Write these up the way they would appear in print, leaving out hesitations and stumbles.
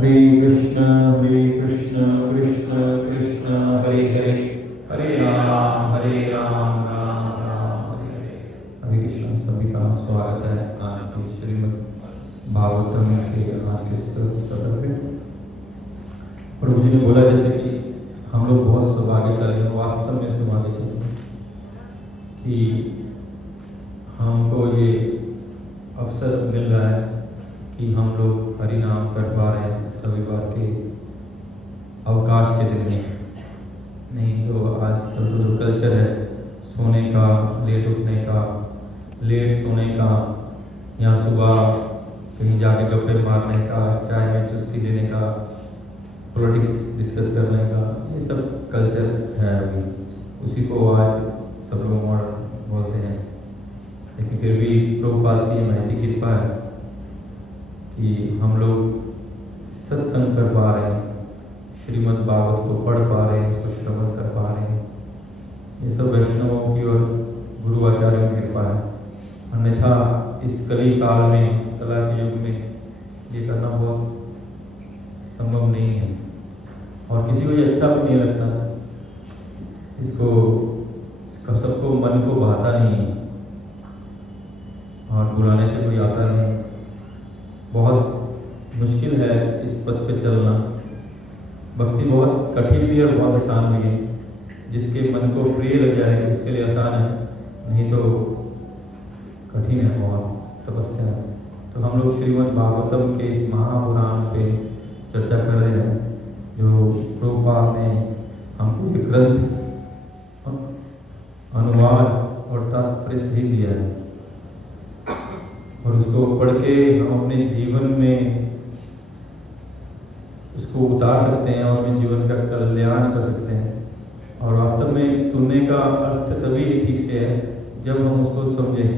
हरे कृष्ण कृष्ण कृष्ण हरे हरे, हरे राम राम राम हरे हरे। हरे कृष्ण। सभी का स्वागत है आज के श्रीमद् भागवतम के आज के सत्र में। प्रभु जी ने बोला जैसे कि हम लोग बहुत सौभाग्यशाली हैं, वास्तव में सौभाग्यशाली हैं कि हमको ये अवसर मिल रहा है कि हम लोग हरि नाम कर पा रहे हैं इस रविवार के अवकाश के दिन में। नहीं तो आजकल तो जो कल्चर है सोने का, लेट उठने का, लेट सोने का, या सुबह कहीं जाके गप्पे मारने का, चाय में चुस्की लेने का, पॉलिटिक्स डिस्कस करने का, ये सब कल्चर है अभी। उसी को आज सब लोग मॉडर्न बोलते हैं। लेकिन फिर भी प्रभुपाद की महती कृपा है कि हम लोग सत्संग कर पा रहे हैं, श्रीमद् भागवत को पढ़ पा रहे हैं, उसको श्रवण कर पा रहे हैं। ये सब वैष्णवों की और गुरु आचार्यों की कृपा है। अन्यथा इस कली काल में, कला के युग में ये करना बहुत संभव नहीं है और किसी को ये अच्छा भी नहीं लगता। इसको सबको मन को बहाता नहीं है और बुलाने से कोई आता नहीं। बहुत मुश्किल है इस पथ पे चलना। भक्ति बहुत कठिन भी है और बहुत आसान भी है। जिसके मन को प्रिय लग जाए उसके लिए आसान है, नहीं तो कठिन है, बहुत तपस्या है। तो हम लोग श्रीमद् भागवतम के इस महापुराण पे चर्चा कर रहे हैं जो प्रभुपाद ने हमको एक ग्रंथ अनुवाद और तात्पर्य सही दिया है और उसको पढ़ के हम अपने जीवन में उसको उतार सकते हैं और अपने जीवन का कल्याण कर सकते हैं। और वास्तव में सुनने का अर्थ तभी ठीक से है जब हम उसको समझें।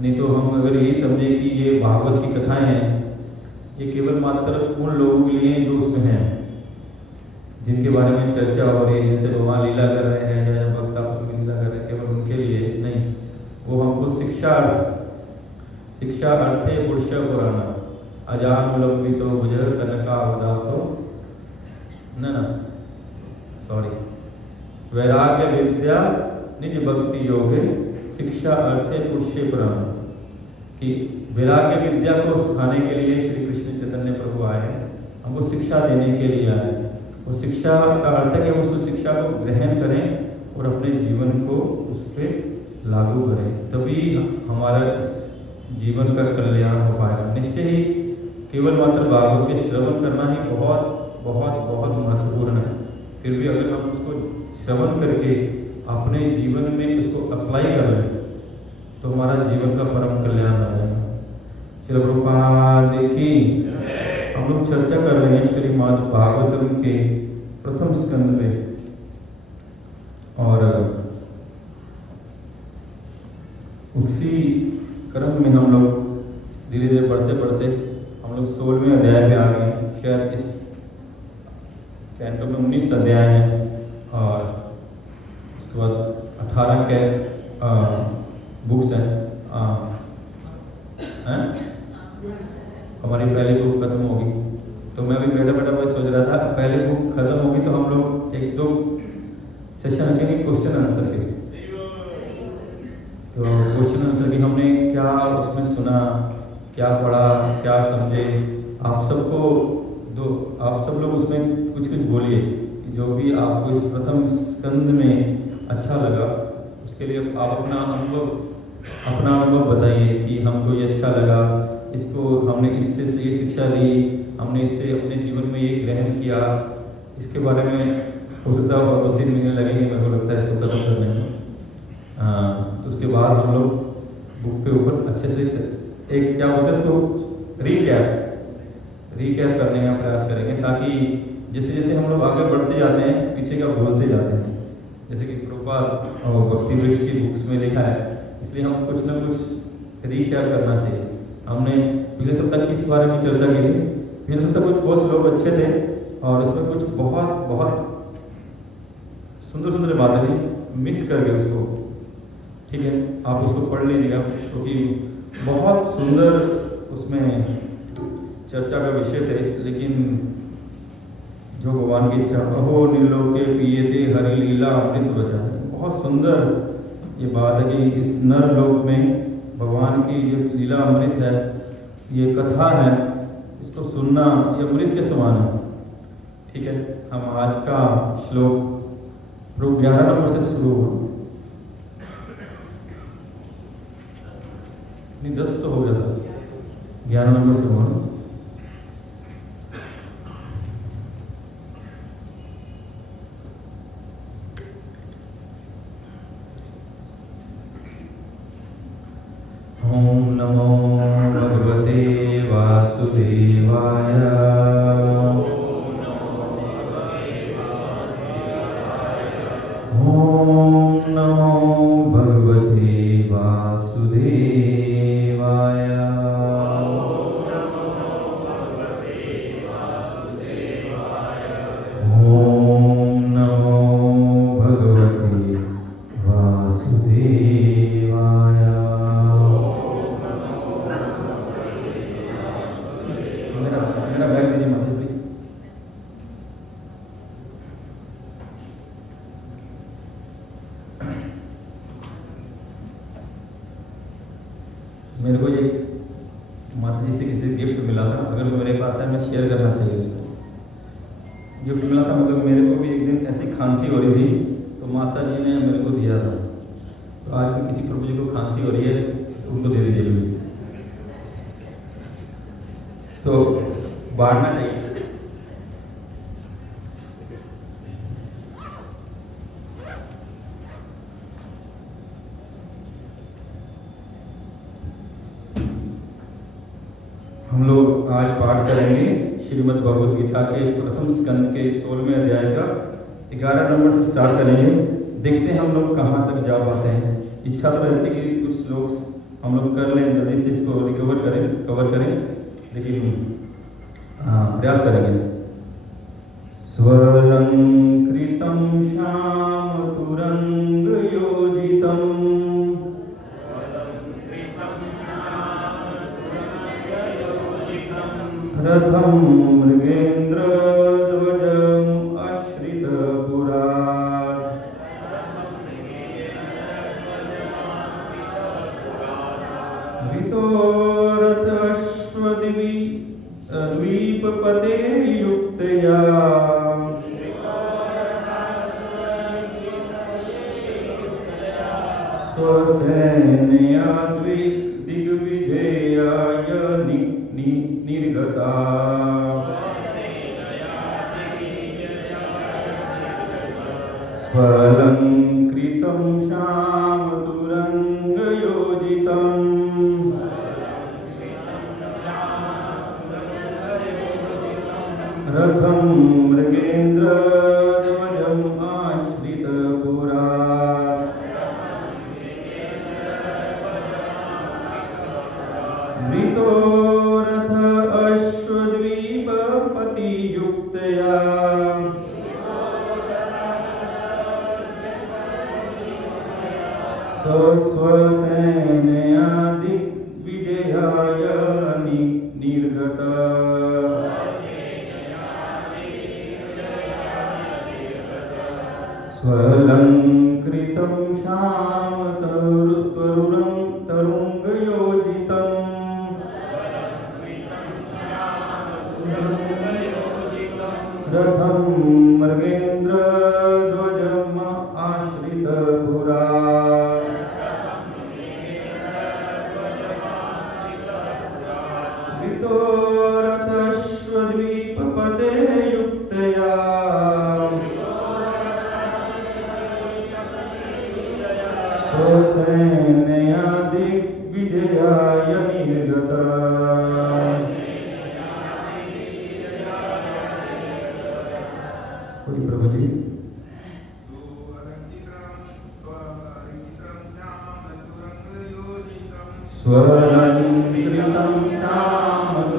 नहीं तो हम अगर यही समझें कि ये भागवत की कथाएं हैं, ये केवल मात्र उन लोगों के लिए जो उसमें हैं, जिनके बारे में चर्चा हो रही है, जैसे भगवान लीला कर रहे हैं या भक्त आपस में लीला कर रहे हैं, केवल उनके लिए नहीं। वो हमको शिक्षा अर्थे पुरुष पुराना अजानुलंबितो भुजर कनका अवदातो वैराग्य विद्या निज भक्ति योगे शिक्षा अर्थे पुरुष पुराना। कि वैराग्य विद्या को सिखाने के लिए श्री कृष्ण चैतन्य प्रभु आए हैं, हमको शिक्षा देने के लिए आए हैं। वो शिक्षा का अर्थ है कि हम उस शिक्षा को ग्रहण करें और अपने जीवन को उस पर लागू करें, तभी हमारा जीवन का कल्याण हो पाएगा। निश्चय ही केवल मात्र भागवत के श्रवण करना ही बहुत बहुत बहुत महत्वपूर्ण है। फिर भी अगर हम उसको श्रवण करके अपने जीवन में उसको अप्लाई कर लें तो हमारा जीवन का परम कल्याण हो जाएगा। श्री प्रभुपाद की हम लोग चर्चा कर रहे हैं श्रीमद् भागवतम के प्रथम स्कंद में और उसी क्रम में हम लोग धीरे धीरे बढ़ते बढ़ते हम लोग 16वें अध्याय पे आ गए। शायद इस कैंटो में 19 अध्याय हैं और उसके बाद 18 के बुक्स हैं। हमारी पहली बुक खत्म होगी तो मैं भी बैठा बैठा वही सोच रहा था, पहली बुक खत्म होगी तो हम लोग 1-2 सेशन रखेंगे क्वेश्चन आंसर के। तो क्वेश्चन आंसर की हमने क्या उसमें सुना, क्या पढ़ा, क्या समझे, आप सब लोग उसमें कुछ बोलिए। जो भी आपको इस प्रथम स्कंद में अच्छा लगा उसके लिए आप अपना अनुभव बताइए कि हमको ये अच्छा लगा, इसको हमने इससे ये शिक्षा ली, हमने इससे अपने जीवन में ये ग्रहण किया। इसके बारे में हो सकता है 2-3 महीने लगेंगे मेरे को लगता है इसको खत्म करने में। तो उसके बाद हम लोग बुक के ऊपर अच्छे से एक क्या बोलते हैं उसको रिकैप करने का प्रयास करेंगे, ताकि जैसे जैसे हम लोग आगे बढ़ते जाते हैं पीछे का भूलते जाते हैं। जैसे कि प्रभुपाद और भक्ति वृक्ष की बुक्स में लिखा है, इसलिए हम कुछ ना कुछ रिकैप करना चाहिए। हमने पिछले सप्ताह किस बारे में चर्चा की थी? पिछले सप्ताह कुछ बहुत श्लोक अच्छे थे और उसमें कुछ बहुत बहुत सुंदर बातें थी, मिस कर गए उसको। ठीक है, आप उसको पढ़ लीजिएगा क्योंकि बहुत सुंदर उसमें चर्चा का विषय थे, लेकिन जो भगवान की इच्छा, अहो नीलोके पियते हरि लीला अमृत वचन। बहुत सुंदर ये बात है कि इस नर लोक में भगवान की जो लीला अमृत है, ये कथा है, इसको सुनना ये अमृत के समान है। ठीक है, हम आज का श्लोक 11 नंबर से शुरू हो, नहीं 10 तो हो गया था, 11 नंबर से हो। ओम नमो भगवते वासुदेवाय। ओम नमो भगवते वासुदेवाय। ओम नमो भगवते वासुदेवाय। मेरा बैग दीजिए माता प्लीज। मेरे को ये माता जी से किसी गिफ्ट मिला था, अगर वो मेरे पास है मैं शेयर करना चाहिए उसको। गिफ्ट मिला था, मतलब मेरे को भी एक दिन ऐसी खांसी हो रही थी तो माता जी ने मेरे को दिया था। तो आज भी किसी प्रभु जी को खांसी हो रही है तो उनको दे दीजिए प्लीज। तो बांटना चाहिए। हम लोग आज पाठ करेंगे श्रीमद् भगवद गीता के प्रथम स्कंद के 16वें अध्याय का 11 नंबर से स्टार्ट करेंगे। देखते हैं हम लोग कहाँ तक जा पाते हैं। इच्छा तो रहती है कि कुछ श्लोक हम लोग कर लें, जल्दी से इसको कवर करें, लेकिन प्रयास करेंगे। स्वलंकृतं श्यामतुरंगयोजितं रथं मृगेन्द्रध्वजम् आश्रितपुरात्। ऋतो रथश्वद्वीपपते युक्तया स्वसेनया दिग्विजयाय निर्गता। स्वलंकृतं श्यामतुरंगयोजितं रथं मृगेन्द्रध्वजम् आश्रितपुरात्। मृतो रथ अश्वद्वीपपतियुक्तया स्वसेनया दिग्विजयाय निर्गता। स्वलंकृतं श्यामतरुंगयोजितं रथं मृगेन्द्रध्वजम् आश्रितपुरात्। ऋतो रथश्वद्वीपपते युक्तया स्वसेनया दिग्विजयाय निर्गता। कोई प्रभु जी। स्वलंकृतं श्यामतुरंगयोजितं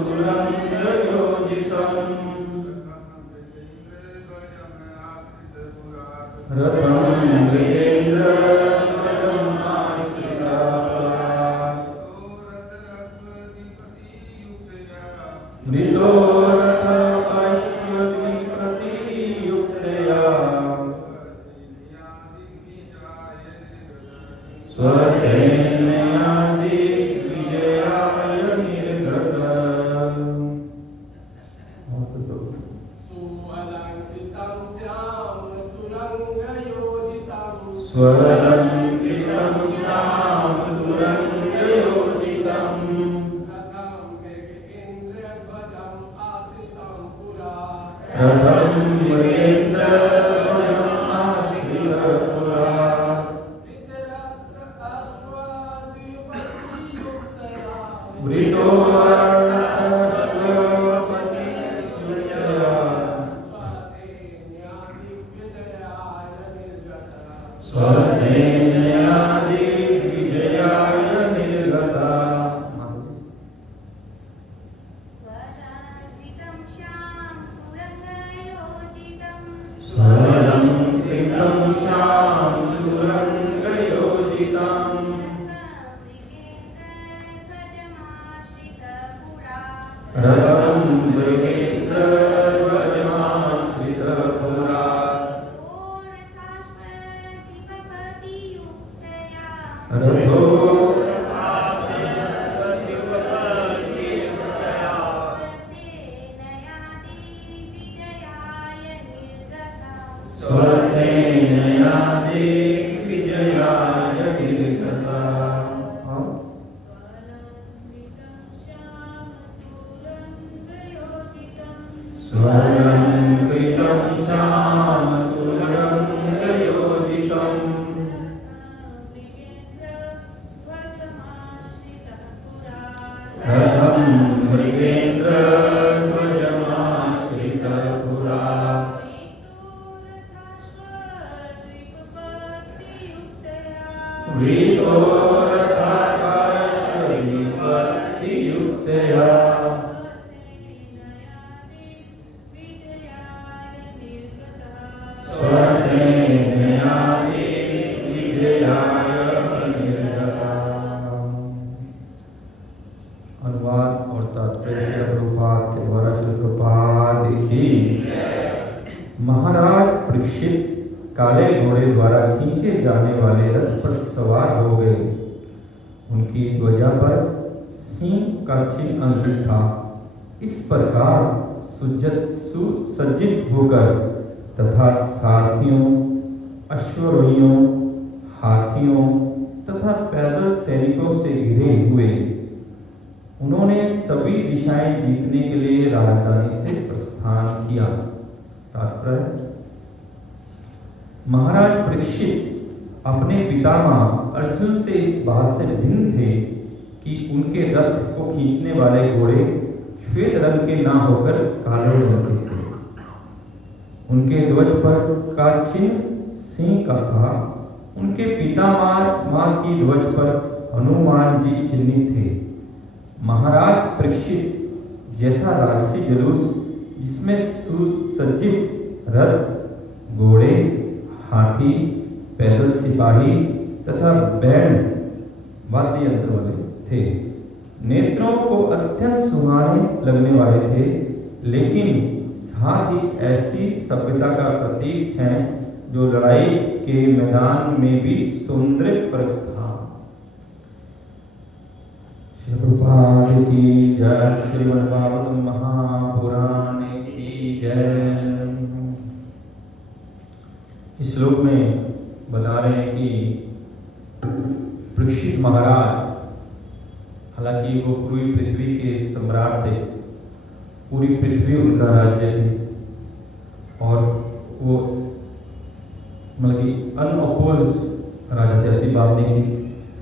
रथं मृगेन्द्रध्वजम् आश्रितपुरात्। मृतोरथ पश्यति प्रतियुक्तया स्वसेनया दिग्विजयाय निर्गतः। सुअलङ्कृतं श्यामतुरङ्गयोजितं स्वरलङ्कृतं श्यामतुरङ्गयोजितं रथं मृगेन्द्रध्वजम् आश्रितं पुरा रथं मृगेन्द्रध्वजम् आश्रितः पुरा वृत्ररत्र अश्वद्युपतियुक्तया वृतोरथस्वपतियुक्तया स्वसेन्या दिग्विजयाय निर्गतः स्वसेनया दिग्विजयाय निर्गतः। स्वलङ्कृतं श्यामतुरङ्गयोजितं स्वलङ्कृतं श्यामतुरङ्गयोजितं रथं मृगेन्द्रध्वजमाश्रितः रथं मृगेन्द्रध्वजमाश्रितः पुरा रथो स्वसेनया दिग्विजयाय निर्गतः। स्वलङ्कृतं श्यामतुरङ्गयोजितं रथं मृगेन्द्रध्वजमाश्रितः पुरा वृतोरथाश्वपतियुक्तया स्वसेनया दिग्विजयाय निर्गतः। अनुवाद और तात्पर्य श्रील प्रभुपाद के द्वारा श्रील प्रभुपाद की। महाराज परीक्षित काले घोड़े द्वारा खींचे जाने वाले रथ पर सवार हो गए। उनकी ध्वजा पर सिंह का चिन्ह अंकित था। इस प्रकार सुसज्जित होकर तथा सारथियों, अश्वरोहियों, हाथियों तथा पैदल सैनिकों से घिरे हुए उन्होंने सभी दिशाएं जीतने के लिए राजधानी से प्रस्थान किया। तात्पर्य महाराज परीक्षित अपने पितामह अर्जुन से इस बात से भिन्न थे कि उनके रथ को खींचने वाले घोड़े श्वेत रंग के ना होकर काले रंग के थे। उनके ध्वज पर का चिन्ह सिंह का था। उनके पितामह की ध्वज पर हनुमान जी चिन्हित थे। महाराज परीक्षित जैसा राजसी जुलूस जिसमें सुसज्जित रथ, घोड़े, हाथी, पैदल सिपाही तथा बैंड वाद्य यंत्र वाले थे, नेत्रों को अत्यंत सुहाने लगने वाले थे, लेकिन साथ ही ऐसी सभ्यता का प्रतीक हैं जो लड़ाई के मैदान में भी सौंदर्य प्रकट था। श्री प्रभुपाद की जय। श्रीमद् भागवत महापुराण की जय। इस श्लोक में बता रहे हैं कि परीक्षित महाराज, हालांकि वो पूरी पृथ्वी के सम्राट थे, पूरी पृथ्वी उनका राज्य थी और वो मतलब कि अनअपोज्ड राजा थे। ऐसी बात नहीं थी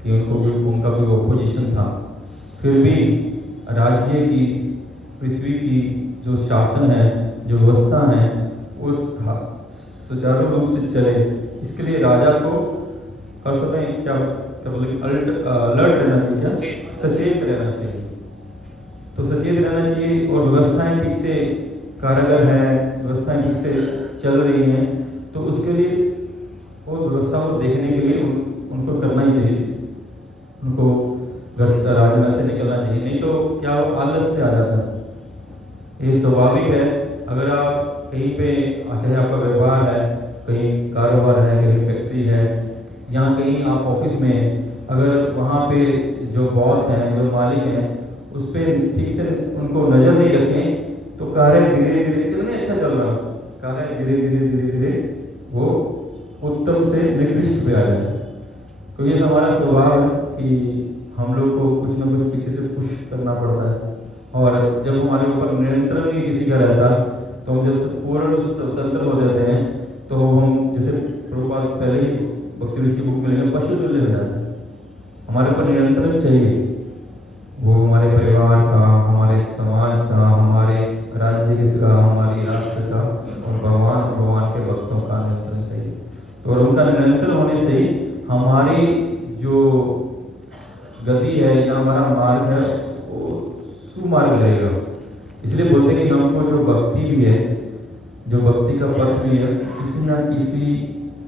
कि उनका कोई ऑपोजिशन था। फिर भी राज्य की, पृथ्वी की जो शासन है, जो व्यवस्था है, उस सुचारू रूप से चले, इसके लिए राजा को हर समय क्या बोले अलर्ट रहना चाहिए, सचेत रहना चाहिए। तो सचेत रहना चाहिए और व्यवस्थाएं ठीक से कारगर है, व्यवस्थाएं ठीक से चल रही हैं, तो उसके लिए वो व्यवस्था को देखने के लिए उनको करना ही चाहिए। उनको घर से, राजमहल से निकलना चाहिए, नहीं तो क्या वो आलस से आ जाता है। ये स्वाभाविक है। अगर आप कहीं पे, चाहे आपका व्यापार है, कहीं कारोबार है, कहीं फैक्ट्री है, या कहीं आप ऑफिस में, अगर वहाँ पे जो बॉस हैं, जो मालिक हैं, उस पर ठीक से उनको नज़र नहीं रखें तो कार्य धीरे धीरे, कितना अच्छा चल रहा, कार्य धीरे धीरे धीरे धीरे वो उत्तम से निकृष्ट पे आ जाए। क्योंकि ये हमारा स्वभाव है कि हम लोग को कुछ ना कुछ पीछे से पुश करना पड़ता है, और जब हमारे ऊपर नियंत्रण नहीं किसी का रहता तो हम जब पूर्ण रूप से स्वतंत्र हो जाते हैं तो हम, जैसे प्रभुपाद पहले ही भक्ति विषय की बुक में लिखा, पशु तुल्य हो जाते हैं। हमारे ऊपर नियंत्रण चाहिए, वो हमारे परिवार का, हमारे समाज का, हमारे राज्य का, हमारी राष्ट्र का, और भगवान के भक्तों का नियंत्रण चाहिए। तो और उनका नियंत्रण होने से ही हमारी जो गति है या हमारा मार्ग है वो सुमार्ग रहेगा। इसलिए बोलते हैं कि हमको जो भक्ति भी है, जो भक्ति का पथ भी है, किसी न किसी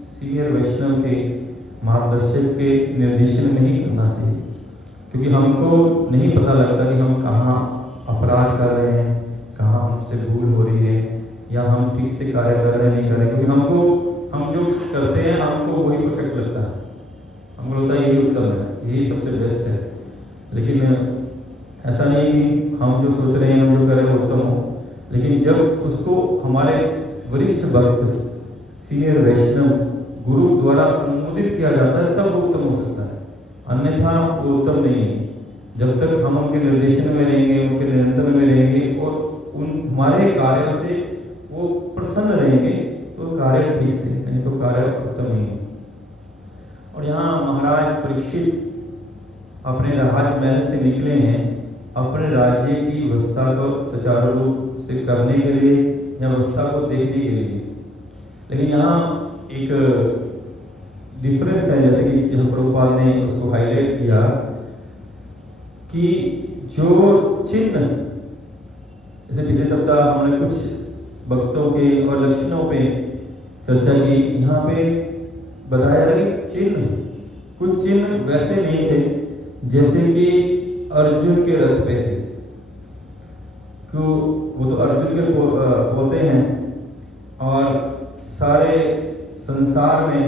सीनियर वैष्णव के मार्गदर्शक के निर्देशन में ही करना चाहिए। क्योंकि हमको नहीं पता लगता कि हम कहाँ अपराध कर रहे हैं, कहाँ हमसे भूल हो रही है, या हम ठीक से कार्य कर रहे हैं नहीं कर रहे। क्योंकि हम जो करते हैं हमको वही परफेक्ट लगता है, हमको लगता है यही उत्तम है, यही सबसे बेस्ट है। लेकिन ऐसा नहीं कि हम जो सोच रहे हैं, हम जो कर रहे हैं वो उत्तम हो, लेकिन जब उसको हमारे वरिष्ठ भक्त, सीनियर वैष्णव, गुरु द्वारा अनुमोदित किया जाता है तब वो उत्तम हो सकता है, अन्यथा वो उत्तम नहीं है। जब तक हम उनके निर्देशन में रहेंगे, उनके नियंत्रण में रहेंगे और उन हमारे कार्यों से वो प्रसन्न रहेंगे तो कार्य ठीक से, नहीं तो कार्य उत्तम नहीं है। और यहाँ महाराज परीक्षित अपने राजमहल से निकले हैं अपने राज्य की व्यवस्था को सुचारू रूप से करने के लिए या व्यवस्था को देखने के लिए। लेकिन यहाँ एक डिफरेंस है, जैसे कि यहाँ प्रभुपाद ने उसको हाईलाइट किया कि जो चिन्ह, जैसे पिछले सप्ताह हमने कुछ भक्तों के और लक्षणों पे चर्चा की, यहाँ पे बताया गया कि चिन्ह, कुछ चिन्ह वैसे नहीं थे जैसे कि अर्जुन के रथ पे थे। क्यों? वो तो अर्जुन के पोते हैं, और सारे संसार में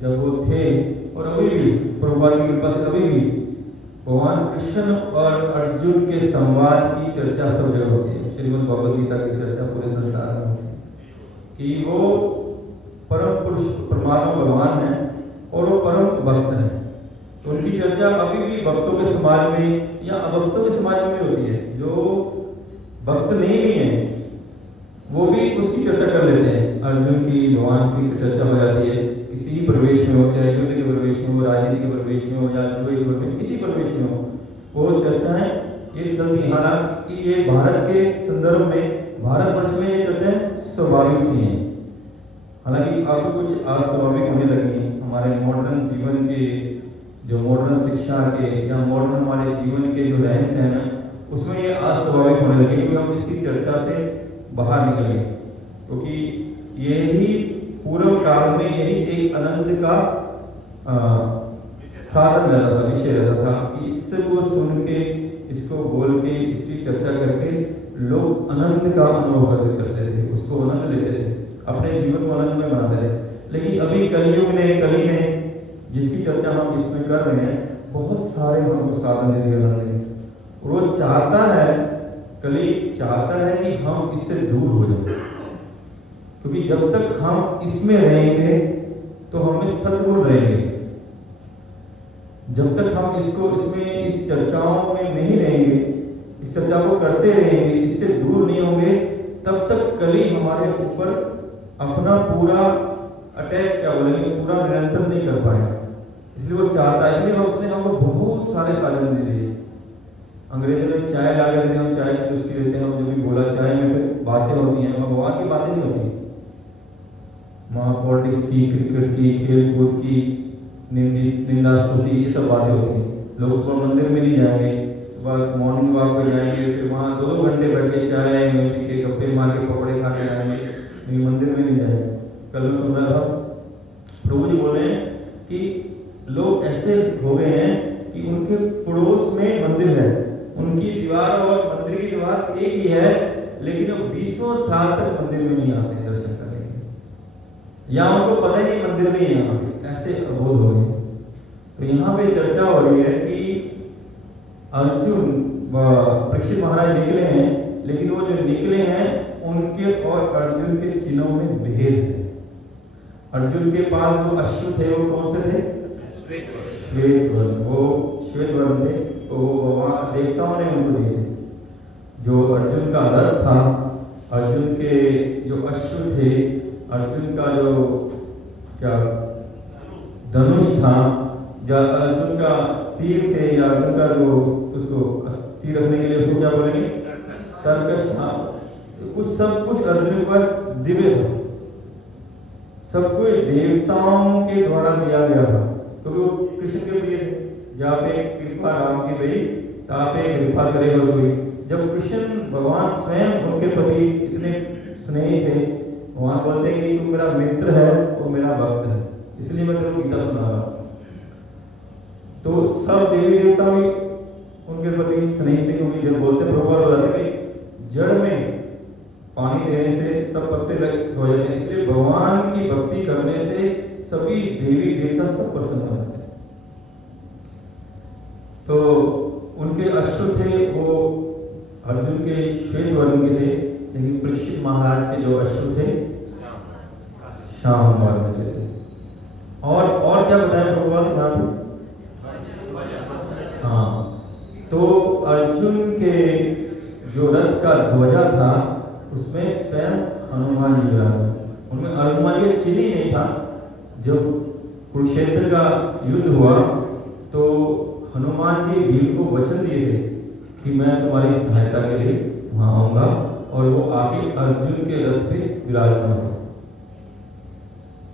जब वो थे, और अभी भी प्रभुपाद की कृपा से अभी भी भगवान कृष्ण और अर्जुन के संवाद की चर्चा सब जगह होती है। श्रीमद् भगवद गीता की चर्चा पूरे संसार में होती है कि वो परम पुरुष परमात्मा भगवान हैं और वो परम भक्त हैं। तो उनकी चर्चा अभी भी भक्तों के समाज में या अभक्तों के समाज में भी होती है। जो भक्त नहीं भी हैं वो भी उसकी चर्चा कर लेते हैं। अर्जुन की, भगवान की चर्चा हो जाती है किसी भी प्रवेश में हो, चाहे युद्ध के प्रवेश में हो, राजनीति के प्रवेश में हो, या जो किसी प्रवेश में हो, वो चर्चाएं ये चलती हैं। हालांकि ये भारत के संदर्भ में, भारतवर्ष में ये चर्चाएं स्वाभाविक सी हैं। हालांकि अब कुछ अस्वाभाविक होने लगी हैं हमारे मॉडर्न जीवन के, जो मॉडर्न शिक्षा के या मॉडर्न हमारे जीवन के जो रहन सहन है उसमें ये अस्वाभाविक होने लगे, क्योंकि हम इसकी चर्चा से बाहर निकल गए। क्योंकि यही पूर्व काल में यही एक आनंद का साधन रहता था, विषय रहता था कि इससे वो सुन के, इसको बोल के, इसकी चर्चा करके लोग आनंद का अनुभव करते थे, उसको आनंद लेते थे, अपने जीवन को आनंद में बनाते थे। लेकिन अभी कलयुग ने, कली ने, जिसकी चर्चा हम इसमें कर रहे हैं, बहुत सारे हमको साधन दे दिए आनंद के। वो चाहता है, कली चाहता है कि हम इससे दूर हो जाएं, क्योंकि जब तक हम इसमें रहेंगे तो हमें सद्गुण रहेंगे। जब तक हम इसमें इस चर्चाओं में नहीं रहेंगे, इस चर्चा को करते रहेंगे, इससे दूर नहीं होंगे, तब तक कली हमारे ऊपर अपना पूरा अटैक, क्या बोलेंगे, पूरा नियंत्रण नहीं कर पाएगा। इसलिए वो चाहता है, इसलिए उसने हमको बहुत सारे साधन दे दिए। अंग्रेजों ने चाय ला कर दी, हम चाय की चुस्की लेते हैं, हम जब भी बोला चाय में फिर बातें होती हैं, भगवान की बातें नहीं होती, वहाँ पॉलिटिक्स की, क्रिकेट की, खेल कूद की, निंदा स्तुति, ये सब बातें होती हैं। लोग सुबह मंदिर में नहीं जाएंगे, सुबह मॉर्निंग वॉक पर जाएंगे, फिर वहाँ 2-2 घंटे बैठ के चाय मीठी के गप्पे मार के पकौड़े खा के जाएंगे, लेकिन मंदिर में नहीं जाएंगे। कल मैं सुन रहा था, प्रभु जी बोल रहे हैं कि लोग ऐसे हो गए हैं कि उनके पड़ोस में मंदिर है, उनकी दीवार और मंदिर की दीवार एक ही है, लेकिन वो 20 साल तक मंदिर में नहीं आते हैं दर्शन करने के लिए, या उनको पता ही नहीं मंदिर में ही यहाँ पे, ऐसे अबोध हो गए। तो यहाँ पे चर्चा हो रही है कि अर्जुन परीक्षित महाराज निकले हैं, लेकिन वो जो निकले हैं उनके और अर्जुन के चिन्हों में भेद है। अर्जुन के पास जो अश्व थे वो कौन से थे? श्वेत वर्ण, वो श्वेत वर्ण थे, तो वो भगवान देवताओं ने उनको दिए थे। जो अर्जुन का रथ था, अर्जुन के जो अश्व थे, अर्जुन का जो क्या धनुष था, या अर्जुन का तीर थे, या अर्जुन का जो उसको तीर रखने के लिए उसको क्या बोलेंगे? सर्कस था। कुछ सब कुछ अर्जुन के पास दिव्य था, सब कुछ देवताओं के द्वारा दिया गया था, क्योंकि वो कृष्ण के प्रिय थे। जहाँ पे कृपा राम की भई तहाँ पे कृपा करे और हुई। जब कृष्ण भगवान स्वयं उनके प्रति इतने स्नेही थे, भगवान बोलते हैं कि तू मेरा मित्र है और मेरा भक्त है, इसलिए मैं तेरे को गीता सुना रहा। तो सब देवी देवता भी उनके प्रति स्नेही थे, क्योंकि जब बोलते प्रभुपाद बताते कि जड़ में पानी देने से सब पत्ते हो जाते हैं, इसलिए भगवान की भक्ति करने से सभी देवी देवता सब प्रसन्न हो जाते हैं। तो उनके अश्व थे वो अर्जुन के श्वेत वर्ण के थे, लेकिन परीक्षित महाराज के जो अश्व थे श्याम वर्ण के थे। और क्या बताया प्रभुपाद यहाँ पे? हाँ, तो अर्जुन के जो रथ का ध्वजा था उसमें स्वयं हनुमान जी रहा, उनमें हनुमान जी चिन्ह ही नहीं था। जब कुरुक्षेत्र का युद्ध हुआ तो हनुमान जी भीम को वचन दिए थे कि मैं तुम्हारी सहायता के लिए वहां आऊंगा, और वो आके अर्जुन के रथ पे विराजमान हो।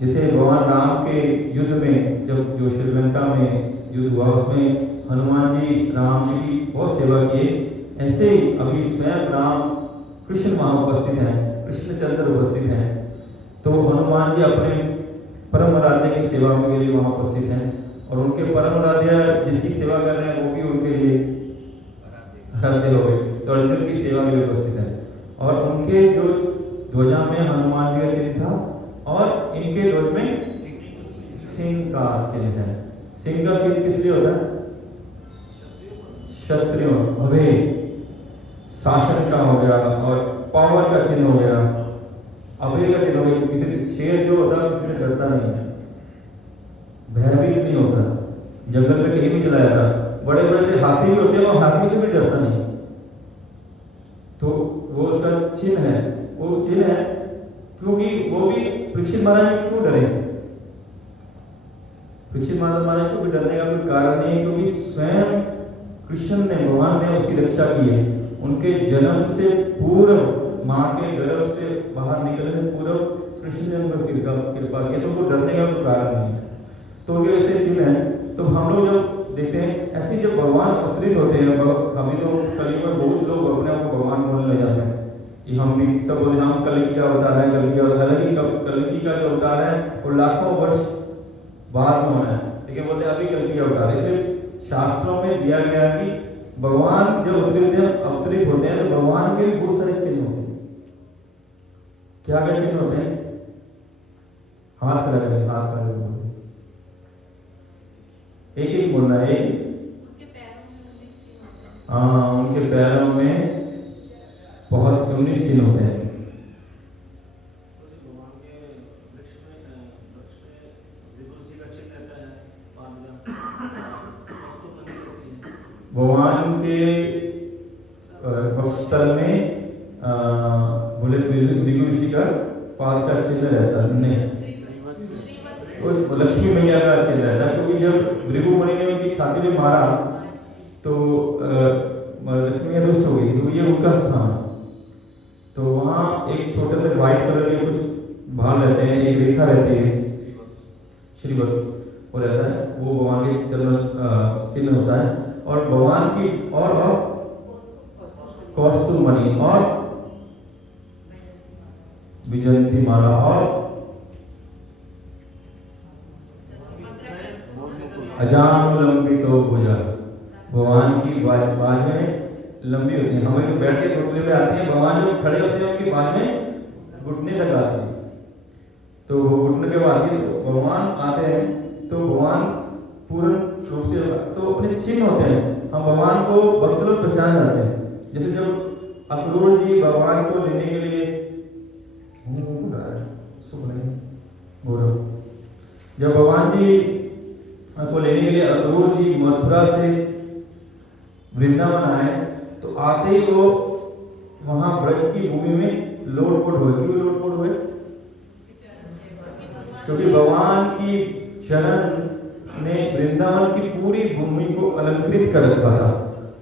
जैसे भगवान राम के युद्ध में जब जो श्रीलंका में युद्ध हुआ उसमें हनुमान जी राम जी की बहुत सेवा किए, ऐसे ही अभी स्वयं राम कृष्ण वहां उपस्थित हैं, कृष्णचंद्र उपस्थित हैं, तो हनुमान जी अपने परम आराध्य की सेवा के लिए वहां उपस्थित हैं, और उनके परम आराध्य जिसकी सेवा कर रहे हैं वो भी उनके लिए आराध्य हो गए, तो अर्जुन की सेवा के लिए उपस्थित हैं। और उनके जो ध्वजा में हनुमान जी का चिन्ह था, और इनके ध्वज में सिंह का चिन्ह है। सिंह का चिन्ह किस लिए होता है? क्षत्रियों, अभय शासन का हो गया, और पावर का चिन्ह हो गया, अभय का चिन्ह हो गया। किसी शेर जो होता है किसी से डरता नहीं है, भयभीत नहीं होता, जंगल में कहीं भी चला जाता। बड़े बड़े से हाथी भी होते हैं, वो हाथी से भी डरता नहीं, तो वो उसका चिन्ह है। वो चिन्ह है क्योंकि वो भी परीक्षित महाराज में क्यों डरे? परीक्षित महाराज को भी डरने का कोई कारण नहीं है, क्योंकि स्वयं कृष्ण ने, भगवान ने उसकी रक्षा की है। उनके जन्म से पूर्व माँ के गर्भ से बाहर निकलने पूर्व कृष्ण ने उनको कृपा की, तो उनको डरने का कोई कारण नहीं है। तो उनके ऐसे चिन्ह है। तो हम लोग जब देखते हैं ऐसे जब भगवान अवतरित होते हैं, अभी तो कलयुग में बहुत लोग अपने आप को भगवान बोलने लग जाते हैं कि हम भी सब बोलते हम कलकी का अवतार है, कलकी का। हालांकि कलकी का जो अवतार है वो लाखों वर्ष बाद में होना है, लेकिन बोलते हैं अभी कलकी का अवतार है। इसलिए शास्त्रों में दिया गया है कि भगवान जब अवतरित होते हैं तो भगवान के भी बहुत सारे चिन्ह होते हैं। क्या क्या चिन्ह होते हैं? हाथ खड़ा करें, हाथ खड़ा करें, एक एक बोलना है। एक उनके पैरों में 19 चिन्ह होते हैं। हाँ, उनके पैरों में बहुत 19 चिन्ह होते हैं। भगवान के वक्षस्थल में बोले भृगु ऋषि का पाद का चिन्ह रहता है, नहीं वो लक्ष्मी मैया का चिन्ह रहता है, क्योंकि जब भृगु मुनि ने उनकी छाती में मारा तो लक्ष्मी मैया रुष्ट हो गई थी, क्योंकि ये उनका स्थान है। तो वहाँ एक छोटे से व्हाइट कलर के कुछ भाग रहते हैं, एक रेखा रहती है, श्रीवत्स वो रहता है, वो भगवान के चरण चिन्ह होता है। और भगवान की और कौस्तुभ मणि और विजयंती माला और अजानुलंबितो भुजा, भगवान की बाजें लंबी होती हैं। हमें तो बैठ के घुटने पे आती हैं, भगवान जब खड़े होते हैं उनकी बात में घुटने तक आती है, तो वो घुटने के बाद भगवान आते हैं तो भगवान पूर्ण रूप से तो अपने चिन्ह होते हैं, हम भगवान को भक्त लोग पहचान जाते हैं। जैसे जब अक्रूर जी भगवान को लेने के लिए गौरव, जब भगवान जी को लेने के लिए अक्रूर जी मथुरा से वृंदावन आए तो आते ही वो वहां ब्रज की भूमि में लोटपोट हुए। क्यों लोटपोट हुए? क्योंकि भगवान की चरण ने वृंदावन की पूरी भूमि को अलंकृत कर रखा था।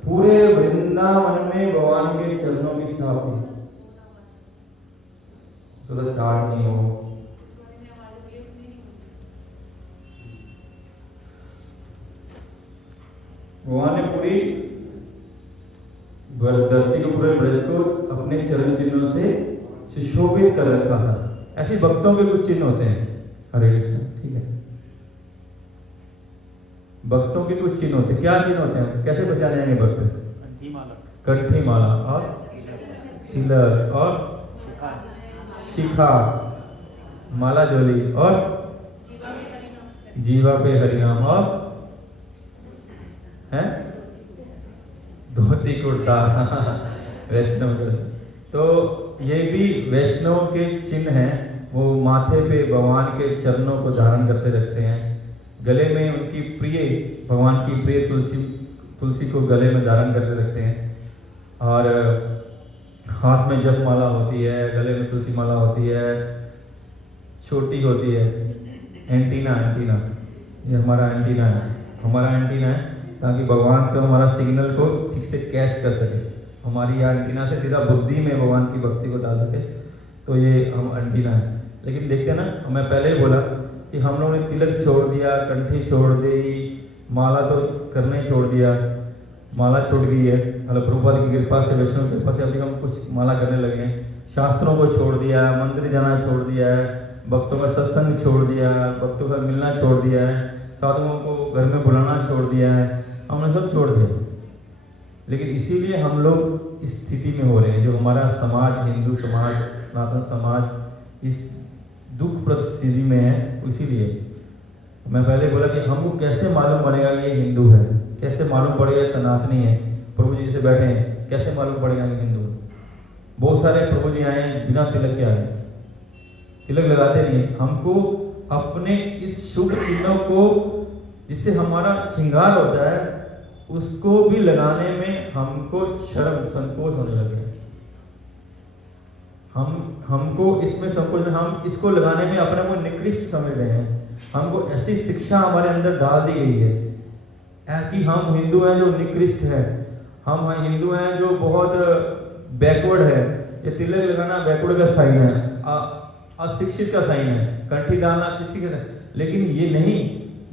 पूरे वृंदावन में भगवान के चरणों की छाप थी। तो चार्ज नहीं हो, भगवान ने पूरी धरती को, पूरे ब्रज को अपने चरण चिन्हों से सुशोभित कर रखा था। ऐसे भक्तों के कुछ चिन्ह होते हैं। हरे कृष्ण, ठीक है। भक्तों के कुछ चिन्ह होते हैं। क्या चिन्ह होते हैं? कैसे पहचाने जाएंगे भक्त? कंठी माला और तिलक और शिखा, माला जोली और जीवा पे हरिनाम और हैं धोती कुर्ता वैष्णव का। तो ये भी वैष्णव के चिन्ह हैं। वो माथे पे भगवान के चरणों को धारण करते रखते हैं, गले में उनकी प्रिय, भगवान की प्रिय तुलसी को गले में धारण करके रखते हैं, और हाथ में जप माला होती है, गले में तुलसी माला होती है, छोटी होती है। एंटीना, ये हमारा एंटीना है ताकि भगवान से हमारा सिग्नल को ठीक से कैच कर सके। हमारी यहाँ एंटीना से सीधा बुद्धि में भगवान की भक्ति को डाल सके, तो ये हम एंटीना है। लेकिन देखते हैं ना, मैं पहले ही बोला कि हम लोगों ने तिलक छोड़ दिया, कंठी छोड़ दी, माला तो करना ही छोड़ दिया, माला छूट गई है। मतलब प्रभुपाद की कृपा से, वैष्णव की कृपा से अभी हम कुछ माला करने लगे हैं। शास्त्रों को छोड़ दिया, मंदिर जाना छोड़ दिया है, भक्तों का सत्संग छोड़ दिया, भक्तों का मिलना छोड़ दिया है, साधुओं को घर में बुलाना छोड़ दिया है, हमने सब छोड़ दिया। लेकिन इसीलिए हम लोग इस स्थिति में हो रहे हैं। जो हमारा समाज, हिंदू समाज, सनातन समाज इस दुखप्रद स्थिति में है, इसीलिए मैं पहले बोला कि हमको कैसे मालूम पड़ेगा कि ये हिंदू है, कैसे मालूम पड़ेगा सनातनी है। प्रभु जी से बैठे हैं, कैसे मालूम पड़ेगा कि हिंदू है? बहुत सारे प्रभु जी आए बिना तिलक के आए, तिलक लगाते नहीं। हमको अपने इस शुभ चिन्हों को, जिससे हमारा श्रृंगार होता है, उसको भी लगाने में हमको शर्म, संकोच होने लगे। हमको इसमें संकोच, हम इसको लगाने में अपने को निकृष्ट समझ रहे हैं। हमको ऐसी शिक्षा हमारे अंदर डाल दी गई है कि हम हिंदू हैं जो निकृष्ट है, हम हिंदू हैं जो बहुत बैकवर्ड है। ये तिलक लगाना बैकवर्ड का साइन है, अशिक्षित का साइन है, कंठी डालना अशिक्षित है। लेकिन ये नहीं,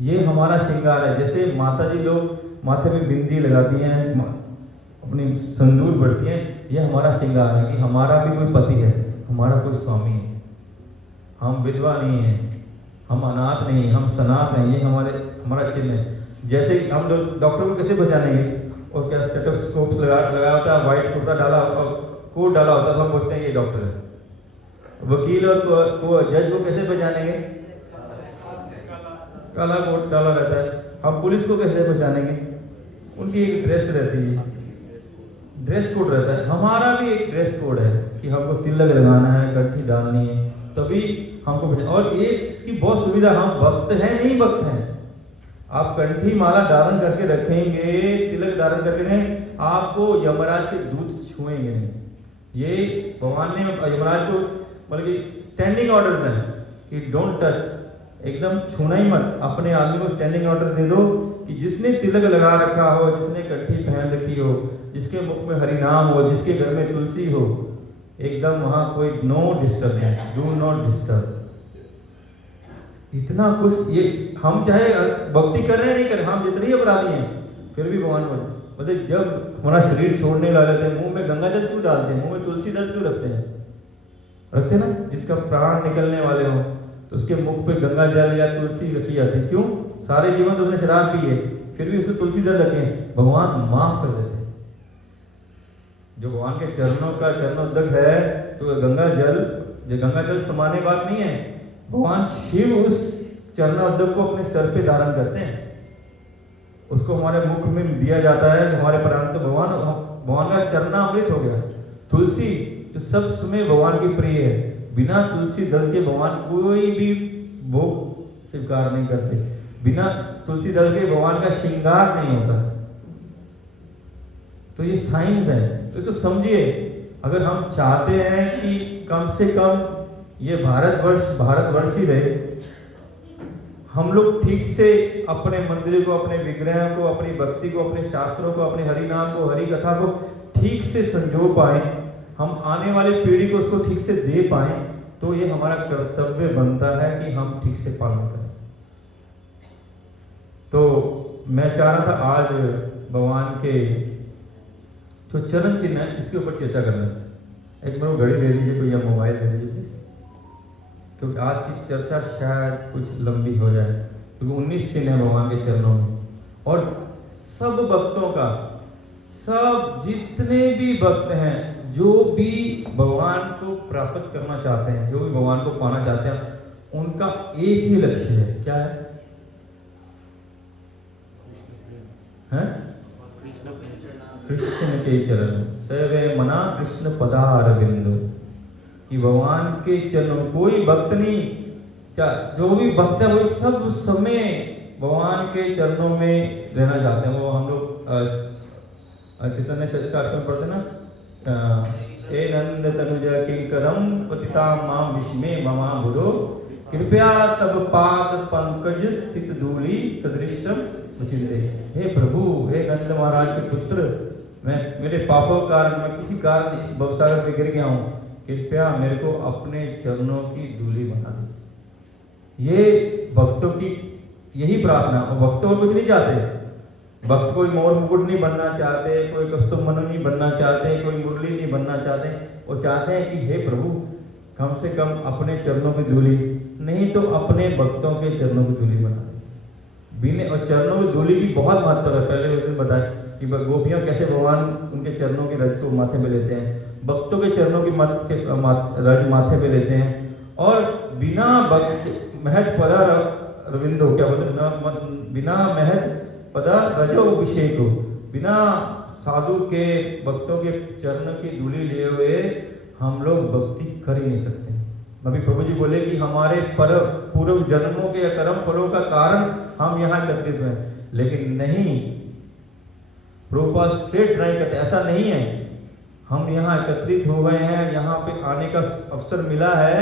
ये हमारा श्रृंगार है। जैसे माता जी लोग माथे पे बिंदी लगाती हैं, अपनी संदूर बढ़ती हैं, ये हमारा श्रृंगार है कि हमारा भी कोई पति है, हमारा कोई स्वामी है, हम विधवा नहीं है, हम अनाथ नहीं, हम सनात हैं। ये हमारा चिन्ह है। जैसे हम लोग डॉक्टर को कैसे पहचानेंगे? और क्या स्टेथोस्कोप लगाया होता है, व्हाइट कुर्ता डाला और कोट डाला होता है, तो हम पूछते हैं ये डॉक्टर है। वकील और जज को कैसे पहचानेंगे? काला कोट डाला रहता है। हम पुलिस को कैसे पहचानेंगे? उनकी एक ड्रेस रहती है, ड्रेस कोड रहता है। हमारा भी एक ड्रेस कोड है कि हमको तिलक लगाना है, कंठी डालनी है, तभी हमको। और ये इसकी बहुत सुविधा, हम भक्त हैं नहीं भक्त हैं। आप कंठी माला धारण करके रखेंगे, तिलक धारण करके नहीं, आपको यमराज के दूत छुएंगे नहीं। ये भगवान ने यमराज को मतलब कि स्टैंडिंग ऑर्डर्स हैं कि डोंट टच, एकदम छूना ही मत। अपने आदमी को स्टैंडिंग ऑर्डर दे दो कि जिसने तिलक लगा रखा हो, जिसने कंठी पहन रखी हो, जिसके मुख में हरि नाम हो, जिसके घर में तुलसी हो, एकदम वहां कोई no disturbance, do not disturb. इतना कुछ, ये हम चाहे भक्ति कर रहे हैं नहीं कर रहे, हम जितने ही अपराधी हैं, फिर भी भगवान मतलब जब हमारा शरीर छोड़ने लगे थे, मुंह में गंगा जल क्यों डालते हैं, मुंह में तुलसी दस क्यों रखते हैं? रखते ना, जिसका प्राण निकलने वाले हो तो उसके मुख पे गंगा जल या तुलसी रखी जाती है। क्यों? सारे जीवन तो उसने शराब पी है, फिर भी उसको तुलसी दल रखे, भगवान माफ कर देते। जो भगवान के चरणों का चरणोदक है, तो गंगा जल समाने बात नहीं है। भगवान शिव उस चरणोदक को अपने सर पे धारण करते हैं, उसको हमारे मुख में दिया जाता है हमारे प्राण, तो भगवान का चरणामृत हो गया। तुलसी जो सब समय भगवान की प्रिय है, बिना तुलसी दल के भगवान कोई भी भोग स्वीकार नहीं करते, बिना तुलसी दल के भगवान का श्रृंगार नहीं होता। तो ये साइंस है, तो इसको समझिए। अगर हम चाहते हैं कि कम से कम ये भारतवर्ष ही रहे, हम लोग ठीक से अपने मंदिर को, अपने विग्रह को, अपनी भक्ति को, अपने शास्त्रों को, अपने हरि नाम को, हरि कथा को ठीक से संजो पाए, हम आने वाली पीढ़ी को उसको ठीक से दे पाए, तो ये हमारा कर्तव्य बनता है कि हम ठीक से पालन करें। तो मैं चाह रहा था आज भगवान के जो चरण चिन्ह है इसके ऊपर चर्चा करना। एक मेरे को घड़ी दे दीजिए कोई, या मोबाइल दे दीजिए प्लीज, क्योंकि आज की चर्चा शायद कुछ लंबी हो जाए, क्योंकि 19 चिन्ह है भगवान के चरणों में। और सब भक्तों का, सब जितने भी भक्त हैं, जो भी भगवान को प्राप्त करना चाहते हैं, जो भी भगवान को पाना चाहते हैं, उनका एक ही लक्ष्य है। क्या है? कृष्ण के चरण, सेवे मना कृष्ण पदारविंद, कि भगवान के चरणों, कोई भक्त नहीं, जो भी भक्त है वो सब समय भगवान के चरणों में रहना चाहते हैं। वो हम लोग चैतन्य शास्त्र में पढ़ते ना, हे नंद तनुज किंकरम पतिता माम विस्मे ममा बुधो, कृपया तब पाद पंकज स्थित धूलि सदृष्टम सुचिंते। हे प्रभु, हे नंद महाराज के पुत्र, मेरे पापों के कारण मैं किसी कारण इस भवसागर में गिर गया हूँ, कृपया मेरे को अपने चरणों की धूलि बना दे। ये भक्तों की यही प्रार्थना। और भक्त और कुछ नहीं चाहते। भक्त कोई मोर मुकुट नहीं बनना चाहते, कोई कस्तूर मनु नहीं बनना चाहते, कोई मुरली नहीं बनना चाहते। वो चाहते हैं कि हे प्रभु, कम से कम अपने चरणों की धूलि, नहीं तो अपने भक्तों के चरणों की धूलि बना दे। बिना और चरणों की धूलि की बहुत महत्व है। पहले उसने बताया कि गोपियां कैसे भगवान उनके चरणों के रज को माथे में लेते हैं, भक्तों के चरणों की रज माथे पे लेते हैं। और बिना भक्त महत पदा रविंदो, क्या बोलते, बिना महत पदा रजो अभिषेक, बिना साधु के भक्तों के चरण की धूलि लिए हुए हम लोग भक्ति कर ही नहीं सकते। अभी प्रभु जी बोले कि हमारे पूर्व जन्मों के कर्म फलों का कारण हम यहाँ एकत्रित हुए, लेकिन नहीं, प्रभुपाद स्ट्रेट ड्राइव करते, ऐसा नहीं है। हम यहाँ एकत्रित हो गए हैं, यहाँ पे आने का अवसर मिला है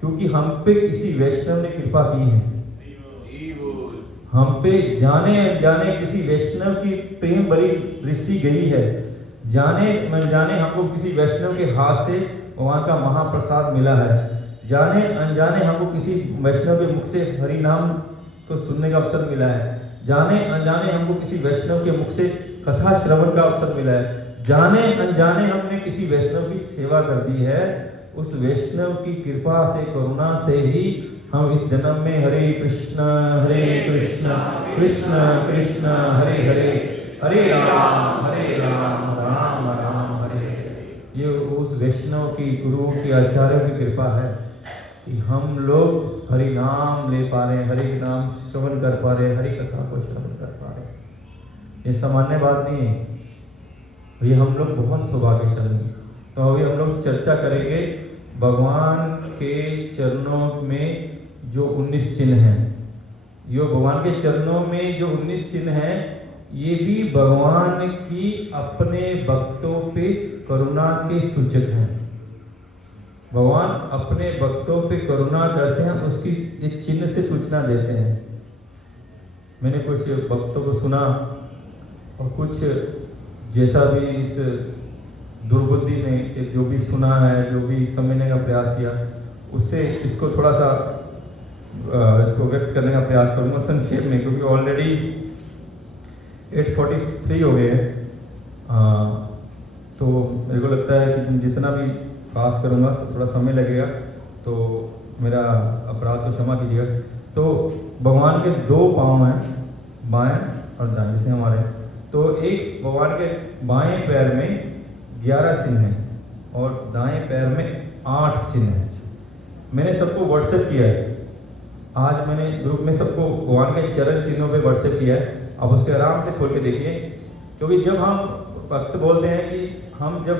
क्योंकि हम पे किसी वैष्णव ने कृपा की है। हम पे जाने अनजाने किसी वैष्णव की प्रेम भरी दृष्टि गई है, जाने अनजाने हमको किसी वैष्णव के हाथ से भगवान का महाप्रसाद मिला है, जाने अनजाने हमको किसी वैष्णव के मुख से हरि नाम को सुनने का अवसर मिला है, जाने अनजाने हमको किसी वैष्णव के मुख से कथा श्रवण का अवसर मिला है, जाने अनजाने हमने किसी वैष्णव की सेवा कर दी है। उस वैष्णव की कृपा से, करुणा से ही हम इस जन्म में हरे कृष्ण कृष्ण कृष्ण हरे हरे, हरे राम राम राम हरे हरे। ये उस वैष्णव की, गुरु की, आचार्यों की कृपा है कि हम लोग हरि नाम ले पा रहे हैं, हरि नाम श्रवण कर पा रहे हैं, हरि कथा को श्रवण कर पा रहे हैं। ये सामान्य बात नहीं है, ये हम लोग बहुत सौभाग्यशाली हैं। तो अभी हम लोग चर्चा करेंगे भगवान के चरणों में जो 19 चिन्ह हैं। यो भगवान के चरणों में जो 19 चिन्ह हैं, ये भी भगवान की अपने भक्तों पे करुणा के सूचक हैं। भगवान अपने भक्तों पे करुणा करते हैं, उसकी ये चिन्ह से सूचना देते हैं। मैंने कुछ भक्तों को सुना और कुछ जैसा भी इस दुर्बुद्धि ने जो भी सुना है, जो भी समझने का प्रयास किया, उससे इसको थोड़ा सा इसको व्यक्त करने का प्रयास करूँगा संक्षेप में, क्योंकि ऑलरेडी 8:43 हो गए हैं। तो मेरे को लगता है कि जितना भी फास्ट करूँगा तो थोड़ा समय लगेगा, तो मेरा अपराध को क्षमा कीजिएगा। तो भगवान के 2 पाँव हैं, बाएं और दाएं, जैसे हमारे। तो एक भगवान के बाएं पैर में 11 चिन्ह हैं और दाएं पैर में 8 चिन्ह हैं। मैंने सबको व्हाट्सएप किया है, आज मैंने ग्रुप में सबको भगवान के चरण चिन्हों पे व्हाट्सएप किया है। आप उसके आराम से खोल के देखिए, क्योंकि जब हम भक्त बोलते हैं कि हम जब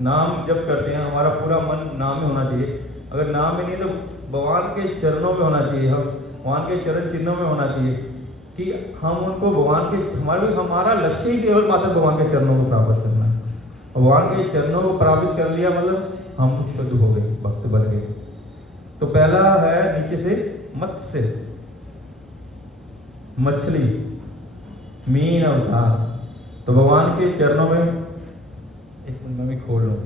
नाम जब करते हैं हमारा पूरा मन नाम में होना चाहिए। अगर नाम में नहीं है तो भगवान के चरणों में होना चाहिए, हम भगवान के चरण चिन्हों में होना चाहिए कि हम उनको भगवान के हमारा लक्ष्य ही केवल मात्र भगवान के चरणों को प्राप्त करना है। भगवान के चरणों को प्राप्त कर लिया मतलब हम शुद्ध हो गए, भक्त बन गए। तो पहला है नीचे से मत्स्य, मछली, मीन अवतार। तो भगवान के चरणों में एक मिनट में भी खोल लो।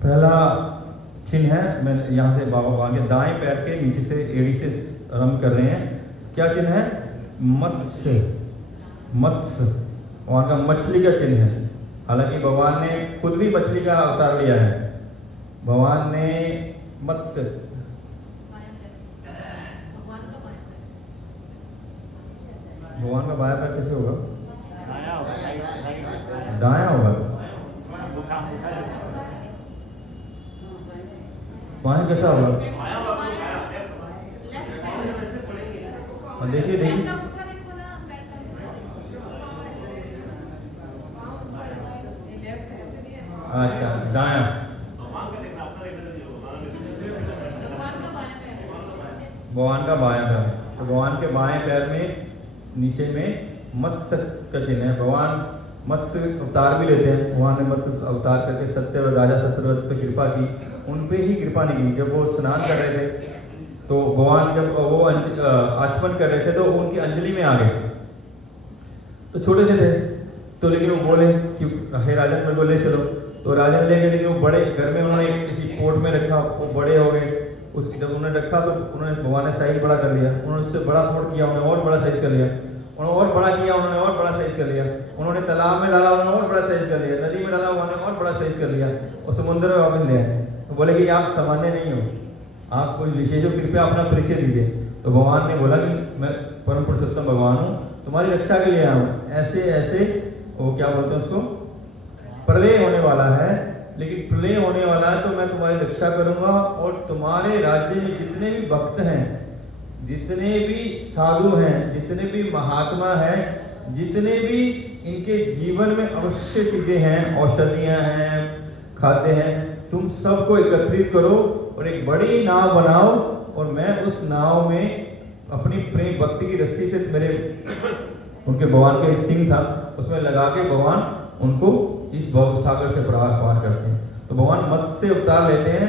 पहला चिन्ह है, मैं यहाँ से बाबा भगवान के दाएं पैर के नीचे से एड़ी से आरंभ कर रहे हैं। क्या चिन्ह है? मत्स्य, मत्स्य भगवान का मछली का चिन्ह है। हालांकि भगवान ने खुद भी मछली का अवतार लिया है। भगवान ने मत्स्य, भगवान का बायां पैर कैसे होगा? दायां होगा। बाएं कैसा होगा? देखिए देखिए, अच्छा दायां, भगवान का बायां पैर। तो भगवान के बाएं पैर में नीचे में मत्स्य का चिन्ह है। भगवान मत्स्य अवतार भी लेते हैं। भगवान ने मत्स्य अवतार करके सत्यव्रत राजा सत्यव्रत पे कृपा की, उन पे ही कृपा नहीं की। जब वो स्नान कर रहे थे तो भगवान जब वो आचमन कर रहे थे तो उनकी अंजलि में आ गए। तो छोटे से थे तो, लेकिन वो बोले कि हे राजन मेरे को ले चलो। तो राजन ले गए, लेकिन वो बड़े घर में उन्होंने किसी पोर्ट में रखा, वो बड़े हो गए। उस जब उन्होंने रखा तो उन्होंने भगवान ने साइज बड़ा कर लिया। उन्होंने उससे बड़ा पोर्ट किया, उन्होंने और बड़ा साइज कर लिया। उन्होंने और बड़ा किया, उन्होंने और बड़ा साइज कर लिया। उन्होंने तालाब में डाला, उन्होंने और बड़ा साइज कर लिया। नदी में डाला, उन्होंने और बड़ा साइज कर लिया और समुद्र में वापस ले आए। तो बोले कि आप सामान्य नहीं हो, आप कोई विशेष हो, कृपया अपना परिचय दीजिए। तो भगवान ने बोला कि मैं परम पुरुषोत्तम भगवान हूँ, तुम्हारी रक्षा के लिए आया हूँ। ऐसे ऐसे वो क्या बोलते हैं उसको, प्रलय होने वाला है, लेकिन प्रलय होने वाला है तो मैं तुम्हारी रक्षा करूंगा। और तुम्हारे राज्य में जितने भी भक्त हैं, जितने भी साधु हैं, जितने भी महात्मा हैं, जितने भी इनके जीवन में अवश्य चीजें हैं, औषधियां हैं, खाद्य हैं, तुम सबको एकत्रित करो और एक बड़ी नाव बनाओ। और मैं उस नाव में अपनी प्रेम भक्ति की रस्सी से, मेरे उनके भगवान के सिंह था, उसमें लगा के भगवान उनको इस भव सागर से पार करते हैं। तो भगवान मत्स्य अवतार लेते हैं।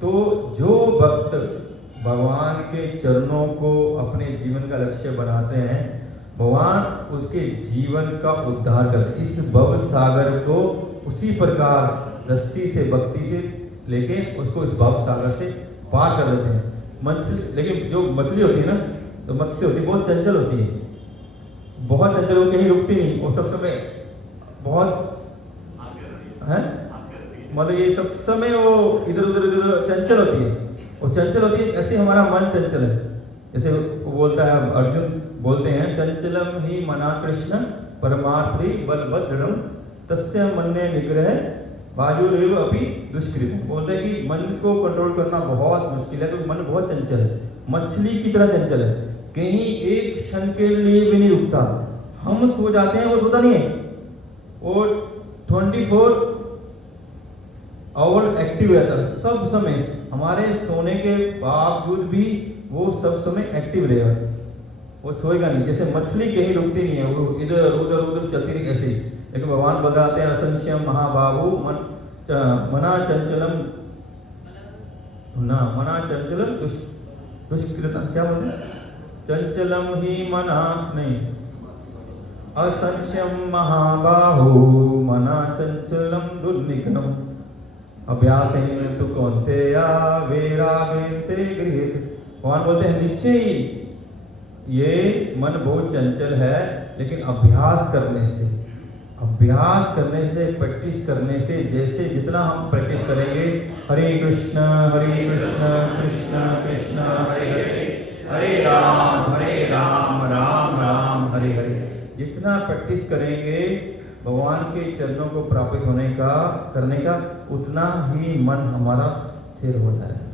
तो जो भक्त भगवान के चरणों को अपने जीवन का लक्ष्य बनाते हैं, भगवान उसके जीवन का उद्धार करते हैं। इस भव सागर को उसी प्रकार रस्सी से, भक्ति से लेके उसको इस भव सागर से पार कर देते हैं। मछली, लेकिन जो मछली होती है ना, तो मत्स्य होती है, बहुत चंचल होती है, बहुत चंचल, वो कहीं रुकती नहीं। वो सब समय बहुत है, मतलब ये सब समय वो इधर उधर चंचल होती है, वो चंचल होती है। ऐसे हमारा मन चंचल है। जैसे वो बोलता है, अर्जुन बोलते हैं, चंचलम ही मना कृष्ण परमार्थी बलभद्रम तस्य मन्ये निग्रह बाजुरेव अपि दुष्कृत। बोलते हैं कि मन को कंट्रोल करना बहुत मुश्किल है, क्योंकि मन बहुत चंचल है, मछली की तरह चंचल है, कहीं एक क्षण के लिए भी नहीं रुकता। हम सो जाते हैं, वो सोता नहीं है, वो 24 आवर एक्टिव रहता है सब समय। हमारे सोने के बावजूद भी वो सब समय एक्टिव रहेगा, वो सोएगा नहीं। जैसे मछली कहीं रुकती नहीं है, वो इधर उधर उधर चलती रही ऐसे ही। लेकिन भगवान बताते हैं, असंशयम महाबाहु मना चंचलम ना, मना चंचलम दुष्कृतम, क्या बोलते हैं, चंचलम ही मना नहीं, असंशयम महाबाहु मना चंचलम दुर्निग्रहम अभ्यासेन तु कौन्तेय वैराग्येन ते गृहीत। भगवान बोलते हैं, निश्चय ही ये मन बहुत चंचल है, लेकिन अभ्यास करने से प्रैक्टिस करने से, जैसे जितना हम प्रैक्टिस करेंगे, हरे कृष्ण कृष्ण कृष्ण हरे हरे, हरे राम राम राम हरे हरे, जितना प्रैक्टिस करेंगे भगवान के चरणों को प्राप्त करने का, उतना ही मन हमारा स्थिर हो जाएगा।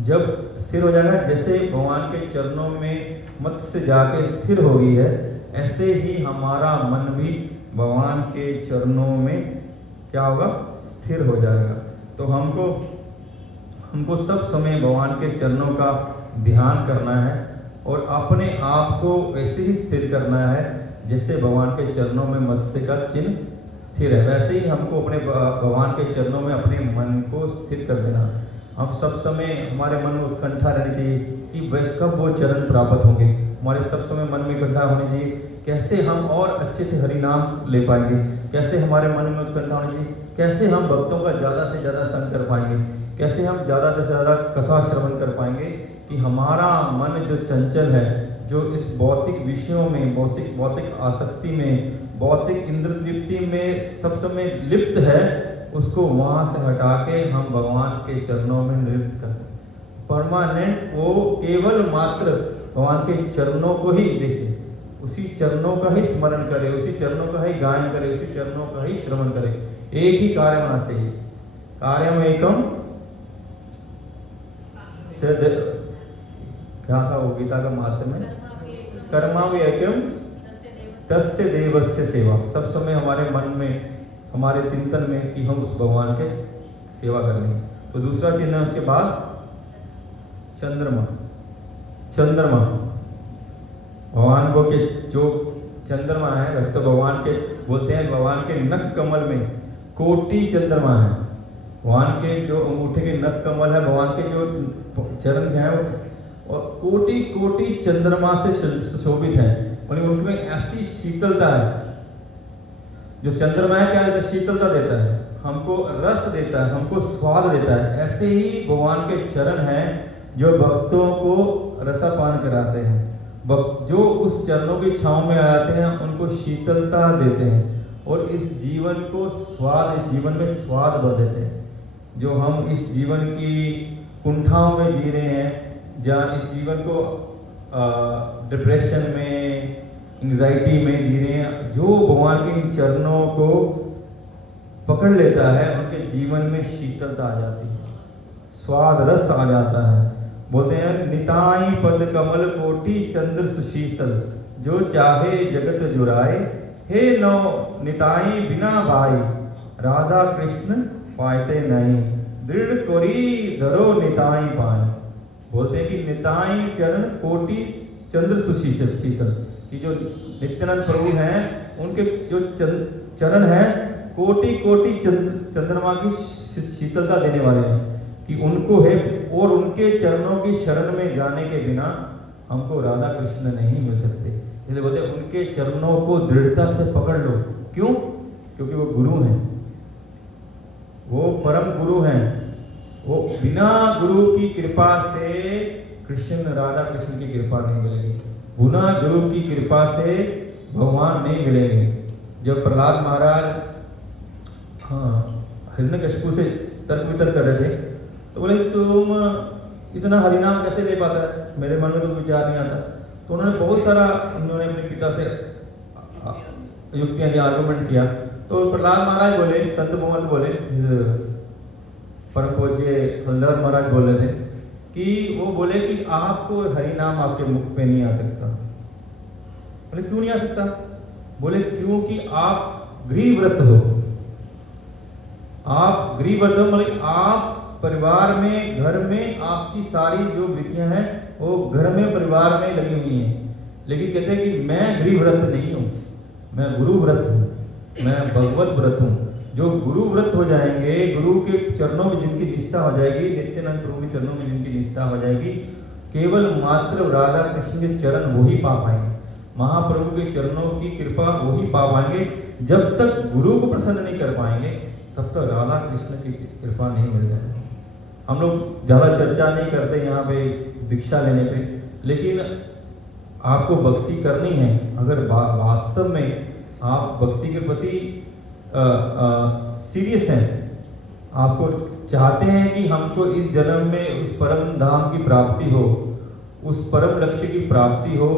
जब स्थिर हो जाएगा, जैसे भगवान के चरणों में मत से जाके स्थिर हो गई है, ऐसे ही हमारा मन भी भगवान के चरणों में क्या होगा, स्थिर हो जाएगा। तो हमको सब समय भगवान के चरणों का ध्यान करना है और अपने आप को ऐसे ही स्थिर करना है जैसे भगवान के चरणों में मत्स्य का चिन्ह स्थिर है। वैसे ही हमको अपने भगवान के चरणों में अपने मन को स्थिर कर देना। हम सब समय हमारे मन में उत्कंठा रहनी चाहिए कि कब वो चरण प्राप्त होंगे। हमारे सब समय मन में उत्कंठा होनी चाहिए, कैसे हम और अच्छे से हरि नाम ले पाएंगे, कैसे हमारे मन में उत्कंठा होनी चाहिए, कैसे हम भक्तों का ज़्यादा से ज़्यादा संग कर पाएंगे, कैसे हम ज़्यादा से ज़्यादा कथा श्रवण कर पाएंगे कि हमारा मन जो चंचल है, जो इस भौतिक विषयों में, भौतिक आसक्ति में, भौतिक इंद्र तृप्ति में सब समय लिप्त है, उसको वहाँ से हटा के हम भगवान के चरणों में निलिप्त करें। परमानेंट वो केवल मात्र भगवान के चरणों को ही देखे, उसी चरणों का ही स्मरण करे, उसी चरणों का ही गायन करे, उसी चरणों का ही श्रवण करे। एक ही कार्य होना चाहिए, कार्यम एकम क्या था वो गीता का महात्म्य में, कर्मावि एकम तस्य देवस्य सेवा। सब समय हमारे मन में, हमारे चिंतन में कि हम उस भगवान के सेवा करेंगे। तो दूसरा चिन्ह है उसके बाद चंद्रमा। भगवान को के जो चंद्रमा है, तो भगवान के बोलते हैं, भगवान के नख कमल में कोटि चंद्रमा है। भगवान के जो अंगूठे के नख कमल है, भगवान के जो चरण हैं, और कोटि कोटि चंद्रमा से सुशोभित है। और उनमें ऐसी शीतलता है, जो चंद्रमा है क्या देता है, शीतलता देता है, हमको रस देता है, हमको स्वाद देता है। ऐसे ही भगवान के चरण हैं जो भक्तों को रसापान कराते हैं। जो उस चरणों की छांव में आते हैं उनको शीतलता देते हैं और इस जीवन में स्वाद भर देते हैं। जो हम इस जीवन की कुंठाओं में जी रहे हैं, जहाँ इस जीवन को डिप्रेशन में, एंग्जाइटी में जी रहे हैं, जो भगवान के इन चरणों को पकड़ लेता है, उनके जीवन में शीतलता आ जाती है, स्वाद रस आ जाता है। बोलते हैं निताई पद कमल कोटि चंद्र सुशीतल, जो चाहे जगत जुराए, हे नौ निताई बिना भाई, राधा कृष्ण पायते नहीं, दृढ़ कोरी धरो निताई पाए। बोलते हैं कि निताई चरण कोटि चंद्र सुशीतल, कि जो नित्यानंद प्रभु हैं उनके जो चरण हैं कोटि कोटि चंद्रमा की शीतलता देने वाले हैं, कि उनको है, और उनके चरणों की शरण में जाने के बिना हमको राधा कृष्ण नहीं मिल सकते। इसलिए बोलते उनके चरणों को दृढ़ता से पकड़ लो। क्यों? क्योंकि वो गुरु हैं, वो परम गुरु हैं। वो बिना गुरु की कृपा से राधा कृष्ण की कृपा नहीं मिलेगी, बिना गुरु की कृपा से भगवान नहीं मिलेंगे। जब प्रहलाद महाराज हिरण्यकशिपु से तर्क वितर्क कर रहे थे, तो बोले तुम इतना हरिनाम कैसे ले पाता है, मेरे मन में तो विचार नहीं आता। तो उन्होंने बहुत सारा अपने पिता से युक्तियां दी, आर्गुमेंट किया। तो प्रहलाद महाराज बोले, संत मोहम्मद बोले, परम पूज्य हलदर महाराज बोले थे कि वो बोले कि आपको हरिनाम आपके मुख पे नहीं आ सकता। बोले क्यों नहीं आ सकता? बोले क्योंकि आप गृहव्रत हो। आप गृहव्रत हो मतलब आप परिवार में, घर में आपकी सारी जो वृत्तियां हैं वो घर में, परिवार में लगी हुई हैं। लेकिन कहते हैं कि मैं गृहव्रत नहीं हूँ, मैं गुरु व्रत हूँ, मैं भगवत व्रत हूँ। जो गुरु व्रत हो जाएंगे, गुरु के चरणों में जिनकी निष्ठा हो जाएगी, नित्यानंद प्रभु के चरणों में जिनकी निष्ठा हो जाएगी, केवल मात्र राधा कृष्ण के चरण वो ही पा पाएंगे, महाप्रभु के चरणों की कृपा वो ही पा पाएंगे। जब तक गुरु को प्रसन्न नहीं कर पाएंगे तब तक राधा कृष्ण की कृपा नहीं मिल जाएगी। हम लोग ज़्यादा चर्चा नहीं करते यहाँ पे दीक्षा लेने पे, लेकिन आपको भक्ति करनी है, अगर वास्तव में आप भक्ति के प्रति सीरियस हैं, आपको चाहते हैं कि हमको इस जन्म में उस परम धाम की प्राप्ति हो, उस परम लक्ष्य की प्राप्ति हो,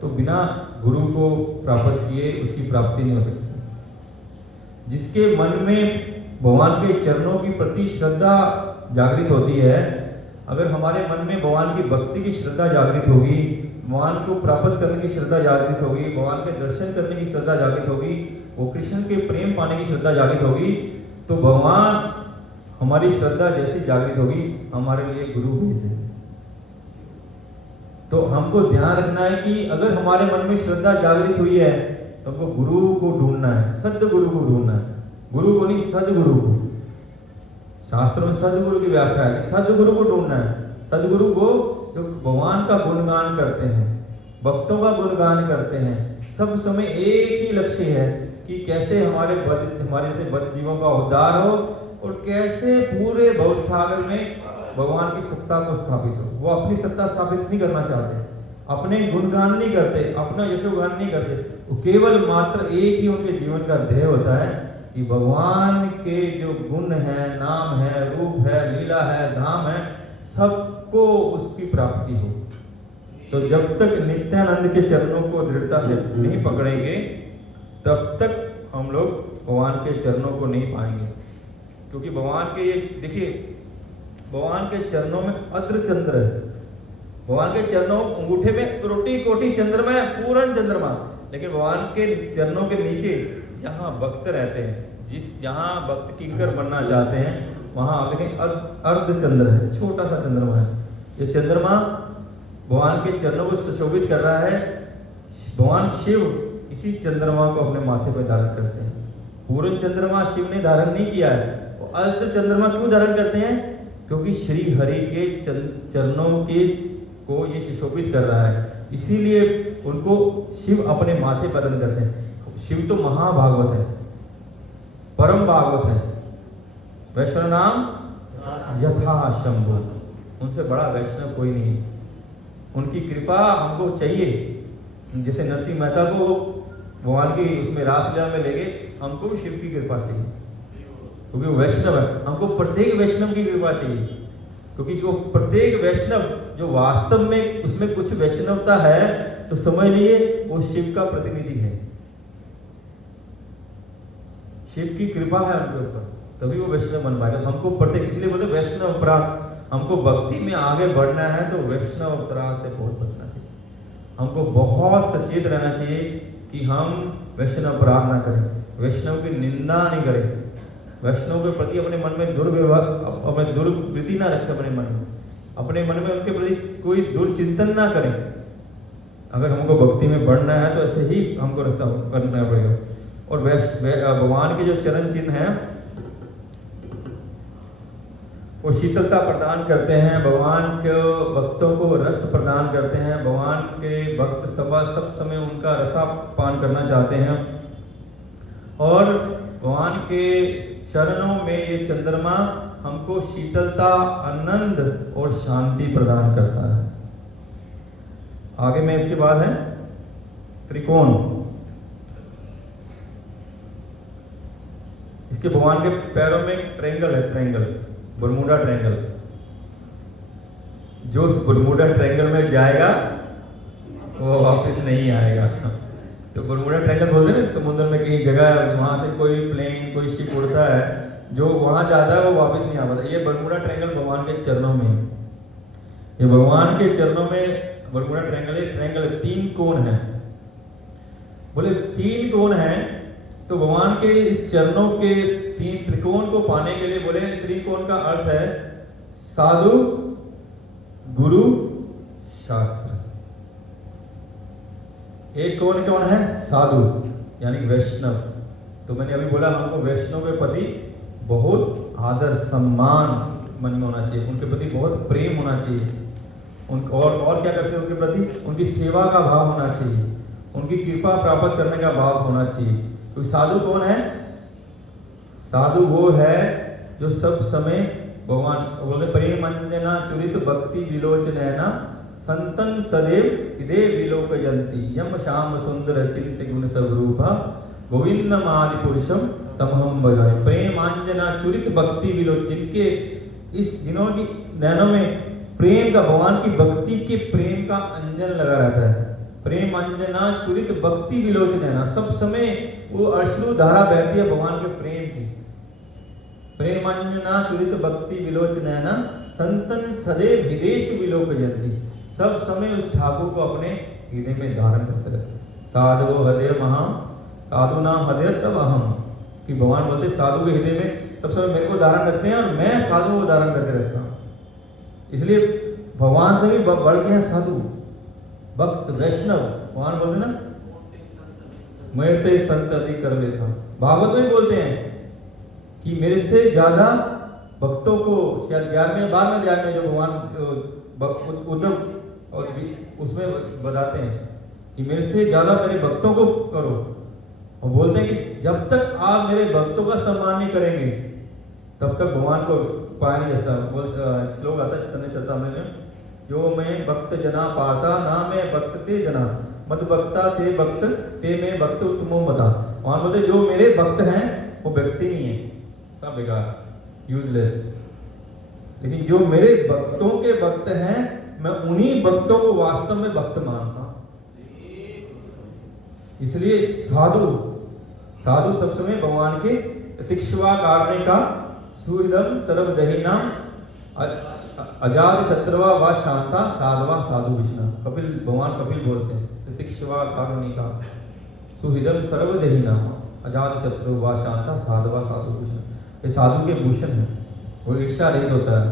तो बिना गुरु को प्राप्त किए उसकी प्राप्ति नहीं हो सकती। जिसके मन में भगवान के चरणों की प्रति श्रद्धा जागृत होती है, अगर हमारे मन में भगवान की भक्ति की श्रद्धा जागृत होगी, भगवान को प्राप्त करने की श्रद्धा जागृत होगी, भगवान के दर्शन करने की श्रद्धा जागृत होगी, वो कृष्ण के प्रेम पाने की श्रद्धा जागृत होगी, तो भगवान हमारी श्रद्धा जैसी जागृत होगी, हमारे लिए गुरु भेजे। तो हमको ध्यान रखना है कि अगर हमारे मन में श्रद्धा जागृत हुई है तो हमको गुरु को ढूंढना है, सद्गुरु को ढूंढना है, गुरु को नहीं सद्गुरु को। शास्त्रों में सद्गुरु की व्याख्या है कि सद्गुरु को ढूंढना है, सद्गुरु को जो भगवान का गुणगान करते हैं, भक्तों का गुणगान करते हैं, सब समय एक ही लक्ष्य है कि कैसे हमारे से बद्ध जीवों का उद्धार हो और कैसे पूरे भवसागर में भगवान की सत्ता को स्थापित हो। वो अपनी सत्ता स्थापित नहीं करना चाहते, अपने गुणगान नहीं करते, अपना यशोगान नहीं करते, वो केवल मात्र एक ही उनके जीवन का ध्येय होता है कि भगवान के जो गुण है, नाम है, रूप है, लीला है, धाम है, सबको उसकी प्राप्ति हो। तो जब तक नित्यानंद के चरणों को दृढ़ता से नहीं पकड़ेंगे तब तक हम लोग भगवान के चरणों को नहीं पाएंगे। क्योंकि भगवान के ये देखिए, भगवान के चरणों में अर्ध चंद्र है, भगवान के चरणों अंगूठे में कोटि कोटि चंद्रमा है, पूर्ण चंद्रमा, लेकिन भगवान के चरणों के नीचे जहाँ भक्त रहते हैं, जहाँ भक्त किंकर बनना चाहते हैं, वहाँ आप देखें अर्ध चंद्र है, छोटा सा चंद्रमा है। ये चंद्रमा भगवान के चरणों को सुशोभित कर रहा है। भगवान शिव इसी चंद्रमा को अपने माथे पर धारण करते हैं। पूर्ण चंद्रमा शिव ने धारण नहीं किया है, वो अर्ध चंद्रमा क्यों धारण करते हैं? क्योंकि श्री हरि के चरणों के को ये सुशोभित कर रहा है, इसीलिए उनको शिव अपने माथे पर धारण करते हैं। शिव तो महाभागवत है, परम भागवत है, वैष्णव नाम यथा शंभु, उनसे बड़ा वैष्णव कोई नहीं। उनकी कृपा हमको चाहिए, जैसे नरसिंह मेहता को भगवान की उसमें रासलीला में ले गए, हमको भी शिव की कृपा चाहिए क्योंकि वो वैष्णव है। हमको प्रत्येक वैष्णव की कृपा चाहिए क्योंकि जो प्रत्येक वैष्णव जो वास्तव में उसमें कुछ वैष्णवता है तो समझ लिए वो शिव का प्रतिनिधि है, शिव की कृपा है उनके ऊपर, तभी वो वैष्णव बन पाएगा। हमको प्रत्येक, इसलिए बोलते वैष्णव अपराध, हमको भक्ति में आगे बढ़ना है तो वैष्णव अपराध से बहुत बचना चाहिए। हमको बहुत सचेत रहना चाहिए कि हम वैष्णव अपराध ना करें, वैष्णव की निंदा नहीं करें, वैष्णव के प्रति अपने मन में दुर्व्यवहार, अपने दुर्वृत्ति ना रखें, अपने मन में उनके प्रति कोई दुर्चिंतन ना करें। अगर हमको भक्ति में बढ़ना है तो ऐसे ही हमको रास्ता करना पड़ेगा। और भगवान के जो चरण चिन्ह हैं वो शीतलता प्रदान करते हैं, भगवान के भक्तों को रस प्रदान करते हैं, भगवान के भक्त सब समय उनका रसापान करना चाहते हैं। और भगवान के चरणों में ये चंद्रमा हमको शीतलता, आनंद और शांति प्रदान करता है। आगे में इसके बाद है त्रिकोण। इसके भगवान के पैरों में ट्रायंगल है, ट्रायंगल, बरमूडा ट्रायंगल। जो उस बरमूडा ट्रायंगल में जाएगा वो वापस नहीं आएगा। तो बरमूडा ट्रायंगल बोलते हैं ना, समुद्र में कहीं जगह है, वहां से कोई प्लेन, कोई शिप उड़ता है, जो वहां जाता है वो वापस नहीं आ पाता। ये बरमूडा ट्रायंगल भगवान के चरणों में, ये भगवान के चरणों में बरमूडा ट्रायंगल है। ट्रायंगल 3 कोण है, बोले 3 कोण है, तो भगवान के इस चरणों के 3 त्रिकोण को पाने के लिए बोले त्रिकोण का अर्थ है साधु, गुरु, शास्त्र। एक कोण कौन है? साधु यानी वैष्णव। तो मैंने अभी बोला हमको वैष्णव के प्रति बहुत आदर सम्मान मन में होना चाहिए, उनके प्रति बहुत प्रेम होना चाहिए, और क्या करते हैं उनके प्रति? उनकी सेवा का भाव होना चाहिए, उनकी कृपा प्राप्त करने का भाव होना चाहिए। तो साधु कौन है? साधु वो है जो सब समय भगवान बोलते प्रेम अंजना चुरित भक्ति विलोचन है ना, संतन सदैव हृदय विलोकयन्ति यम श्याम सुंदर चिंत गुण स्वरूपा गोविंदमादि पुरुषम तमहम भजामि। प्रेमांजना चुरित भक्ति विलोक, जिनके जिन्होंने नैनों में प्रेम का, भगवान की भक्ति के प्रेम का अंजन लगा रहता है। प्रेम अंजना चुरित भक्ति विलोचन है ना, सब समय वो अश्रु धारा बहती है भगवान के प्रेम की। प्रेम अंजना चुरित भक्ति विलोचन है ना, संतन सदैव हृदय विलोकयन्ति, सब समय उस ठाकुर को अपने हृदय में धारण करते रहते। साधु हृदय महा साधु नाम हृदय तब अहम, कि भगवान बोलते साधु के हृदय में सब समय मेरे को धारण रखते हैं और मैं साधु को धारण करके रखता हूँ। इसलिए भगवान से भी बढ़ के हैं साधु, भक्त, वैष्णव। भगवान बोलते ना, मैं ते संत अधिक कर लेता। भागवत में बोलते हैं कि मेरे से ज्यादा भक्तों को, शायद 11वें अध्याय में जो भगवान उद्धव और उसमें बताते हैं कि मेरे से ज्यादा मेरे भक्तों को करो, और बोलते हैं कि जब तक आप मेरे भक्तों का सम्मान नहीं करेंगे तब तक भगवान को पाया नहीं जाता। श्लोक आता चैतन्य चरितामृत में, जो मैं भक्त जना पाता ना मैं भक्त ते जना मद भक्ता ते भक्त ते मैं भक्त उत्तमो मता। भगवान बोलते जो मेरे भक्त हैं वो व्यक्ति नहीं है, सब बेकार, यूजलेस, लेकिन जो मेरे भक्तों के भक्त हैं मैं उन्हीं भक्तों को वास्तव में भक्त मानता हूं। इसलिए साधु सब समय भगवान के प्रतीक्षवा कारणे का सुहृदम सर्वदहिना अजात शत्रुवा व शांता साधवा साधु विष्णु। भगवान कपिल बोलते हैं प्रतीक्षवा कारणे का सुहृदम सर्वदहिना अजात शत्रु व शांता साधवा साधु विष्णु। ये साधु के भूषण है, वो ईर्ष्या रहित होता है,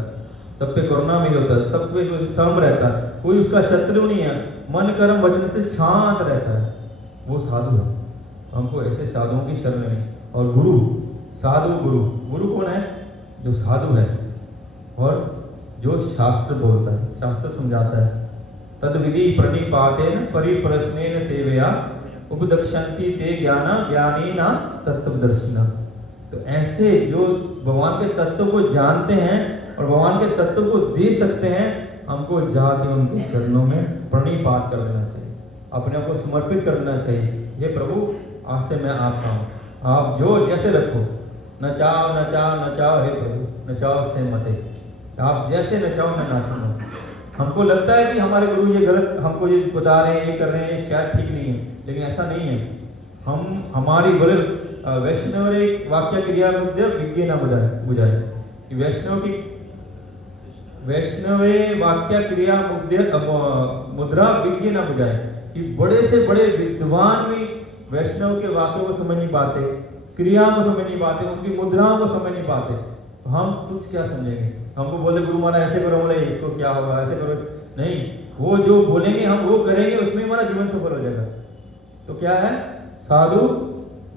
सब पे करुणा में होता है, सब पे सम रहता है, कोई उसका शत्रु नहीं है, मन कर्म वचन से शांत रहता है, वो साधु है। हमको ऐसे साधुओं की शरण नहीं। और गुरु, साधु गुरु कौन है? जो साधु है और जो शास्त्र बोलता है, शास्त्र समझाता है। तद विधि प्रणिपातेन परिप्रश्नेन सेवया उपदक्षन्ति ते ज्ञाना ज्ञानेन तत्त्वदर्शिना। तो ऐसे जो भगवान के तत्व को जानते हैं और भगवान के तत्व को दे सकते हैं, हमको जाके उनके चरणों में प्रणिपात कर देना चाहिए, अपने आप को समर्पित कर देना चाहिए। ये प्रभु आज से मैं आपका हूँ, आप जो जैसे रखो, नचाओ नचाओ नचाओ, हे प्रभु नचाओ से मते, आप जैसे नचाओ मैं नाचूंगा। हमको लगता है कि हमारे गुरु ये गलत हमको ये बता रहे हैं, ये कर रहे हैं, शायद ठीक नहीं है, लेकिन ऐसा नहीं है। हम हमारी बोले वैष्णव वाक्य क्रिया मध्य विज्ञ न बुझाए कि वैष्णवे वाक्य क्रिया मुद्रा विज्ञ न बुझाए, कि बड़े से बड़े विद्वान भी वैष्णव के वाक्यों को समझ नहीं पाते, क्रियाओं को समझ नहीं पाते, उनकी मुद्राओं को समझ नहीं पाते, तो हम तुझ क्या समझेंगे? हमको बोले गुरु महाराज ऐसे करो, बोले इसको क्या होगा, ऐसे करो, नहीं, वो जो बोलेंगे हम वो करेंगे, उसमें हमारा जीवन सफल हो जाएगा। तो क्या है? साधु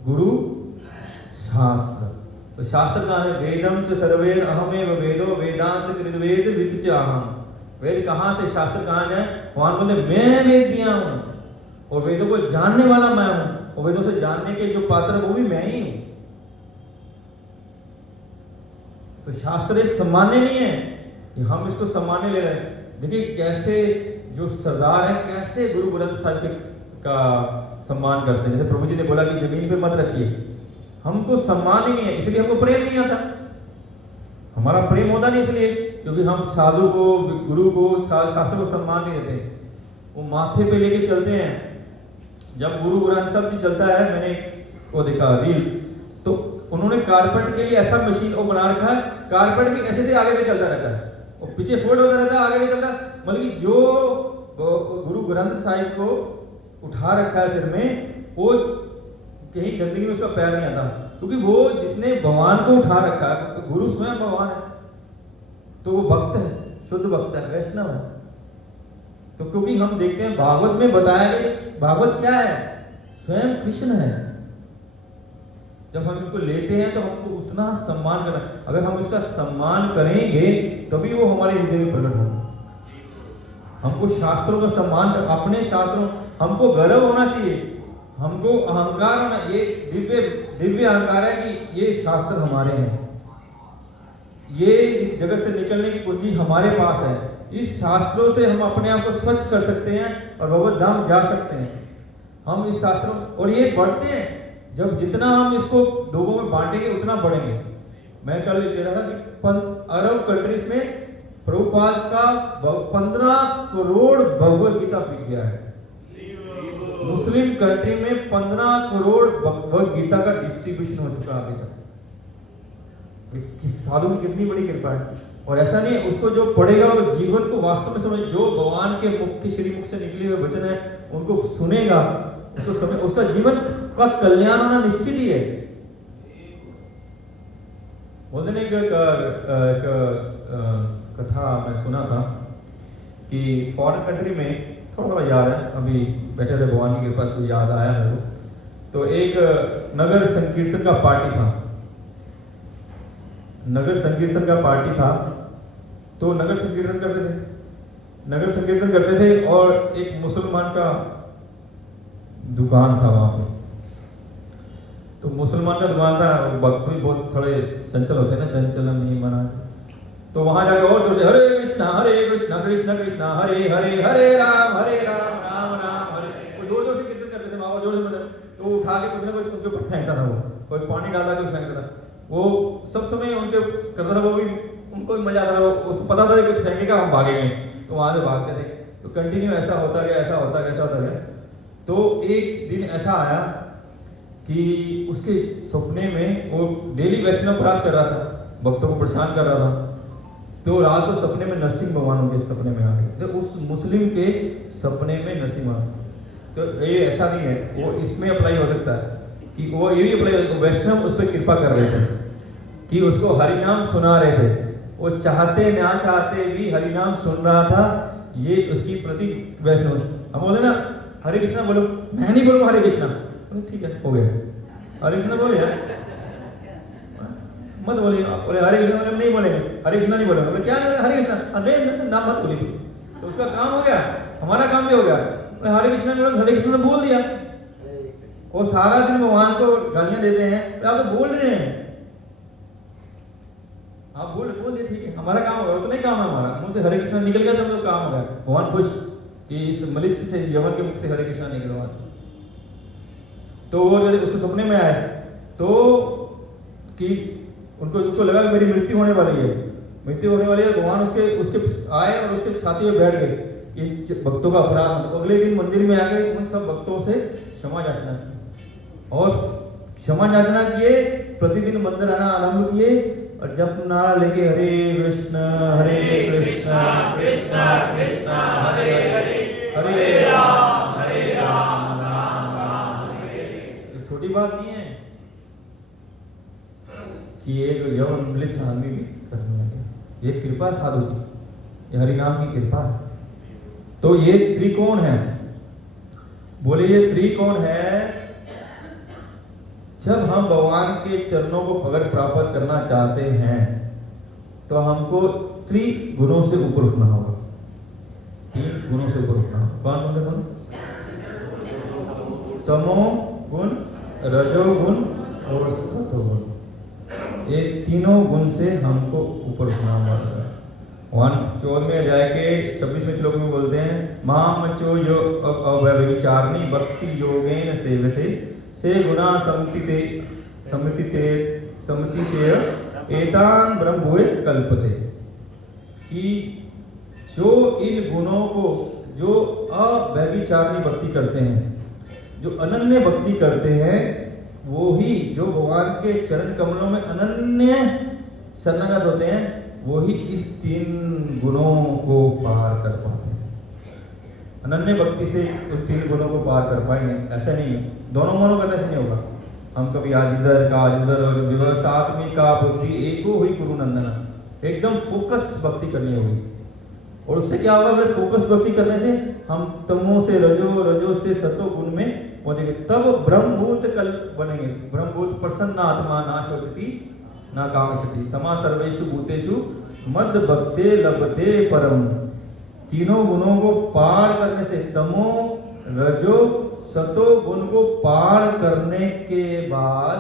गुरु शास्त्र। तो शास्त्र कहाँ है? वेदम च सर्वेण अहमेव वेदो वेदांत कृद्वेद विद च अहम। वेद कहाँ से, शास्त्र कहाँ जाए? भगवान बोले मैं वेद दिया हूँ और वेदों को जानने वाला मैं हूँ, और वेदों से जानने के जो पात्र वो भी मैं ही हूँ। तो शास्त्र सामान्य नहीं है कि हम इसको सामान्य ले रहे हैं। देखिए कैसे जो सरदार है कैसे गुरु ग्रंथ साहिब का सम्मान करते हैं। जैसे प्रभु जी ने बोला कि जमीन पे मत रखिए, हमको सम्मान ही नहीं है, इसलिए हमको प्रेम नहीं आता, हमारा प्रेम होता नहीं इसलिए क्योंकि हम साधु को, गुरु को, शास्त्र को सम्मान नहीं देते। वो माथे पे लेके चलते हैं। जब गुरु ग्रंथ साहिब जी चलता है, मैंने वो देखा रील, तो उन्होंने कारपेट के लिए ऐसा मशीन वो बना रखा है, कारपेट भी ऐसे से आगे भी चलता रहता है, और पीछे फोल्ड होता रहता है, आगे भी चलता है। मतलब कि जो गुरु ग्रंथ साहिब को उठा रखा है सिर में, वो कहीं गंदगी में उसका पैर नहीं आता, क्योंकि वो जिसने भगवान को उठा रखा है, गुरु स्वयं भगवान है, तो वो भक्त है, शुद्ध भक्त है, वैष्णव है। तो क्योंकि हम देखते हैं भागवत में बताया गया, भागवत क्या है? स्वयं कृष्ण है। जब हम इसको लेते हैं तो हमको उतना सम्मान करना, अगर हम इसका सम्मान करेंगे तभी वो हमारे हृदय में प्रकट होगा। हमको शास्त्रों का सम्मान, अपने शास्त्रों, हमको गर्व होना चाहिए, हमको अहंकार होना, ये दिव्य अहंकार है कि ये शास्त्र हमारे हैं, ये इस जगत से निकलने की कुंजी हमारे पास है, इस शास्त्रों से हम अपने आप को स्वच्छ कर सकते हैं और भगवत धाम जा सकते हैं। हम इस शास्त्रों, और ये बढ़ते हैं, जब जितना हम इसको लोगों में बांटेंगे उतना बढ़ेंगे। मैं कल कह रहा था कि अरब कंट्रीज में प्रभुपाद का 15 करोड़ भगवत गीता बिक गया है। मुस्लिम कंट्री में 15 करोड़ भगवत गीता का डिस्ट्रीब्यूशन हो चुका है अभी तक। साधु की कितनी बड़ी कृपा है। और ऐसा नहीं है, उसको जो पढ़ेगा वो जीवन को वास्तव में समझ, जो भगवान के मुख के श्री मुख से निकले हुए वचन है उनको सुनेगा, उसको समझ, उसका जीवन का कल्याण होना निश्चित ही है। बोलते नहीं, एक कथा मैं सुना था कि फॉरेन कंट्री में, थोड़ा याद है अभी बैठे रहे, भगवान की कृपा से याद आया मेरे को, तो एक नगर संकीर्तन का पार्टी था। नगर संकीर्तन का पार्टी था, तो नगर संकीर्तन करते थे और एक मुसलमान का दुकान था वहां पे। तो मुसलमान का दुकान था, भक्त भी बहुत थोड़े चंचल होते हैं ना, चंचलम नहीं मना, तो वहां जाके और जोर से हरे कृष्णा कृष्ण कृष्णा हरे हरे, हरे राम राम राम हरे, वो जोर जोर से कीर्तन करते थे वहां, और जोर से, तो उठा के कुछ ना कुछ उनके ऊपर फेंकता था, वो कोई पानी डाला कुछ फेंकता था, वो सब समय उनके करता था, वो भी उनको भी मजा आता था, उसको पता था कि कुछ फेंकेगा हम भागेंगे, तो वहां से भागते थे। तो कंटिन्यू ऐसा होता गया। तो एक दिन ऐसा आया कि उसके सपने में, वो डेली वैष्णव अपराध कर रहा था, भक्तों को परेशान कर रहा था, तो रात को सपने में नरसिंह भगवान उनके सपने में आ गए। तो उस मुस्लिम के सपने में नरसिंह भगवान, तो ये ऐसा नहीं है, वो इसमें अप्लाई हो सकता है कि वो ये भी अप्लाई हो सकता है, वैष्णव उस पर कृपा कर रहे थे कि उसको हरिनाम सुना रहे थे, वो चाहते ना चाहते भी हरिनाम सुन रहा था, ये उसकी प्रति वैष्णव। हम बोले ना हरे कृष्णा बोलो, मैं नहीं बोलूंगा हरे कृष्णा, ठीक है हो गया, हरे कृष्णा बोले यार, मत बोलिए, बोले हरे कृष्णा नहीं बोलेंगे, हरे कृष्णा नहीं बोलेंगे, बोले क्या हरे कृष्णा, अरे नाम मत बोलिए, तो उसका काम हो गया, हमारा काम भी हो गया, हरे कृष्णा हरे कृष्णा बोल दिया। वो सारा दिन भगवान को गालियां देते हैं, आप तो बोल रहे हैं, आप बोल दे, ठीक है हमारा काम होगा, उतना ही काम है हमारा, मुंह से हरे कृष्णा निकल गया तो हम काम हो गया, भगवान खुश कि इस मलिच से, इस यवन के मुख से हरे कृष्णा निकल गया। तो वो उसको सपने में आए, तो कि उनको लगा कि मेरी मृत्यु होने वाली है, भगवान उसके आए और उसके छाती में बैठ गए, इस भक्तों का अपराध। तो अगले दिन मंदिर में आ गए, उन सब भक्तों से क्षमा याचना की, और क्षमा याचना किए, प्रतिदिन मंदिर आना आरंभ किए, और जब नारा लेके हरे कृष्ण कृष्ण कृष्ण हरे हरे, हरे राम राम राम हरे। ये छोटी बात नहीं है कि एक यवन मिलित आदमी भी करने लगे, ये कृपा साधु की, ये हरिनाम की कृपा है। तो ये त्रिकोण है, बोले ये त्रिकोण है, जब हम भगवान के चरणों को अगर प्राप्त करना चाहते हैं तो हमको त्रिगुणों से ऊपर उठना होगा, 3 गुणों से ऊपर उठना होगा। कौन से गुण? तमो गुण, रजोगुण और सतोगुण, ये तीनों गुण से हमको ऊपर उठना होगा। 14वें अध्याय के 26वें श्लोक में बोलते हैं, मामचो यो अव्यभिचारिणी भक्ति योगेन सेवते से गुणा सम्मिते एतान ब्रह्मभूय कल्पते, कि जो इन गुणों को, जो अव्यभिचारिणी भक्ति करते हैं, जो अनन्य भक्ति करते हैं, वो ही जो भगवान के चरण कमलों में अनन्य शरणागत होते हैं, वो ही इस 3 गुणों को पार कर पाते हैं। अनन्य भक्ति से उस 3 गुणों को पार कर पाएंगे, ऐसा नहीं है, दोनों मनो करने से नहीं होगा। हम कभी आज इधर का आज उधर, और विवसात्मी का बुद्धि एको हुई गुरु नंदना, एकदम फोकस्ड भक्ति करनी होगी। और उससे क्या होगा, फिर फोकस भक्ति करने से हम तमो से रजो से सतो गुण में पहुंचेंगे, तब ब्रह्मभूत कल बनेंगे। ब्रह्मभूत प्रसन्न आत्मा ना शोचती ना कामचति, समा सर्वेषु भूतेषु मद भक्ते लभते परम। तीनों गुणों को पार करने से, तमो रजो सतो गुण को पार करने के बाद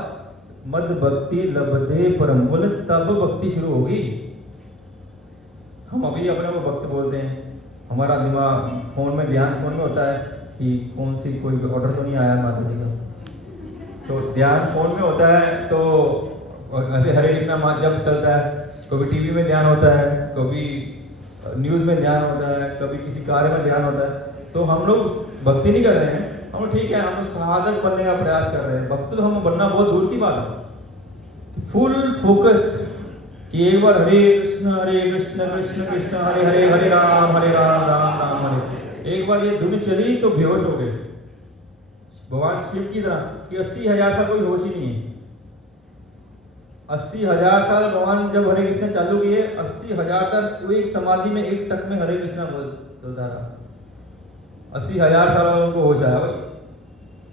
मद भक्ति लभते परम, बोले तब भक्ति शुरू होगी। हम अभी अपने को भक्त बोलते हैं, हमारा दिमाग फोन में, ध्यान फोन में होता है कि कौन सी कोई ऑर्डर तो नहीं आया माता जी का, तो ध्यान फोन में होता है। तो ऐसे हरे कृष्णा माँ जब चलता है, कभी टीवी में ध्यान होता है, कभी न्यूज़ में ध्यान होता है, कभी किसी कार्य में ध्यान होता है। तो हम लोग भक्ति नहीं कर रहे हैं, हम ठीक है, हम लोग साधक बनने का प्रयास कर रहे हैं। भक्त तो हम बनना बहुत दूर की बात है। फुल फोकस्ड कि एक बार हरे कृष्ण कृष्ण कृष्ण हरे हरे, हरे राम राम राम हरे। एक बार ये धुन चली तो बेहोश हो गए, भगवान शिव की तरह कि 80,000 साल कोई होश ही नहीं है। 80,000 साल भगवान जब हरे कृष्ण चालू किए, 80,000 तक वो एक समाधि में एक टक में हरे कृष्ण बोल चलता रहा। 80,000 साल बाद उनको होश आया, भाई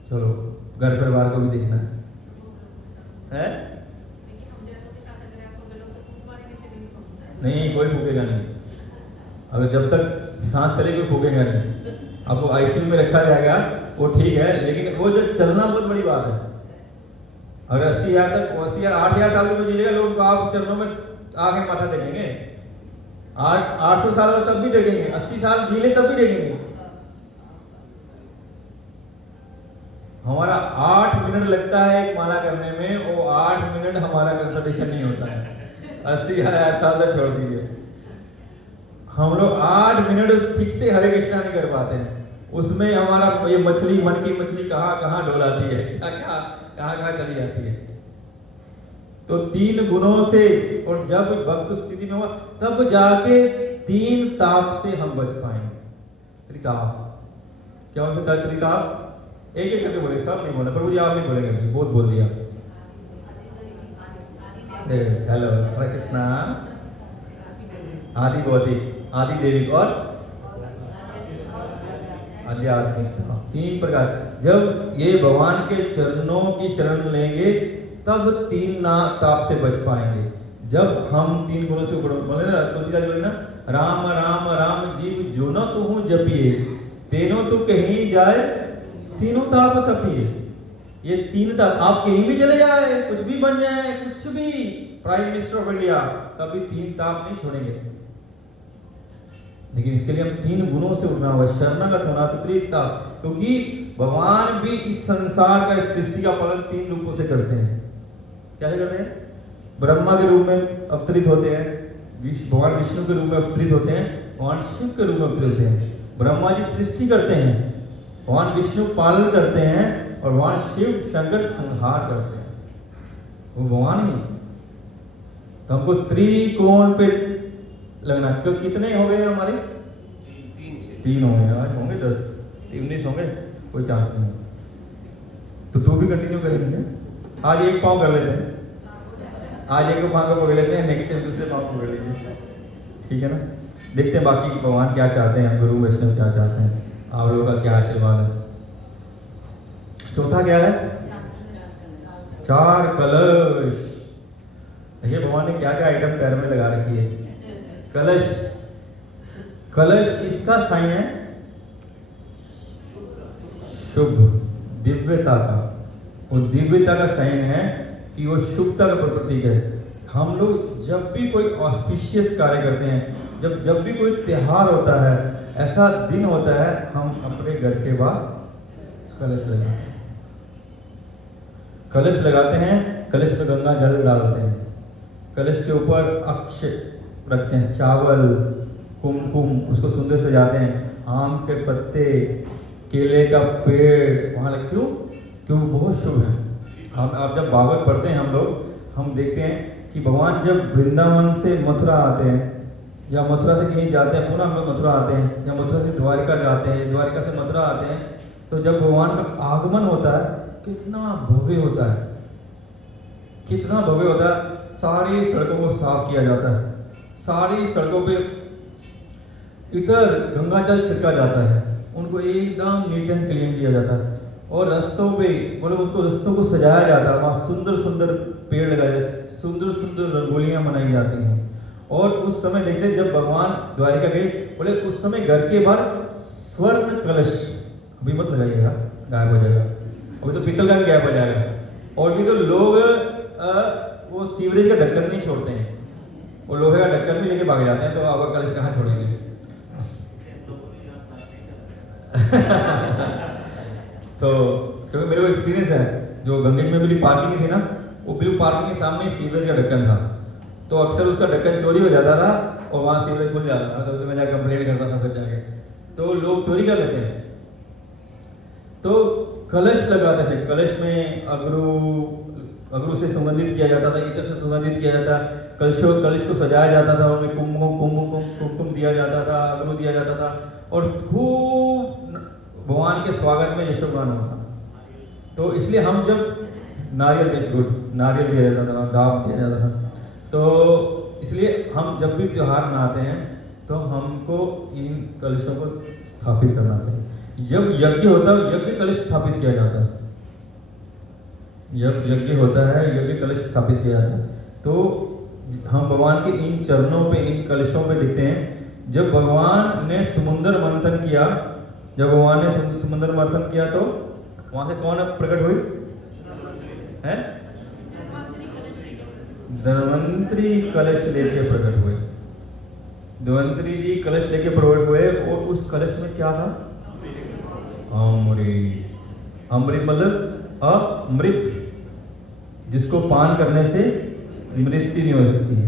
चलो घर परिवार को भी देखना है। नहीं, कोई फूकेगा नहीं, अगर जब तक सांस चले कोई फूकेगा नहीं। आपको आईसीयू में रखा जाएगा वो ठीक है, लेकिन वो जो चलना बहुत बड़ी बात है। अगर 80,000 तक 80,000 8,000 साल में जीलेगा, लोग आप चरणों में आके माथा टेकेंगे। 800 साल में तब भी टेकेंगे, 80 साल जीले तब भी टेकेंगे। हमारा 8 मिनट लगता है एक माला करने में, वो 8 मिनट हमारा कंसल्टेशन नहीं होता है। 80,000 साल तक छोड़ दीजिए, हम लोग 8 मिनट ठीक से हरे कृष्णा नहीं कर पाते हैं। उसमें हमारा ये मछली, मन की मछली कहाँ कहाँ डोलाती है, कहाँ कहाँ चली जाती है। तो 3 गुणों से, और जब भक्त स्थिति में हुआ तब जाके 3 ताप से हम बच पाएंगे। त्रिताप, क्या होता है त्रिताप? एक एक करके बोले, सब नहीं बोले, प्रभु जी आप नहीं बोलेंगे, बहुत बोल दिया। हेलो, हरे कृष्णा। आदि भौतिक, आदि देविक और आध्यात्मिक। 3 प्रकार। जब ये भगवान के चरणों की शरण लेंगे तब 3 ताप से बच पाएंगे। जब हम 3 गुणों से ऊपर बोले ना, तुलसीदास बोले ना, राम राम राम जीव जो न तू हूँ जपिए, तेनो तू कहीं जाए तीनों ताप तपिए। ये 3 ताप, आप कहीं भी चले जाए, कुछ भी बन जाए, कुछ भी प्राइम मिनिस्टर ऑफ इंडिया, तभी 3 ताप नहीं छोड़ेंगे। लेकिन इसके लिए हम 3 गुणों से उठना होगा, शरणागत होना, त्रिता। क्योंकि भगवान भी इस संसार का, इस सृष्टि का पालन 3 रूपों से करते हैं। क्या करते हैं? ब्रह्मा के रूप में अवतरित होते हैं, भगवान विष्णु के रूप में अवतरित होते हैं, भगवान शिव के रूप में अवतरित होते हैं। ब्रह्मा जी सृष्टि करते हैं, भगवान विष्णु पालन करते हैं, और भगवान शिव शंकर संहार करते हैं। वो भगवान ही। तो हमको त्रिकोण पे लगना। तो कितने हो गए हमारे? 3 हो गए, आज होंगे 10, 19 होंगे, कोई चांस नहीं। तो 2 भी कंटिन्यू करेंगे। आज एक पाँव कर लेते हैं, आज एक पाँव को पकड़ लेते हैं, नेक्स्ट टाइम दूसरे पाँव को पकड़ लेंगे, ठीक है ना। देखते हैं बाकी भगवान क्या चाहते हैं, गुरु वैष्णव क्या चाहते हैं, आप लोगों का क्या आशीर्वाद है। चौथा क्या है? 4 कलश। देखिए भगवान ने क्या क्या आइटम पैर में लगा रखी है। कलश, कलश किसका साइन है? शुभ, दिव्यता का। वो दिव्यता का साइन है कि वो शुभता का प्रतीक है। हम लोग जब भी कोई ऑस्पिशियस कार्य करते हैं, जब भी कोई त्योहार होता है, ऐसा दिन होता है, हम अपने घर के बाहर कलश लगाते हैं। कलश लगाते हैं, कलश पे गंगा जल डालते हैं, कलश के ऊपर अक्षय रखते हैं, चावल, कुमकुम, उसको सुंदर सजाते हैं, आम के पत्ते, केले का पेड़ वहाँ लग। क्यों? क्यों? बहुत शुभ है। आप जब भागवत पढ़ते हैं हम लोग, हम देखते हैं कि भगवान जब वृंदावन से मथुरा आते हैं, या मथुरा से कहीं जाते हैं, पुनः हम लोग मथुरा आते हैं, या मथुरा से द्वारिका जाते हैं, द्वारिका से मथुरा आते हैं, तो जब भगवान का आगमन होता है कितना भव्य होता है, कितना भव्य होता है। सारी सड़कों को साफ किया जाता है, सारी सड़कों पे इतर गंगा जल छिड़का जाता है, उनको एकदम नीट एंड क्लीन किया जाता है, और रास्तों पे मतलब उनको रास्तों को सजाया जाता है, वहाँ सुंदर सुंदर पेड़ लगाए जाते, सुंदर सुंदर रंगोलियाँ बनाई जाती हैं। और उस समय देखते हैं जब भगवान द्वारिका गए, बोले उस समय घर के बाहर स्वर्ण कलश, अभी मत लगाइएगा, गायब हो जाएगा, अभी तो पीतल का गायब हो जाएगा। और भी तो लोग वो सीवरेज का ढक्कन नहीं छोड़ते हैं, वो लोहे का ढक्कन भी लेके भाग जाते हैं, तो अब कलश कहाँ छोड़ेंगे। तो क्योंकि मेरे को एक्सपीरियंस है, जो गंगेज में मेरी पार्किंग थी ना, वो बिल्कुल पार्किंग के सामने सीवरेज का ढक्कन था, तो अक्सर उसका ढक्कन चोरी हो जाता था और वहाँ सीवरेज खुल जाता था, तो उसमें मैं जाकर कंप्लेंट करता था फिर जाके, तो लोग चोरी कर लेते हैं। तो कलश लगाते थे, कलश में अगरू से सुगंधित किया जाता था, इत्र से सुगंधित किया जाता, कलश को सजाया जाता था, उनमें कुमकुम दिया जाता था, अगरू दिया जाता था, और खूब भगवान के स्वागत में यशोगान होता। तो इसलिए हम जब नारियल दिया जाता था, डाब दिया जाता था, तो इसलिए हम जब भी त्योहार मनाते हैं तो हमको इन कलशों को स्थापित करना चाहिए। जब यज्ञ होता है, यज्ञ कलश स्थापित किया जाता है, जब यज्ञ होता है यज्ञ कलश स्थापित किया जाता है। तो हम भगवान के इन चरणों पे, इन कलशों पे दिखते हैं। जब भगवान ने समुद्र मंथन किया, तो वहां से कौन प्रकट हुई है? धन्वंतरी कलश लेके प्रकट हुए। धन्वंतरी जी कलश लेके प्रकट हुए, और उस कलश में क्या था? अमृत। अमृत मतलब अमृत, जिसको पान करने से मृत्यु नहीं हो सकती है।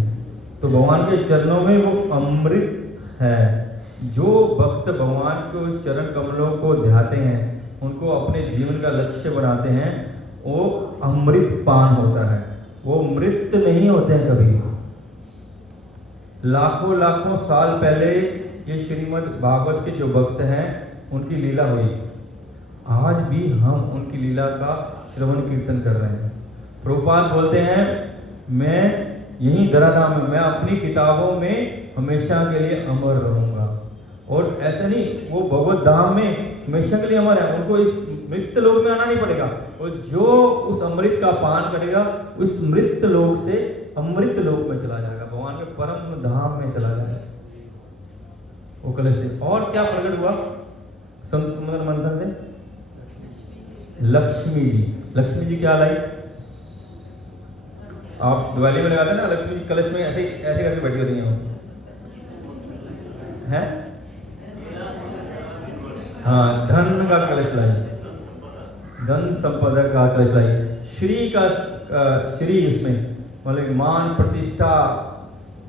तो भगवान के चरणों में वो अमृत है। जो भक्त भगवान के उस चरण कमलों को ध्याते हैं, उनको अपने जीवन का लक्ष्य बनाते हैं, वो अमृत पान होता है, वो मृत नहीं होते हैं कभी। लाखों साल पहले ये श्रीमद् भागवत के जो भक्त हैं, उनकी लीला हुई। आज भी हम उनकी लीला का श्रवण कीर्तन कर रहे हैं। प्रभुपाद बोलते हैं, मैं यहीं धराधाम में, मैं अपनी किताबों में हमेशा के लिए अमर रहूंगा। और ऐसा नहीं, वो भगवत धाम में हमेशा के लिए अमर है, उनको इस मृत लोक में आना नहीं पड़ेगा। और जो उस अमृत का पान करेगा, उस मृत लोक से अमृत लोक में चला जाएगा, भगवान के परम धाम में चला जाएगा वो कलश से। और क्या प्रकट हुआ समुद्र मंथन से? लक्ष्मी जी। लक्ष्मी जी क्या लाई? आप दिवाली में लगाते हैं ना, लक्ष्मी जी कलश में ऐसे करके बैठी होती हैं। हाँ, धन का कलश लाई, धन संपदा का कलश लाई। श्री उसमें मतलब मान, प्रतिष्ठा,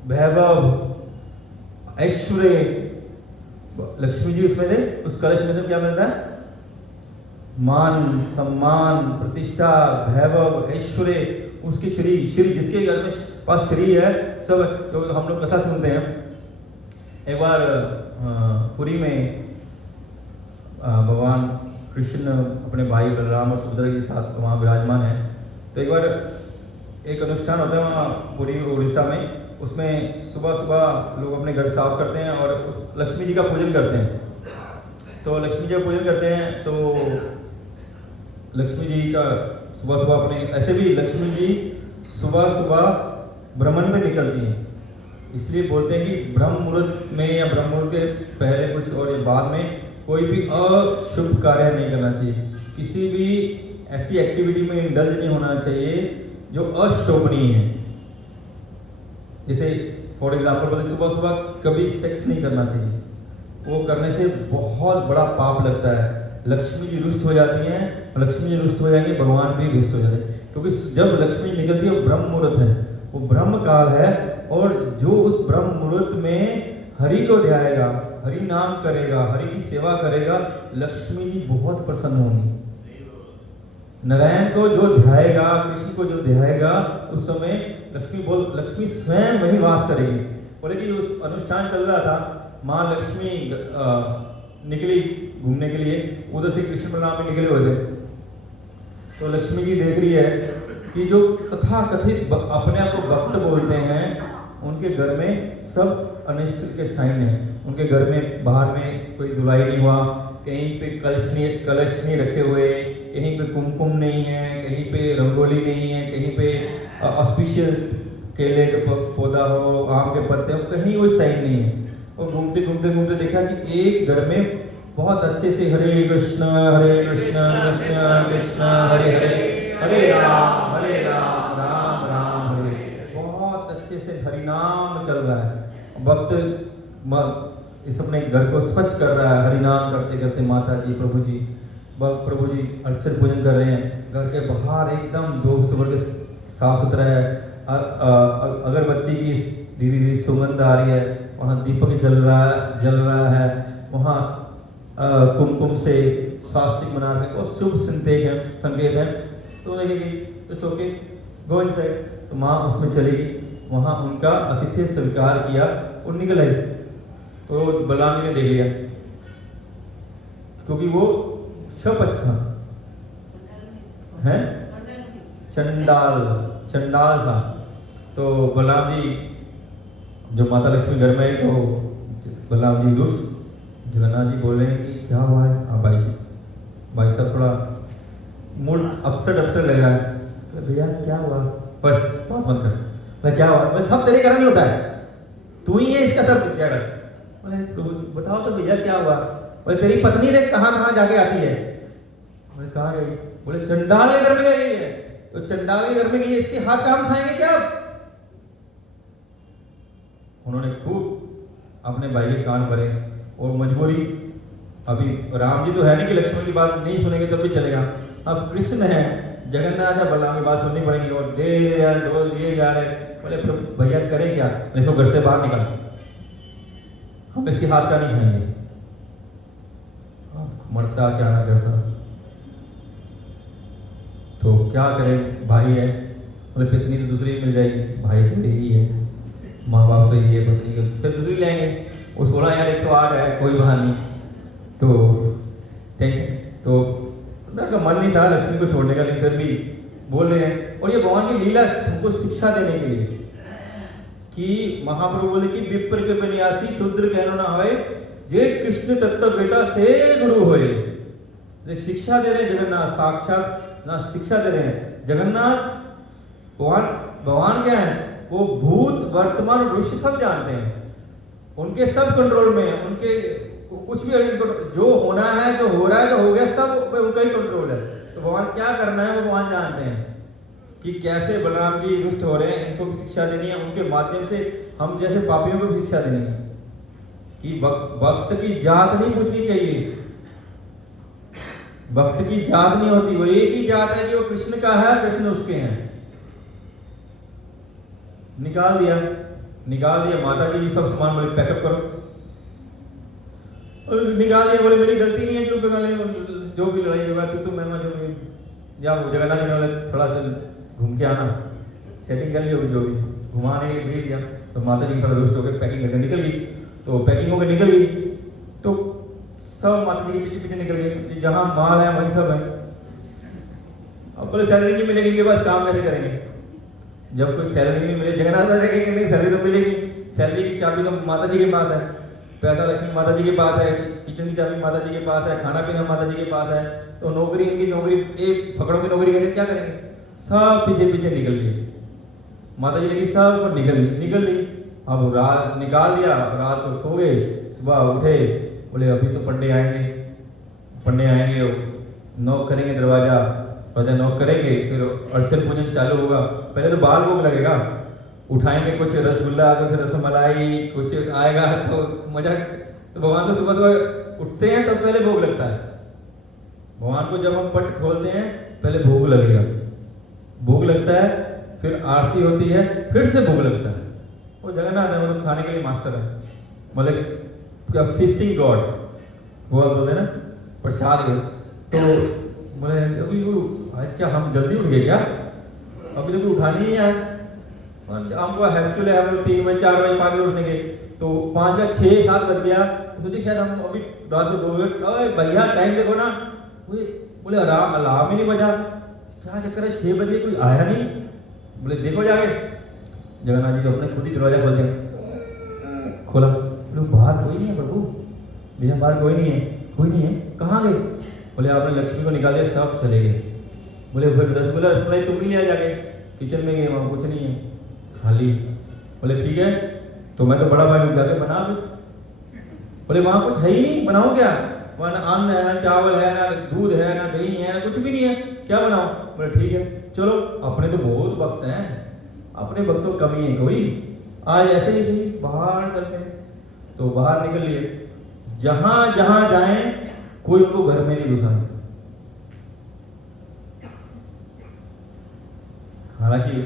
वैभव, ऐश्वर्य, लक्ष्मी जी उसमें से, उस कलश में से क्या मिलता है? मान, सम्मान, प्रतिष्ठा, वैभव, ऐश्वर्य, उसकी श्री जिसके घर में पास श्री है, सब तो हम लोग कथा सुनते हैं। एक बार पुरी में भगवान कृष्ण अपने भाई बलराम और सुभद्रा के साथ वहाँ विराजमान है। तो एक बार एक अनुष्ठान होता है वहाँ पुरी उड़ीसा में, उसमें सुबह लोग अपने घर साफ करते हैं और लक्ष्मी जी का पूजन करते हैं। तो लक्ष्मी जी का पूजन करते हैं, तो लक्ष्मी जी का सुबह अपने, ऐसे भी लक्ष्मी जी सुबह भ्रमण में निकलती हैं। इसलिए बोलते हैं कि ब्रह्म मुहूर्त में या ब्रह्म मुहूर्त के पहले कुछ और या बाद में कोई भी अशुभ कार्य नहीं करना चाहिए। किसी भी ऐसी एक्टिविटी में इंडल्ज नहीं होना चाहिए जो अशोभनीय है। जैसे फॉर एग्जाम्पल बोले, सुबह कभी सेक्स नहीं करना चाहिए, वो करने से बहुत बड़ा पाप लगता है। लक्ष्मी जी रुष्ट हो जाती हैं, लक्ष्मी जी रुष्ट हो जाएंगे, भगवान भी रुष्ट हो जाते हैं। क्योंकि जब लक्ष्मी निकलती है वो ब्रह्म मुहूर्त है, वो ब्रह्म काल है, और जो उस ब्रह्म मुहूर्त में हरि को ध्याएगा, हरि नाम करेगा, हरि की सेवा करेगा, लक्ष्मी जी बहुत प्रसन्न होंगी। नारायण को जो ध्याएगा, कृष्ण को जो ध्याएगा, उस समय लक्ष्मी स्वयं वही वास करेगी। बोले कि उस अनुष्ठान चल रहा था, माँ लक्ष्मी निकली घूमने के लिए, उधर से कृष्ण बलराम भी निकले हुए थे। तो लक्ष्मी जी देख रही है कि जो तथाकथित अपने आप को भक्त बोलते हैं, उनके घर में सब अनिष्ट के साइन है। उनके घर में बाहर में कोई धुलाई नहीं हुआ, कहीं पे कलश नहीं रखे हुए, कहीं पे कुमकुम नहीं है, कहीं पे रंगोली नहीं है, कहीं पे ऑस्पिशियस केले का पौधा हो, आम के पत्ते हो, कहीं कोई साइन नहीं है। और घूमते देखा कि एक घर में बहुत अच्छे से हरे कृष्ण कृष्ण कृष्ण हरे हरे राम राम राम हरे, बहुत अच्छे से हरि नाम काम चल रहा है। भक्त इस अपने घर को स्वच्छ कर रहा है, हरिनाम करते करते माता जी प्रभु जी अर्चन पूजन कर रहे हैं। घर के बाहर एकदम दो सुबह साफ सुथरा है, अगरबत्ती की धीरे धीरे सुगंध आ रही है, वहाँ दीपक जल रहा है, वहाँ कुमकुम से स्वास्तिक बना रहे और शुभ संकेत है। तो देखेगी इस ओके गो इनसाइड, तो माँ उसमें चली गई, वहाँ उनका अतिथि स्वीकार किया और निकल आई। तो बलराम जी ने देख लिया क्योंकि वो शपथ था, है चंडाल था। तो बलराम जी जो माता लक्ष्मी घर में आई तो बलराम जी रुष्ट, जगन्नाथ जी बोल रहे हैं कि क्या हुआ है। हाँ भाई साहब थोड़ा मूड अपसेट लग रहा है। भैया क्या हुआ, पर बात मत कर। बोले क्या हुआ, बोले सब तेरे कारण नहीं होता है, तू ही है इसका सब क्या कर। बोले बताओ तो भैया क्या हुआ। बोले तेरी पत्नी देख कहाँ जाके आती है। बोले कहाँ गई। बोले चंडाल के घर में गई है। तो चंडाल के घर में गई है, इसके हाथ का हम खाएंगे क्या। उन्होंने खूब अपने भाई के कान भरे और मजबूरी, अभी राम जी तो है नहीं कि लक्ष्मण की बात नहीं सुनेंगे तब भी चलेगा, अब कृष्ण है, जगन्नाथ है, बलराम की बात सुननी पड़ेगी। और दे यार डोज दिए जा रहे। बोले भैया करें क्या, इसको घर से बाहर निकाल, हम इसके हाथ का नहीं खाएंगे। अब मरता क्या ना करता, तो क्या करें, भाई है। बोले पत्नी तो दूसरी मिल जाएगी, भाई तो यही है, माँ बाप तो ये पत्नी को फिर दूसरी लेंगे। वो 16 यार 108 है, कोई बात नहीं। तो टेंशन तो उनका मन नहीं था लक्ष्मी को छोड़ने का, लेकिन फिर भी बोल रहे हैं। और ये भगवान की लीला हमको शिक्षा देने के लिए कि महाप्रभु बोले कि विप्र के बनियासी शूद्र कहनो ना होए, जे कृष्ण तत्व बेटा से गुरु होए। शिक्षा दे रहे जगन्नाथ, साक्षात ना शिक्षा दे रहे हैं जगन्नाथ। भगवान क्या है, वो भूत वर्तमान और भविष्य सब जानते हैं, उनके सब कंट्रोल में है, उनके कुछ भी जो होना है, जो हो रहा है, जो हो गया, सब उनका ही कंट्रोल है। तो भगवान क्या करना है वो भगवान जानते हैं कि कैसे बलराम जी रुष्ट हो रहे हैं, इनको भी शिक्षा देनी है। उनके माध्यम से हम जैसे पापियों को भी शिक्षा देनी है कि भक्त की जात नहीं पूछनी चाहिए, भक्त की जात नहीं होती, वो एक ही जात है कि वो कृष्ण का है, कृष्ण उसके हैं। निकाल दिया माता जी भी सब सामान बोले पैकअप करो, और निकाल दिया। बोले मेरी गलती नहीं है, जो भी लड़ाई होगा तू मैं जो भी या वो जगन्नाथ जी ने बोले थोड़ा सा घूम के आना, सेटिंग कर ली होगी, जो भी घुमाने के लिए भेज दिया। तो माता जी थोड़ा रुष्ट होकर पैकिंग करके निकल गई। तो पैकिंग होकर निकल गई तो सब माता जी के पीछे पीछे निकल गए, जहाँ माल है वही सब है। अब बोले सैलरी नहीं मिलेगी इनके पास, काम कैसे करेंगे जब कोई सैलरी नहीं मिले। जगन्नाथ देखेंगे नहीं सैलरी तो मिलेगी, सैलरी की चाबी तो माता जी के पास है, पैसा लक्ष्मी माता जी के पास है, किचन की चाबी माता जी के पास है, खाना पीना माता जी के पास है। तो नौकरी इनकी नौकरी एक फकड़ों की नौकरी करेंगे, क्या करेंगे, सब पीछे पीछे निकल लिए। माता जी लेकिन सब निकल ली। अब रात निकाल दिया, रात को सो गए, सुबह उठे, बोले अभी तो पंडे आएंगे, नॉक करेंगे दरवाजा नॉक करेंगे, फिर अर्चन पूजन चालू होगा। पहले तो बाल भोग लगेगा, उठाएंगे कुछ रसगुल्ला, कुछ रसमलाई, कुछ आएगा तो मजा। तो भगवान तो सुबह सुबह उठते हैं तब पहले भोग लगता है। भगवान को जब हम पट खोलते हैं पहले भोग लगेगा, भोग लगता है, फिर आरती होती है, फिर से भोग लगता है। वो जगन्नाथ है, वो तो खाने के लिए मास्टर है, मतलब फीस्टिंग गॉड वो बोलते हैं ना, प्रसाद। तो बोले अभी वो आज क्या हम जल्दी उठ गए क्या, अभी तो उठानी ही है हमको, हैप्चुअल है हम लोग 3 बजे 4 बजे 5 बजे उठने के। तो 5 का 6 7 बज गया, सोचे शायद हम अभी रात को 2 बजे। अरे भैया टाइम देखो ना, बोले अलार्म ही नहीं बजा, क्या चक्कर है 6 बजे कोई आया नहीं। बोले देखो जाके, जगन्नाथ जी जो अपने खुद ही दरवाजा खोलते हैं, खोला, बोले बाहर कोई नहीं है प्रभु, भैया बाहर कोई नहीं है, कहाँ गए। बोले आपने लक्ष्मी को निकाल दिया, सब चले गए। बोले फिर रसगुल्ला रसमलाई तुम ही ले आ जाके, किचन में गए, वहाँ कुछ नहीं है, खाली। बोले ठीक है, तो मैं तो बड़ा भाई हूँ, जाके बना भी। बोले वहाँ कुछ है ही नहीं, बनाओ क्या, वहाँ ना अन्न है, ना चावल है, ना दूध है, ना दही है, ना कुछ भी नहीं है, क्या बनाओ। बोले ठीक है चलो, अपने तो बहुत भक्त हैं, अपने भक्तों कमी है कोई, आज ऐसे ही सही बाहर चलते हैं, तो बाहर निकल लिए, जहां जहां जाएं कोई उनको घर में नहीं घुसाए। हालांकि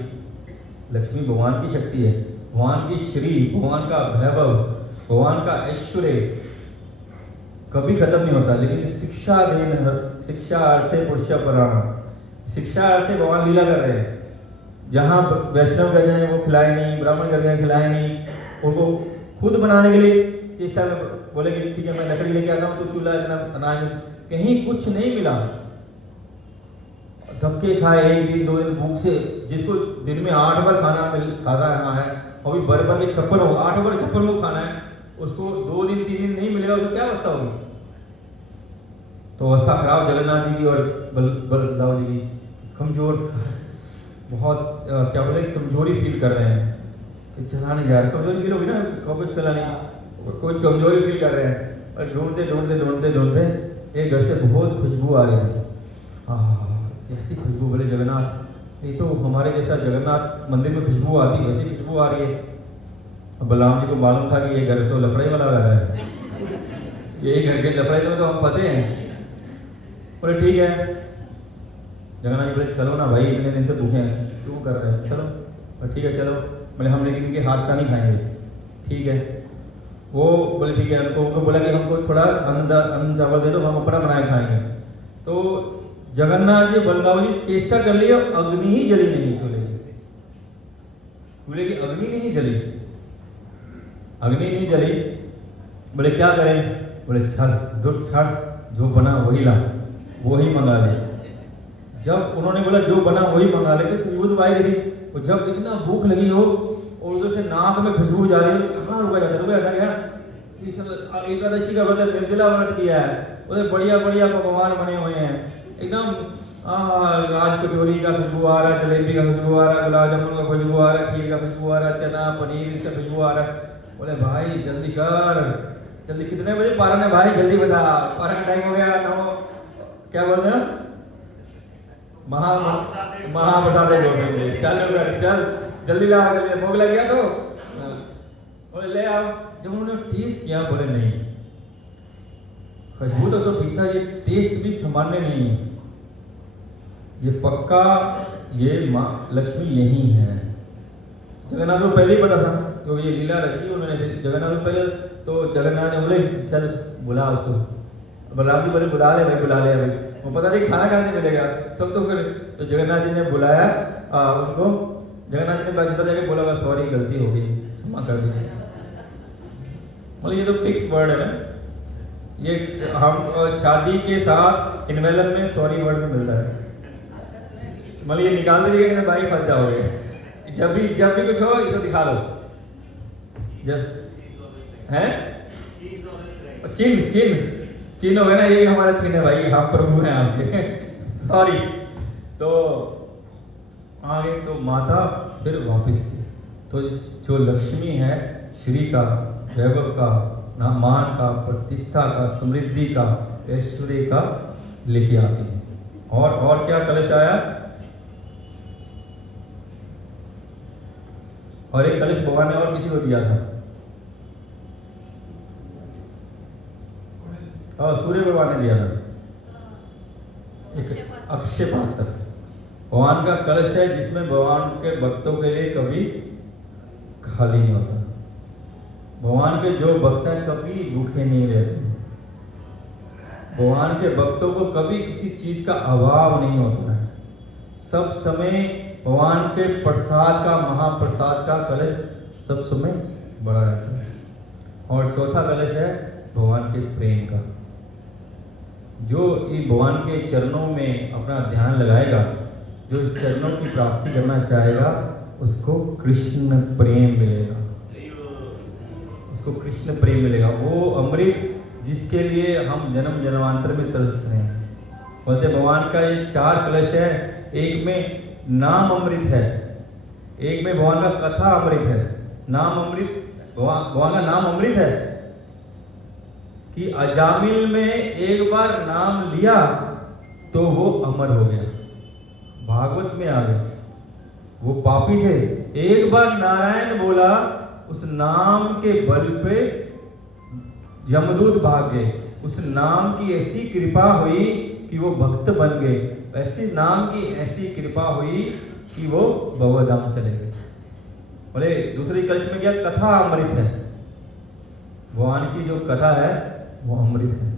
लक्ष्मी भगवान की शक्ति है, भगवान की श्री, भगवान का वैभव, भगवान का ऐश्वर्य कभी खत्म नहीं होता। लेकिन शिक्षा देन, शिक्षा अर्थे पुरुष पराणा, शिक्षा अर्थे भगवान लीला कर रहे हैं। जहाँ वैष्णव कर गए वो खिलाए नहीं, ब्राह्मण कर गए खिलाए नहीं, उनको खुद बनाने के लिए चेष्टा में बोले कि ठीक है मैं लकड़ी लेके आता हूँ, तो चूल्हा इतना अनाज, कहीं कुछ नहीं मिला। धक्के खाए, एक दिन 2 दिन भूख से, जिसको दिन में 8 बार खाना है, और भी भर के 56 हो, 8 बार 56 को खाना है, उसको 2 दिन 3 दिन नहीं मिलेगा तो क्या अवस्था होगी? तो अवस्था खराब जगन्नाथ जी की और बलदाव जी की। कमजोर, बहुत क्या बोले, कमजोरी फील कर रहे हैं कि चला नहीं जा रहा। कमजोरी फील होगी ना, कुछ चला नहीं, कुछ कमजोरी फील कर रहे हैं। और ढूंढते ढूंढते ढूंढते ढूंढते एक घर से बहुत खुशबू आ रही है। जैसी खुशबू, बोले जगन्नाथ, ये तो हमारे जैसा जगन्नाथ मंदिर में खुशबू आती, वैसी खुशबू आ रही है। अब बलराम जी को मालूम था कि ये घर तो लफड़े वाला घर है, यही घर के लफड़े में तो हम फंसे हैं। बोले ठीक है, जगन्नाथ जी बोले चलो ना भाई, इतने दिन से भूखे हैं, क्यों कर रहे हैं, चलो। और ठीक है चलो, बोले हम लेकिन इनके हाथ का नहीं खाएंगे, ठीक है। वो बोले ठीक है, उनको बोला कि हमको थोड़ा अन्न चावल दे दो, हम अपना बनाए खाएंगे। तो जगन्नाथ जी बलराम जी चेष्टा कर ली, अग्नि ही जली नहीं चूल्हे की, चूल्हे की अग्नि नहीं जली, अग्नि नहीं जली। बोले क्या करें? बोले चल दूर छाड़, जो बना वही ला, वही मंगा ले। जब उन्होंने बोला जो बना वही मंगा ले, तो खुशबू तो आई रही। और जब इतना भूख लगी हो और उधर से नाक में खुशबू जा रही है, कहाँ रुका जाता क्या? एकादशी का व्रत, निर्जला व्रत किया है, उधर बढ़िया बढ़िया पकवान बने हुए हैं, एकदम राज कचौरी का खुशबू आ रहा है, जलेबी का खुशबू आ रहा है, गुलाब जामुन का खुशबू आ रहा है, खीर का खुशबू आ रहा है, चना पनीर का खुशबू आ रहा है। बोले भाई जल्दी कर, जल्दी, कितने बजे पारण है भाई, जल्दी बता, पारण का टाइम हो गया। 9, क्या बोल रहे हैं, महाप्रसाद बोलेंगे, चल चल जल्दी ला, भोग लग गया तो बोले ले आओ। जब उन्होंने टेस्ट किया, बोले नहीं, खुशबू तो ठीक था, ये टेस्ट भी सामान्य नहीं है, ये पक्का ये माँ लक्ष्मी यही है। जगन्नाथ को पहले ही पता था, तो ये लीला रची उन्होंने जगन्नाथ को पहले। तो जगन्नाथ ने बोले चल बुला उसको, बलराम जी बोले बुला ले भाई, बुला ले भाई, वो पता नहीं खाना कहाँ से मिलेगा, सब तो कर। तो जगन्नाथ जी ने बुलाया उनको, जगन्नाथ जी ने बात जाके बोला सॉरी गलती हो गई, क्षमा कर दीजिए। मतलब ये तो फिक्स वर्ड है ना, ये हम शादी के साथ इन्वेलम में सॉरी वर्ड में मिलता है। मतलब ये निकाल दीजिएगा कि भाई फंस जाओगे, जब भी कुछ हो इसको दिखा दो। जब हैं चिन्ह हो गया ना, ये भी हमारा चिन्ह है भाई, हम प्रभु हैं आपके सॉरी। तो आगे तो माता फिर वापस की, तो जो लक्ष्मी है, श्री का, वैभव का, मान का, प्रतिष्ठा का, समृद्धि का, ऐश्वर्य का लेके आती है। और क्या कलश आया, और एक कलश भगवान ने और किसी को दिया था, और सूर्य भगवान ने दिया था, एक अक्षय पात्र, भगवान का कलश है जिसमें भगवान के भक्तों के लिए कभी खाली नहीं होता। भगवान के जो भक्त हैं कभी भूखे नहीं रहते, भगवान के भक्तों को कभी किसी चीज का अभाव नहीं होता है, सब समय भगवान के प्रसाद का, महाप्रसाद का कलश सब समय बड़ा रहता है। और चौथा कलश है भगवान के प्रेम का, जो इस भगवान के चरणों में अपना ध्यान लगाएगा, जो इस चरणों की प्राप्ति करना चाहेगा, उसको कृष्ण प्रेम मिलेगा, उसको कृष्ण प्रेम मिलेगा। वो अमृत जिसके लिए हम जन्म जन्मांतर में तरस रहे हैं। बोलते भगवान का ये 4 कलश है, एक में नाम अमृत है, एक में भगवान का कथा अमृत है। नाम अमृत, भगवान का नाम अमृत है कि अजामिल में एक बार नाम लिया तो वो अमर हो गया, भागवत में आ गया। वो पापी थे, एक बार नारायण बोला उस नाम के बल पे यमदूत भाग गए। उस नाम की ऐसी कृपा हुई कि वो भक्त बन गए। ऐसी नाम की ऐसी कृपा हुई कि वो भवधाम चले गए। बोले दूसरी कलश में क्या कथा अमृत है। भगवान की जो कथा है वो अमृत है।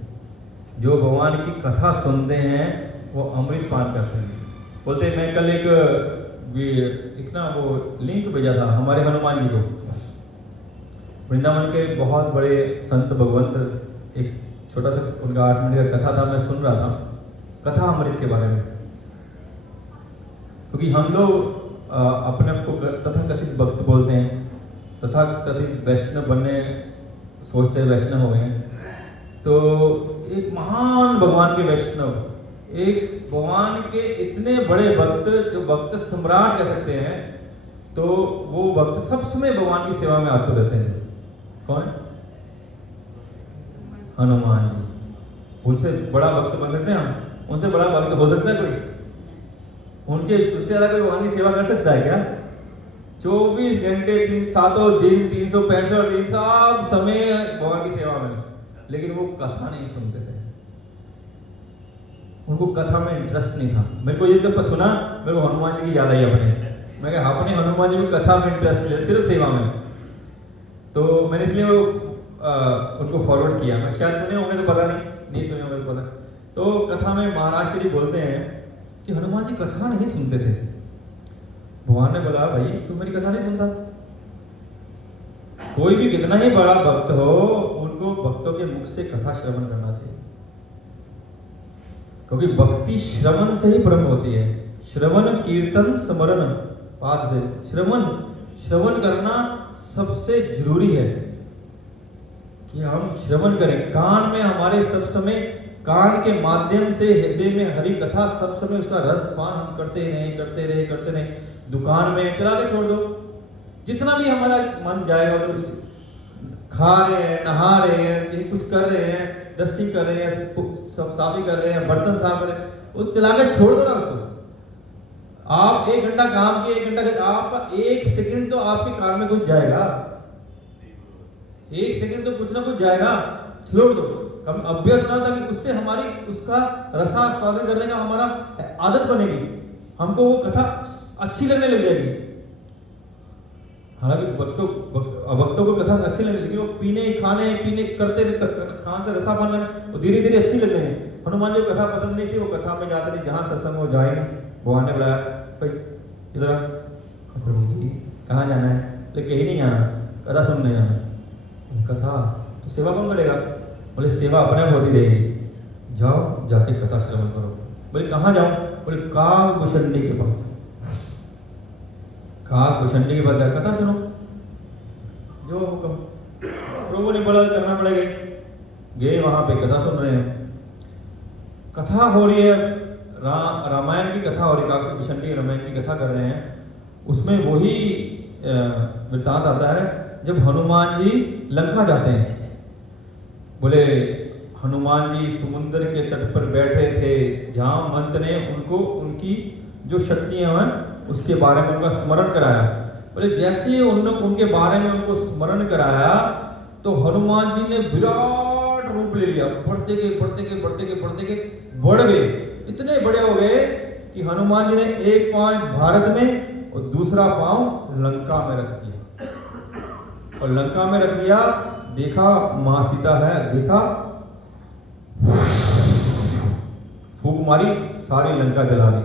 जो भगवान की कथा सुनते हैं वो अमृत पान करते हैं। बोलते मैं कल एक ना वो लिंक भेजा था हमारे हनुमान जी को। वृंदावन के बहुत बड़े संत भगवंत, एक छोटा सा उनका 8 मिनट का कथा था, मैं सुन रहा था कथा अमृत के बारे में। क्योंकि हम लोग अपने आप को तथाकथित भक्त बोलते हैं, तथाकथित वैष्णव बनने सोचते हैं, वैष्णव हो गए हैं। तो एक महान भगवान के वैष्णव, एक भगवान के इतने बड़े भक्त, जो भक्त सम्राट कह सकते हैं, तो वो भक्त सब समय भगवान की सेवा में आते रहते हैं। कौन? हनुमान जी। उनसे बड़ा भक्त बन सकते हैं हम? उनसे बड़ा भक्त हो सकता है कोई? उनके उससे ज्यादा कोई भगवान की सेवा कर सकता है क्या? 24 घंटे 7 दिन 365 दिन सब समय भगवान की सेवा में, लेकिन वो कथा नहीं सुनते थे। उनको कथा में इंटरेस्ट नहीं था। मेरे को ये जब सुना मेरे को हनुमान जी की याद आई अपने। मैं कहा अपने हनुमान जी को कथा में इंटरेस्ट नहीं है, सिर्फ सेवा में। तो मैंने इसलिए वो उनको फॉरवर्ड किया। मैं शायद सुने होंगे तो पता नहीं सुने होंगे तो पता। तो कथा में महाराज श्री बोलते हैं कि हनुमान जी कथा नहीं सुनते थे। भगवान ने बोला भाई तू मेरी कथा नहीं सुनता। कोई भी कितना ही बड़ा भक्त हो, उनको भक्तों के मुख से कथा श्रवण करना चाहिए, क्योंकि भक्ति श्रवण से ही ब्रह्म होती है। श्रवण कीर्तन स्मरण पाद से श्रवण करना सबसे जरूरी है कि हम श्रवण करें। कान में हमारे सब समय, कान के माध्यम से हृदय में हरि कथा सब समय उसका रस पान हम करते रहे। दुकान में चला के छोड़ दो, जितना भी हमारा मन जाएगा, खा रहे हैं, नहा रहे हैं, कुछ कर रहे हैं, डस्टिंग कर रहे हैं, सब साफी कर रहे हैं, बर्तन साफ कर रहे हैं, वो चला के छोड़ दो ना उसको। आप 1 घंटा काम किए, 1 घंटा आपका 1 सेकंड तो आपके कान में कुछ जाएगा, 1 सेकंड तो कुछ ना कुछ जाएगा, छोड़ दो। कभी अभ्यास होना था कि उससे हमारी उसका रसास्वादन करने का हमारा आदत बनेगी, हमको वो कथा अच्छी लगने लग जाएगी। हालांकि भक्तों को कथा अच्छी लगने, लेकिन वो पीने करते कान से रसा पान लेने वो धीरे धीरे अच्छी लग रहे हैं। हनुमान जी को कथा पसंद नहीं थी, वो कथा में जाते नहीं, जहाँ सत्संग हो जाए नहीं। भगवान ने बुलाया भाई इधर प्रभु जी कहाँ जाना है? बोले कहीं नहीं जाना, कथा सुनने जाना। कथा तो सेवा कौन करेगा? बोले सेवा अपने आप होती रहेगी, जाओ जाके कथा श्रवण करो। बोले कहाँ जाऊं? बोले काकभूषणी के पास। काकभूषणी के पास जाकर कथा सुनो, जो हुक्म प्रभु ने बोला करना पड़ेगा। गए वहां पे कथा सुन रहे हैं, कथा हो रही है, रामायण की कथा हो रही है, काकभूषणी रामायण की कथा कर रहे हैं। उसमें वही वृत्तांत आता है जब हनुमान जी लंका जाते हैं। बोले हनुमान जी समुद्र के तट पर बैठे थे, जामवंत ने उनको उनकी जो शक्तियां हैं उसके बारे में उनका स्मरण कराया। बोले जैसे ही उनके बारे में उनको स्मरण कराया तो हनुमान जी ने विराट रूप ले लिया। बढ़ते गए बढ़ गए, इतने बड़े हो गए कि हनुमान जी ने एक पांव भारत में और दूसरा पांव लंका में रख दिया। और लंका में रख दिया, देखा मां सीता है, देखा फूंक मारी, सारी लंका जला दी।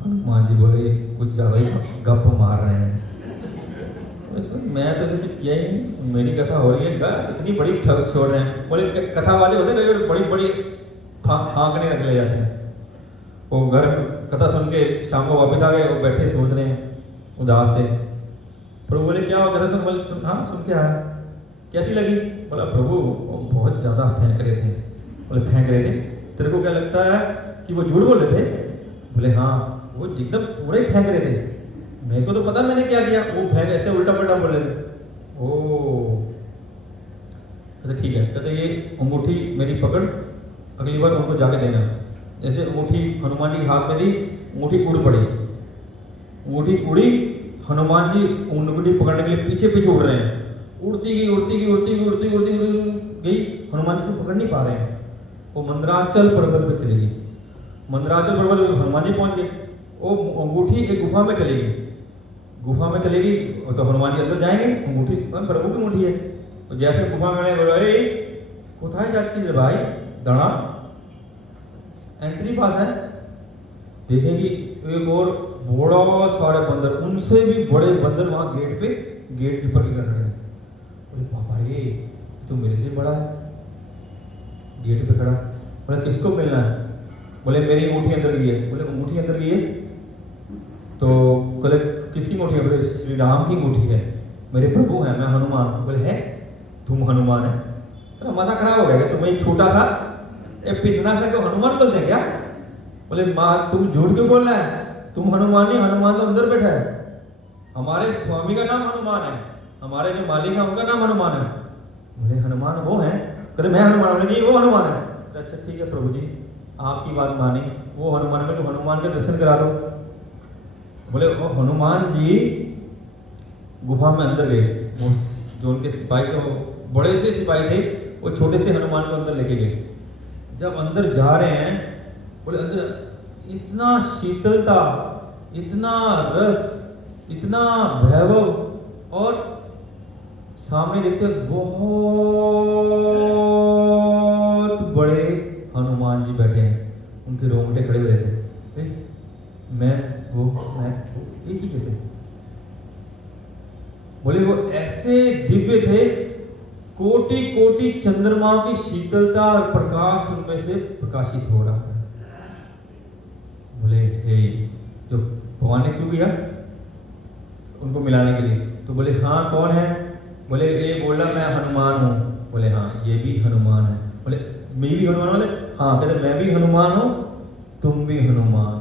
हनुमान जी बोले कुछ ज्यादा ही गप मार रहे हैं। मैं तो ऐसे कुछ किया ही नहीं, मेरी कथा हो रही है, इतनी बड़ी ठग छोड़ रहे हैं। बोले कथा वाले होते हैं बड़ी बड़ी हाँकने रख ले जाते हैं। वो घर कथा सुन के शाम को वापस आ गए, वो बैठे सोच रहे हैं उदास से। प्रभु बोले क्या हो? कथा सुन? हाँ सुन के आया। कैसी लगी? बोला प्रभु वो बहुत ज्यादा फेंक रहे थे। बोले फेंक रहे थे? तेरे को क्या लगता है कि वो झूठ बोल रहे थे? बोले हाँ वो एकदम पूरे ही फेंक रहे थे, मेरे को तो पता मैंने क्या किया, वो फेंक ऐसे उल्टा पल्टा बोल रहे थे। ओ कहते ठीक है, कहते ये अंगूठी मेरी पकड़, अगली बार उनको जाके देना। जैसे अंगूठी हनुमान जी के हाथ में दी, अंगूठी उड़ पड़ी, अंगूठी उड़ी, हनुमान जी अंगूठी पकड़ने के लिए पीछे पीछे उड़ रहे हैं, उड़ती गई, हनुमान जी से पकड़ नहीं पा रहे हैं। वो मंदराचल पर्वत पे चली गई, मंदराचल पर्वत पे हनुमान जी पहुंच गए। वो अंगूठी एक गुफा में चली गई, गुफा में चली गई तो हनुमान जी अंदर जाएंगे, अंगूठी प्रभु की अंगूठी है। और जैसे गुफा में बोला कोথায় যাচ্ছিস रे भाई, दाना एंट्री पास है। देखेंगी एक और बड़ा सारे बंदर, उनसे भी बड़े बंदर वहां गेट पे, गेट कीपर के खड़े हैं। बोले पापा रे तो मेरे से बड़ा है, गेट पे खड़ा। बोले किसको मिलना है? बोले मेरी अंगूठी अंदर गई है। बोले अंगूठी अंदर गई है तो बोले किसकी अंगूठी है? बोले श्री राम की अंगूठी है, मेरे प्रभु हैं, मैं हनुमान हूं। बोले है तुम हनुमान है? तो माथा खराब हो गया कि तुम्हें छोटा सा पिटना सा को हनुमान बोलते हैं क्या? बोले माँ तुम झूठ क्यों बोल रहा है, तुम हनुमान नहीं, हनुमान तो अंदर बैठा है, हमारे स्वामी का नाम हनुमान है, हमारे जो मालिक है उनका नाम हनुमान है। बोले हनुमान वो है? कहते मैं हनुमान। बोले नहीं वो हनुमान है। तो अच्छा ठीक है प्रभु जी आपकी बात मानी, वो हनुमान में तो हनुमान के दर्शन करा दो। बोले वो हनुमान जी गुफा में अंदर गए, वो जो उनके सिपाही थे, वो बड़े से सिपाही थे, वो छोटे से हनुमान को अंदर लेके गए। जब अंदर जा रहे हैं, बोले अंदर इतना शीतलता, इतना रस, इतना वैभव, और सामने देखते बहुत बड़े हनुमान जी बैठे हैं, उनके रोंगटे खड़े हुए थे। मैं एक ही कैसे? बोले वो ऐसे दिव्य थे, कोटि कोटि चंद्रमाओं की शीतलता और प्रकाश उनमें से प्रकाशित हो रहा था। बोले हे जो भगवान ने क्यों किया उनको मिलाने के लिए? तो बोले हाँ कौन है? बोले ये बोला मैं हनुमान हूँ। बोले हाँ ये भी हनुमान है। बोले मैं भी हनुमान? बोले हाँ। कहते मैं भी हनुमान हूँ, तुम भी हनुमान हो।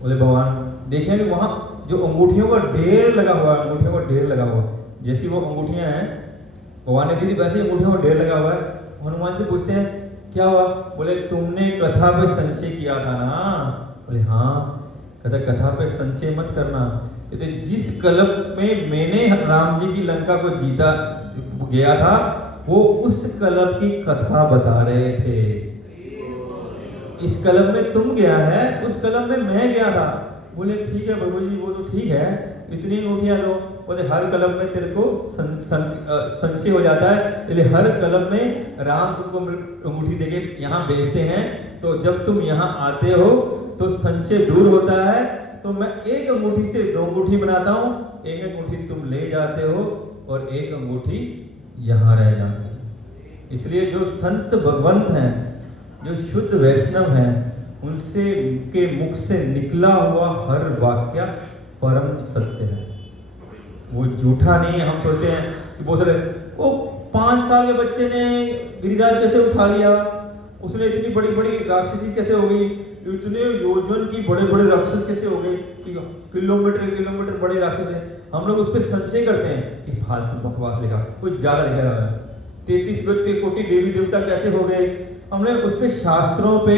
बोले भगवान देखिए कि वहां जो अंगूठियों का ढेर लगा हुआ है, अंगूठियों का ढेर लगा हुआ, जैसी वो अंगूठियां हैं भगवान ने दी थी वैसे अंगूठियों का ढेर लगा हुआ है। हनुमान से पूछते हैं क्या हुआ? बोले तुमने कथा पे संशय किया था ना? बोले हाँ। कहता कथा पे संशय मत करना। कहते जिस कल्प में मैंने राम जी की लंका को जीता गया था वो उस कल्प की कथा बता रहे थे। इस कल्प में तुम गया है, उस कल्प में मैं गया था। बोले ठीक है प्रभु जी वो तो ठीक है, इतनी अंगूठियां लो। बोले हर कलम में तेरे को संशय हो जाता है, इसलिए हर कलम में राम तुमको अंगूठी देके यहाँ भेजते हैं, तो जब तुम यहाँ आते हो तो संशय दूर होता है। तो मैं एक अंगूठी से दो अंगूठी बनाता हूँ, एक अंगूठी तुम ले जाते हो और एक अंगूठी यहाँ रह जाती है। इसलिए जो संत भगवंत हैं, जो शुद्ध वैष्णव हैं, उनसे के मुख से निकला हुआ हर वाक्य परम सत्य है, वो झूठा नहीं है। हम सोचते हैं कि बहुत सारे वो 5 साल के बच्चे ने गिरिराज कैसे उठा लिया, उसने इतनी बड़ी बड़ी राक्षसी कैसे हो गई, इतने योजन की बड़े बड़े राक्षस कैसे हो गए, किलोमीटर किलोमीटर बड़े राक्षस है। हम लोग उस पर संशय करते हैं कि फालतू बकवास लिखा, कुछ ज्यादा लिखा रहा है। 33 कोटि देवी देवता कैसे हो गए, हमने उस पे शास्त्रों पे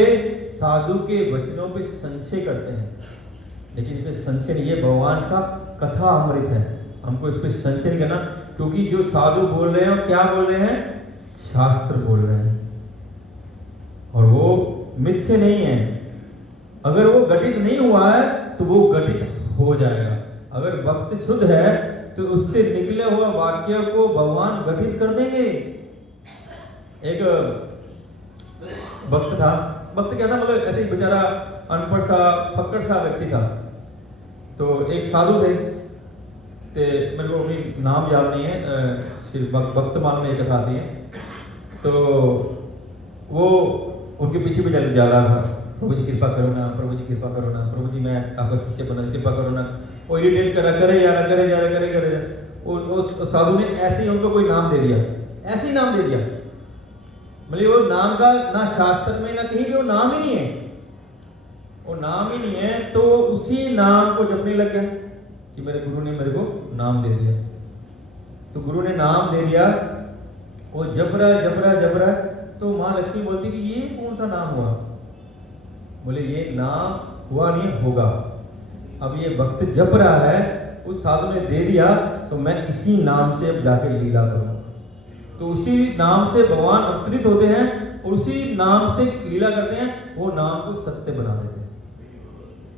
साधु के वचनों पे संशय करते हैं। लेकिन इसे संशय नहीं है, भगवान का कथा अमृत है, हमको इस पे संशय नहीं करना। क्योंकि जो साधु बोल रहे हैं क्या बोल रहे हैं? शास्त्र बोल रहे हैं, और वो मिथ्य नहीं है। अगर वो घटित नहीं हुआ है तो वो घटित हो जाएगा। अगर भक्त शुद्ध है तो उससे निकले हुए वाक्य को भगवान घटित कर देंगे। एक भक्त था, भक्त क्या था, मतलब ऐसे ही बेचारा अनपढ़ सा फक्कड़ सा व्यक्ति था। तो एक साधु थे, मेरे को अभी नाम याद नहीं है, सिर्फ भक्तमान में एक कथा आती है। तो वो उनके पीछे भी जा रहा था, प्रभु जी कृपा करो ना, प्रभु जी कृपा करो ना, प्रभु जी मैं आपका शिष्य बना, कृपा करो ना। वो इरिटेट करे जा रहा। वो साधु ने ऐसे ही उनको कोई नाम दे दिया, ऐसे ही नाम दे दिया, मतलब वो नाम का ना शास्त्र में ना कहीं भी वो नाम ही नहीं है, वो नाम ही नहीं है। तो उसी नाम को जपने लग गया कि मेरे गुरु ने मेरे को नाम दे दिया। तो गुरु ने नाम दे दिया, वो जप रहा। तो माँ लक्ष्मी बोलती कि ये कौन सा नाम हुआ? बोले ये नाम हुआ नहीं, होगा। अब ये भक्त जप रहा है, उस साधु ने दे दिया, तो मैं इसी नाम से अब जाके लीला करूँ। तो उसी नाम से भगवान अवतरित होते हैं और उसी नाम से लीला करते हैं, वो नाम को सत्य बना देते हैं।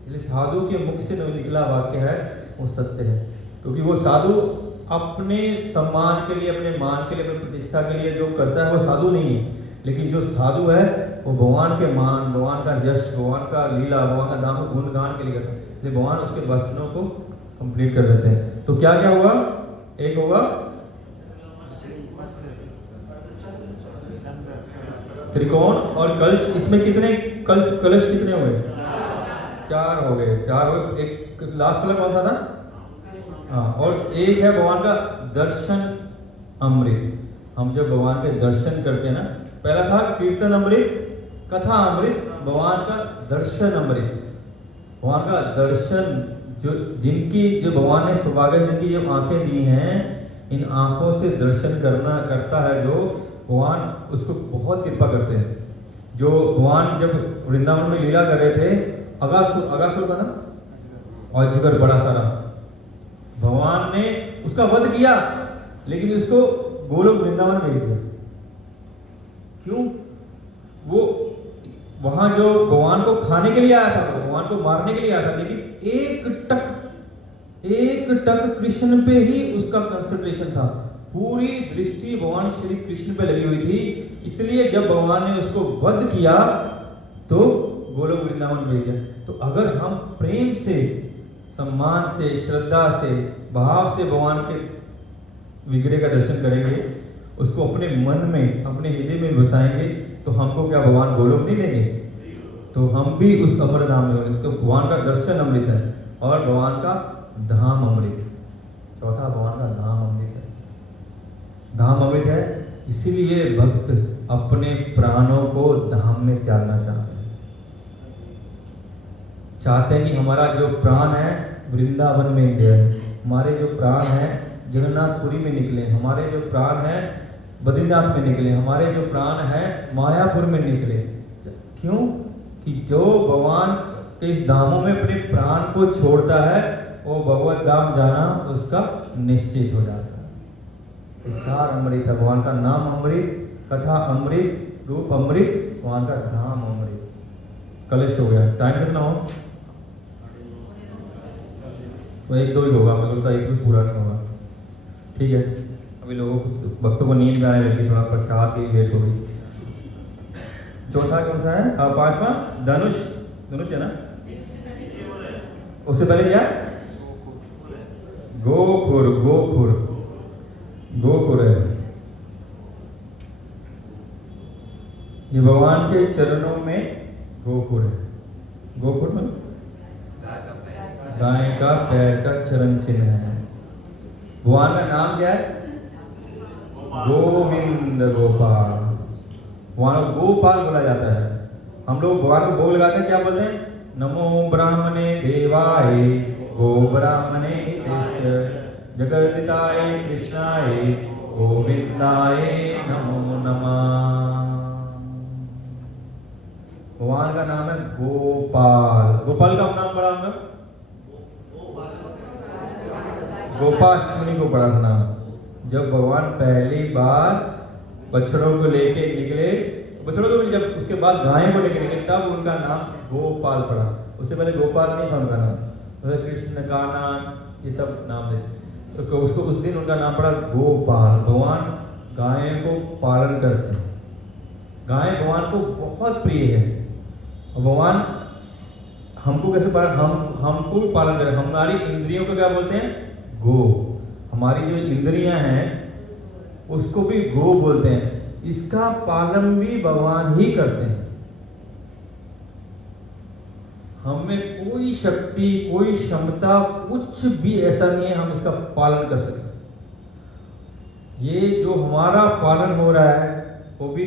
इसलिए साधु के मुख से जो निकला वाक्य है वो सत्य है, क्योंकि वो साधु अपने सम्मान के लिए, अपने मान के लिए, अपनी प्रतिष्ठा के लिए जो करता है वो साधु नहीं है। लेकिन जो साधु है वो भगवान के मान, भगवान का यश, भगवान का लीला, भगवान का नाम गुणगान के लिए करता है। इसलिए भगवान उसके वचनों को कंप्लीट कर देते हैं। तो क्या क्या होगा? एक होगा त्रिकोण और कलश। इसमें कितने कलश कितने हो गए? 4 हो गए, 4 हो गए। एक लास्ट वाला कौन सा था? हाँ, और एक है भगवान का दर्शन अमृत। हम जब भगवान के दर्शन करते हैं ना, पहला था कीर्तन अमृत, कथा अमृत, भगवान का दर्शन अमृत। भगवान का दर्शन, जो भगवान ने सौभाग्य जिनकी जो आंखें दी हैं, इन आंखों से दर्शन करता है जो भगवान, उसको बहुत कृपा करते हैं। जो भगवान जब वृंदावन में लीला कर रहे थे, अगासुर का ना, अजगर बड़ा सारा, भगवान ने उसका वध किया, लेकिन उसको गोलोक वृंदावन भेज दिया। क्यों? वो वहां जो भगवान को खाने के लिए आया था, भगवान को मारने के लिए आया था, लेकिन एक टक कृष्ण पे ही उसका कंसंट्रेशन था। पूरी दृष्टि भगवान श्री कृष्ण पे लगी हुई थी। इसलिए जब भगवान ने उसको वध किया तो गोलोक वृंदावन भेज दिया। तो अगर हम प्रेम से, सम्मान से, श्रद्धा से, भाव से भगवान के विग्रह का दर्शन करेंगे, उसको अपने मन में, अपने हृदय में बसाएंगे, तो हमको क्या भगवान गोलोक नहीं देंगे? तो हम भी उस अमर धाम में होंगे। तो भगवान का दर्शन अमृत है और भगवान का धाम अमृत। चौथा भगवान का धाम अमृत है। धाम अमृत है, इसीलिए भक्त अपने प्राणों को धाम में त्यागना चाहते हैं कि हमारा जो प्राण है वृंदावन में गए, हमारे जो प्राण है जगन्नाथपुरी में निकले, हमारे जो प्राण है बद्रीनाथ में निकले, हमारे जो प्राण है मायापुर में निकले। क्यों? कि जो भगवान के इस धामों में अपने प्राण को छोड़ता है, वो भगवत धाम जाना उसका निश्चित हो जाता है। तो 4 अमृत है, भगवान का नाम अमृत, कथा अमृत, रूप अमृत, भगवान का धाम अमृत। कलश हो गया। टाइम कितना हो? तो 1-2 ही होगा, मेरे को लगता है 1 भी पूरा नहीं होगा। ठीक है, अभी लोगों को, भक्तों को नींद में आने लगी, थोड़ा प्रसाद की लेट हो गई। चौथा कौन सा है? 5वां धनुष। धनुष है ना? उससे पहले क्या? गोखुर। गोखुर, गोखुर है। ये भगवान के चरणों में गोखुर है। गोखुर में गाय का पैर का चरण चिन्ह है। भगवान का नाम क्या है? गोविंद गोपाल। भगवान को गोपाल बोला जाता है। हम लोग भगवान को भोग लगाते हैं, क्या बोलते हैं? नमो ब्राह्मणे देवाय गो ब्राह्मणे जगद्दिताय कृष्णाय गोविंदाय नमो नमः। भगवान का नाम है गोपाल। गोपाल का नाम पढ़ा हमने, गोपाष्टमी को पढ़ा था नाम। जब भगवान पहली बार बछड़ों को लेके निकले, बछड़ों को जब उसके बाद गायों को लेके निकले, तब उनका नाम गोपाल पड़ा। उससे पहले गोपाल नहीं था उनका नाम, तो कृष्ण कान्हा ये सब नाम थे। तो उसको उस दिन उनका नाम पड़ा गोपाल। भगवान गायों को पालन करते हैं। गाय भगवान को बहुत प्रिय है। और भगवान हमको कैसे पालन, हमको पालन करें। हमारी इंद्रियों को क्या बोलते हैं? गो। हमारी जो इंद्रियां हैं उसको भी गो बोलते हैं। इसका पालन भी भगवान ही करते हैं। हमें कोई शक्ति, कोई क्षमता, कुछ भी ऐसा नहीं है हम इसका पालन कर सकें। ये जो हमारा पालन हो रहा है वो भी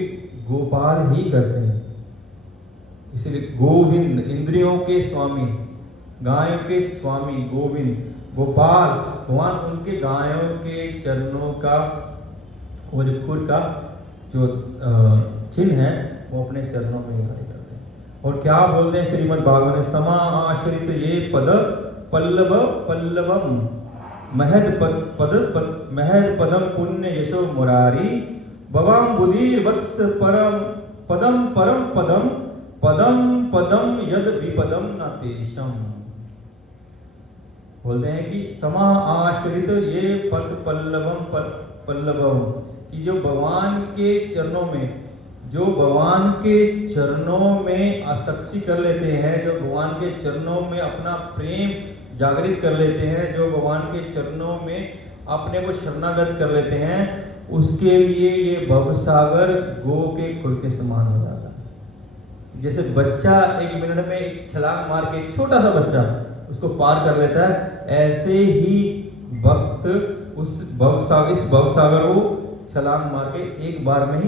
गोपाल ही करते हैं। इसलिए गोविंद, इंद्रियों के स्वामी, गायों के स्वामी गोविंद, गोपाल भगवान उनके गायों के चरणों का, वो जो खुर का जो चिन्ह है वो अपने चरणों में ही करते हैं। और क्या बोलते हैं श्रीमद् भागवत में? समा आश्रित ये पद पल्लव पल्लवम महद पदम पुण्य यशो मुरारी भवाम्बुधीर वत्स परम पदम पदम पदम पदम यद विपदम न तेषम। बोलते हैं कि समा आश्रित ये पद पल्लवम कि जो भगवान के चरणों में आसक्ति कर लेते हैं, जो भगवान के चरणों में अपना प्रेम जागृत कर लेते हैं, जो भगवान के चरणों में अपने को शरणागत कर लेते हैं, उसके लिए ये भवसागर गो के खुर के समान हो जाता है। जैसे बच्चा 1 मिनट में एक छलांग मार के, छोटा सा बच्चा उसको पार कर लेता है, ऐसे ही भक्त इस भवसागर को छलांग मार के एक बार में ही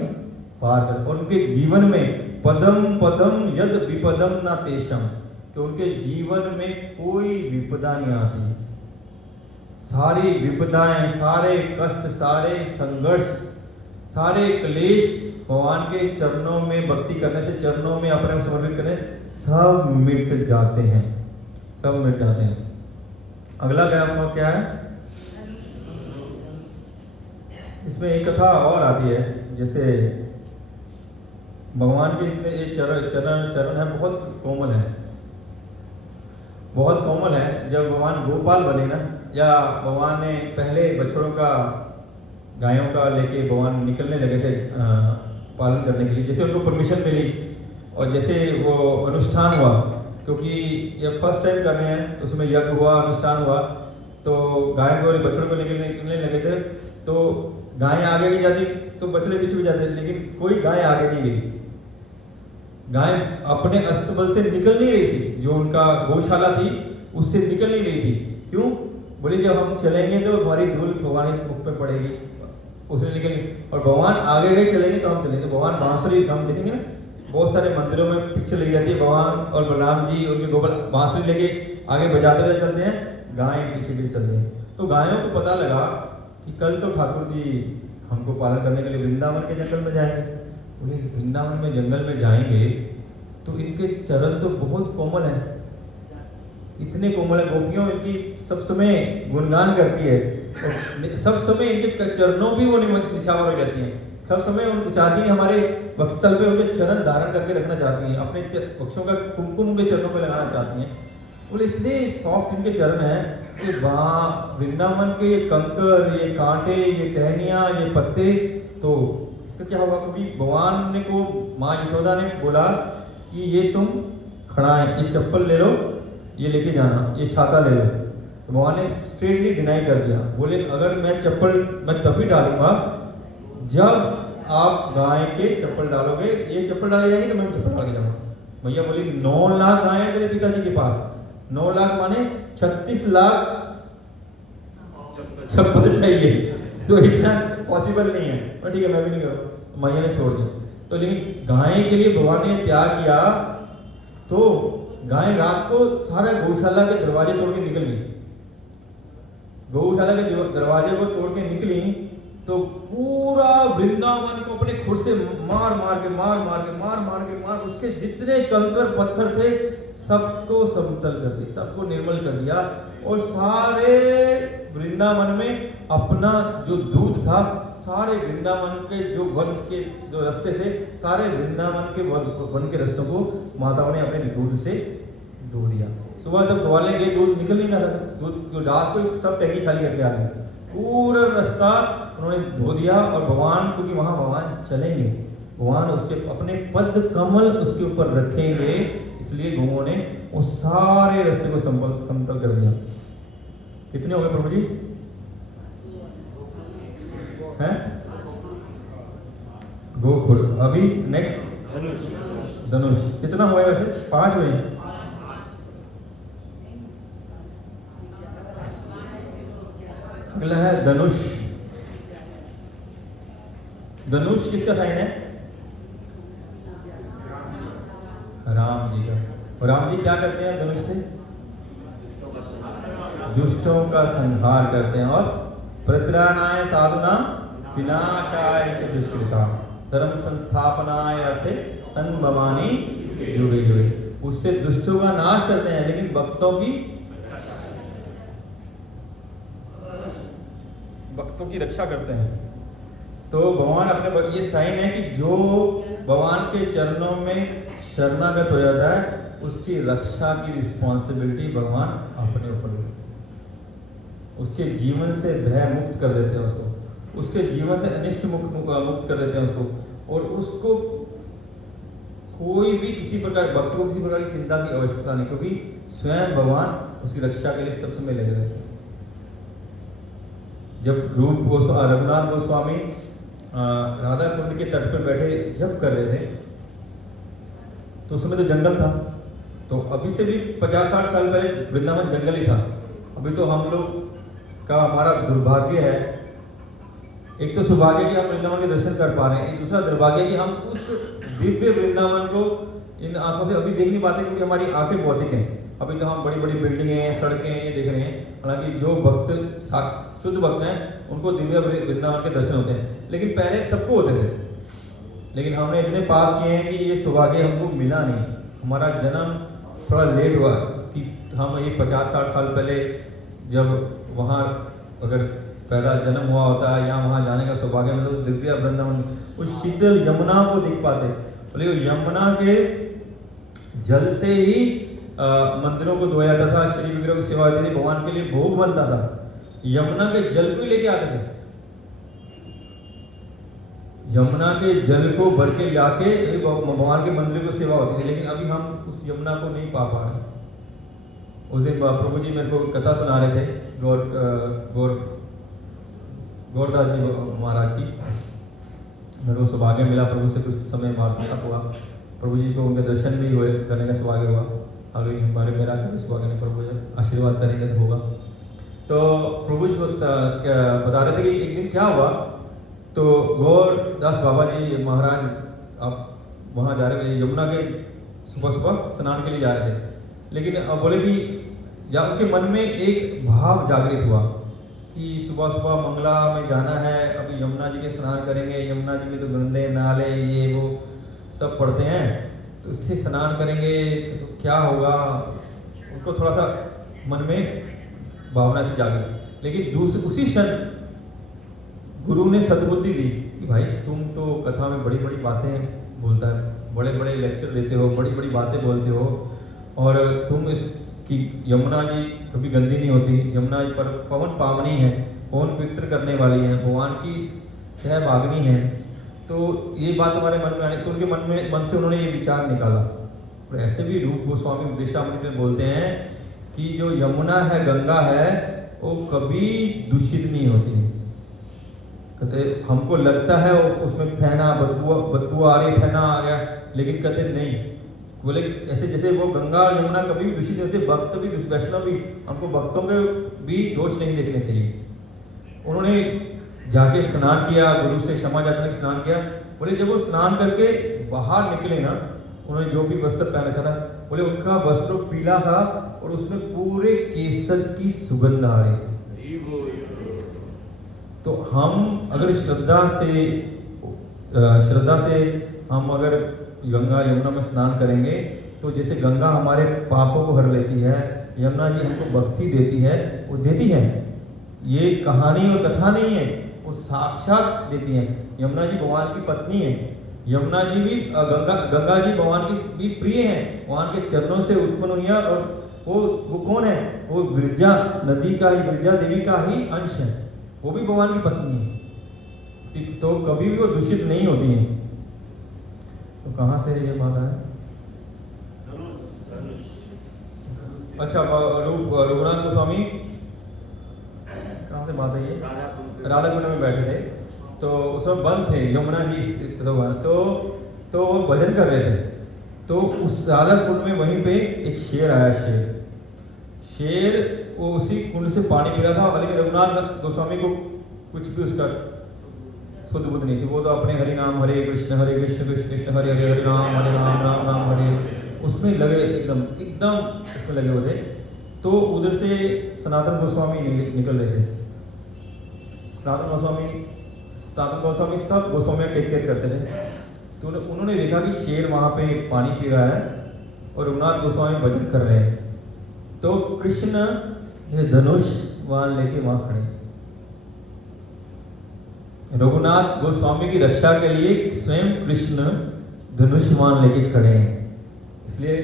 पार कर, और उनके जीवन में पदम पदम यद विपदम ना तेषम, कि उनके जीवन में कोई विपदा नहीं आती। सारी विपदाएं, सारे कष्ट, सारे संघर्ष, सारे क्लेश भगवान के चरणों में भक्ति करने से, चरणों में अपने को समर्पित करने, सब मिट जाते हैं, सब मिट जाते हैं। अगला क्या है? इसमें एक कथा और आती है, जैसे भगवान के इतने ये चरण है, बहुत कोमल है, बहुत कोमल है। जब भगवान गोपाल बने ना, या भगवान ने पहले बछड़ों का, गायों का लेके भगवान निकलने लगे थे पालन करने के लिए, जैसे उनको परमिशन मिली और जैसे वो अनुष्ठान हुआ, क्योंकि ये फर्स्ट टाइम कर रहे हैं, उसमें यज्ञ हुआ, अनुष्ठान हुआ, तो गाय को बछड़ों को निकलने लगे थे, तो गाय आगे नहीं जाती तो बछड़े पीछे भी जाते, लेकिन कोई गाय आगे नहीं गई। गाय अपने अस्तबल से निकल नहीं रही थी, जो उनका गौशाला थी उससे निकल नहीं रही थी। क्यों? बोले जब हम चलेंगे तो हमारी धूल भगवान के मुख पे पड़ेगी, उसने निकल, और भगवान आगे गए चलेंगे तो हम चलेंगे। तो भगवान बांसुरी, हम देखेंगे ना बहुत सारे मंदिरों में पिक्चर लगी जाती है, भगवान और बलराम जी उनके गोपाल बांसुरी लेके आगे बजाते हुए चलते हैं, गाय पीछे पीछे चलते हैं। तो गायों को पता लगा कि कल तो ठाकुर जी हमको पालन करने के लिए वृंदावन के जंगल में जाएंगे। बोले वृंदावन में जंगल में जाएंगे तो इनके चरण तो बहुत कोमल है, इतने कोमल है, गोपियों इनकी सब समय गुणगान करती है, और सब समय इनके चरणों भी वो निछावर हो जाती हैं, सब समय उनको चाहती हैं हमारे वक्षस्थल पे उनके चरण धारण करके रखना चाहती हैं, अपने वक्षों का कुमकुम उनके चरणों पे लगाना चाहती हैं। बोले इतने सॉफ्ट इनके चरण हैं कि वहाँ वृंदावन के ये कंकर, ये कांटे, ये टहनियाँ, ये पत्ते, तो इसका क्या होगा? कभी भगवान ने को माँ यशोदा ने बोला कि ये तुम खड़ाएं, ये चप्पल ले लो, ये लेके जाना, ये छाता ले लो। तो भगवान ने स्ट्रेटली डिनाई कर दिया, बोले अगर मैं चप्पल मैं तभी डालूंगा जब आप गाय के चप्पल डालोगे, ये चप्पल डाले जाएंगे तो मैं चप्पल डाल के जाऊंगा। भैया बोली 9 लाख गायें तेरे पिताजी के पास, 9 लाख माने 36 लाख चप्पल चाहिए, तो इतना पॉसिबल नहीं है। और ठीक है मैं भी नहीं करूँ, मैया ने छोड़ दिया। तो लेकिन गाय के लिए भगवान ने त्याग किया, तो गाय रात को सारा गौशाला के दरवाजे तोड़ के निकल गई। गौशाला के दरवाजे को तोड़ के निकली तो पूरा वृंदावन को अपने खुर से मार मार के उसके जितने कंकर पत्थर थे सबको समतल कर दिया, सबको निर्मल कर दिया, और सारे वृंदावन में अपना जो दूध था, सारे वृंदावन के जो वन के जो रास्ते थे, सारे वृंदावन के वन के रास्तों को माताओं ने अपने दूध से धो दिया। सुबह जब ग्वाले गए दूध निकल नहीं रहा था, दूध रात को सब टैंकी खाली करके आ गए, पूरा रास्ता उन्होंने धो दिया। और भगवान, क्योंकि वहां भगवान चलेंगे, भगवान उसके अपने पद कमल उसके ऊपर रखेंगे, इसलिए गौओं ने वो सारे रास्ते को समतल कर दिया। कितने हो गए प्रभु जी? हैं? गोकुल। अभी नेक्स्ट धनुष। कितना हुआ वैसे? 5 हुए। अगला है धनुष। धनुष किसका साइन है? राम जी का। और राम जी क्या करते हैं धनुष से? दुष्टों का संहार करते हैं, और प्रत्राणाय साधुना विनाशाय च दुष्कृता धर्म संस्थापनाय अर्थे संभवानी युगे युगे। उससे दुष्टों का नाश करते हैं, लेकिन भक्तों की भक्तों की रक्षा करते हैं। तो भगवान अपने ये साइन है कि जो भगवान के चरणों में शरणागत हो जाता है उसकी रक्षा की रिस्पॉन्सिबिलिटी भगवान अपने ऊपर लेते हैं। उसके जीवन से भय मुक्त कर देते हैं उसको, उसके जीवन से अनिष्ट मुक्त कर देते हैं उसको, और उसको कोई भी किसी प्रकार भक्त को किसी प्रकार की चिंता की आवश्यकता नहीं, क्योंकि स्वयं भगवान उसकी रक्षा के लिए सब समय लगे रहते हैं। जब रघुनाथ गोस्वामी राधा कुंड के तट पर बैठे जप कर रहे थे तो उस समय तो जंगल था, तो अभी से भी 50-60 साल पहले वृंदावन जंगल ही था। अभी तो हम लोग का हमारा दुर्भाग्य है, एक तो सौभाग्य कि हम वृंदावन के दर्शन कर पा रहे हैं, एक दूसरा दुर्भाग्य कि हम उस दिव्य वृंदावन को इन आंखों से अभी देख नहीं पाते, क्योंकि हमारी आंखें भौतिक हैं। अभी तो हम बड़ी बड़ी बिल्डिंगें, सड़कें ये देख रहे हैं। हालांकि जो भक्त शुद्ध भक्त हैं उनको दिव्य वृंदावन के दर्शन होते हैं, लेकिन पहले सबको होते थे। लेकिन हमने इतने पाप किए हैं कि ये सौभाग्य हमको मिला नहीं। हमारा जन्म थोड़ा लेट हुआ कि हम ये 50-60 साल पहले जब वहाँ अगर पैदा जन्म हुआ होता है या वहाँ जाने का सौभाग्य मतलब दिव्य वृंदावन उस शीतल यमुना को देख पाते। बोले यमुना के जल से ही मंदिरों को धोया जाता था, श्री विग्रह की सेवा होती थी, भगवान के लिए भोग बनता था, यमुना के जल को ही लेके आते थे। यमुना के जल को भर के लाके भगवान के मंदिर को सेवा होती थी, लेकिन अभी हम उस यमुना को नहीं पा रहे। उस दिन प्रभु जी मेरे को कथा सुना रहे थे गौरदास जी महाराज की। मेरे को सौभाग्य मिला प्रभु से कुछ समय वार्तालाप हुआ, प्रभु जी को उनके दर्शन भी हुए, करने का सौभाग्य हुआ। अभी हमारे मेरा कभी सौभाग्य नहीं, प्रभु जी आशीर्वाद करेंगे तो होगा। तो प्रभु बता रहे थे कि एक दिन क्या हुआ, तो गौरदास बाबा जी महाराज आप वहाँ जा रहे थे, यमुना के सुबह सुबह स्नान के लिए जा रहे थे, लेकिन बोले कि उनके मन में एक भाव जागृत हुआ कि सुबह सुबह मंगला में जाना है, अभी यमुना जी के स्नान करेंगे, यमुना जी में तो गंदे नाले ये वो सब पड़ते हैं, तो इससे स्नान करेंगे तो क्या होगा। उनको थोड़ा सा मन में भावना से जागी। लेकिन उसी क्षण गुरु ने सद्बुद्धि दी कि भाई तुम तो कथा में बड़ी बड़ी बातें बोलता है, बड़े बड़े लेक्चर देते हो, बड़ी बड़ी बातें बोलते हो, और तुम इसकी यमुना जी कभी गंदी नहीं होती, यमुना जी पर पवन पावनी है, पवन पवित्र करने वाली है, भगवान की सहभागिनी है, तो ये बात हमारे मन में आने, तो उनके मन से उन्होंने ये विचार निकाला। और ऐसे भी रूप गोस्वामी उपदेशामृत में बोलते हैं कि जो यमुना है, गंगा है, वो कभी दूषित नहीं होती। कहते हमको लगता है उसमें फैना बदबू आ रही, फैना आ गया, लेकिन कहते नहीं, बोले ऐसे जैसे वो गंगा और यमुना कभी भी दूषित नहीं होते, भक्त भी वैष्णव भी, हमको भक्तों के भी दोष नहीं देखने चाहिए। उन्होंने जाके स्नान किया, गुरु से क्षमा याचना के स्नान किया। बोले जब वो स्नान करके बाहर निकले ना, उन्होंने जो भी वस्त्र पहन रखा था, बोले उनका वस्त्र पीला था और उसमें पूरे केसर की सुगंध आ रही थी। तो हम अगर श्रद्धा से हम अगर गंगा यमुना में स्नान करेंगे, तो जैसे गंगा हमारे पापों को हर लेती है, यमुना जी हमको भक्ति देती है, वो देती है, ये कहानी और कथा नहीं है, वो साक्षात देती है। यमुना जी भगवान की पत्नी है, यमुना जी भी गंगा जी भगवान की भी प्रिय है, भगवान के चरणों से उत्पन्न हुई है, और वो कौन है, वो विरजा नदी का ही, विरजा देवी का ही अंश है, वो भी भगवान की पत्नी है, तो कभी भी वो दूषित नहीं होती है। तो कहाँ से ये बात है? अच्छा, रघुनाथ गोस्वामी कहाँ से बात है ये? राधा कुंड में बैठे थे, तो उसमें बंद थे यमुना जी, तो वो भजन कर रहे थे, तो उस राधा कुंड में वहीं पे एक शेर आया। शेर वो उसी कुंड से पानी पी रहा था, लेकिन रघुनाथ गोस्वामी को कुछ भी उसका शुद्ध बुद्ध नहीं थी। वो तो अपने हरि नाम हरे कृष्ण कृष्ण कृष्ण हरे हरे, हरे राम राम राम हरे, उसमें लगे एकदम उसमें लगे हुए थे। तो उधर से सनातन गोस्वामी निकल रहे थे। सनातन गोस्वामी सब गोस्वामी टेक केयर करते थे, तो उन्होंने देखा कि शेर वहाँ पे पानी पी रहा है और रघुनाथ गोस्वामी भजन कर रहे हैं। तो कृष्ण धनुष वहाँ लेके वहाँ खड़े, रघुनाथ गोस्वामी की रक्षा के लिए स्वयं कृष्ण धनुष्मान लेके खड़े हैं। इसलिए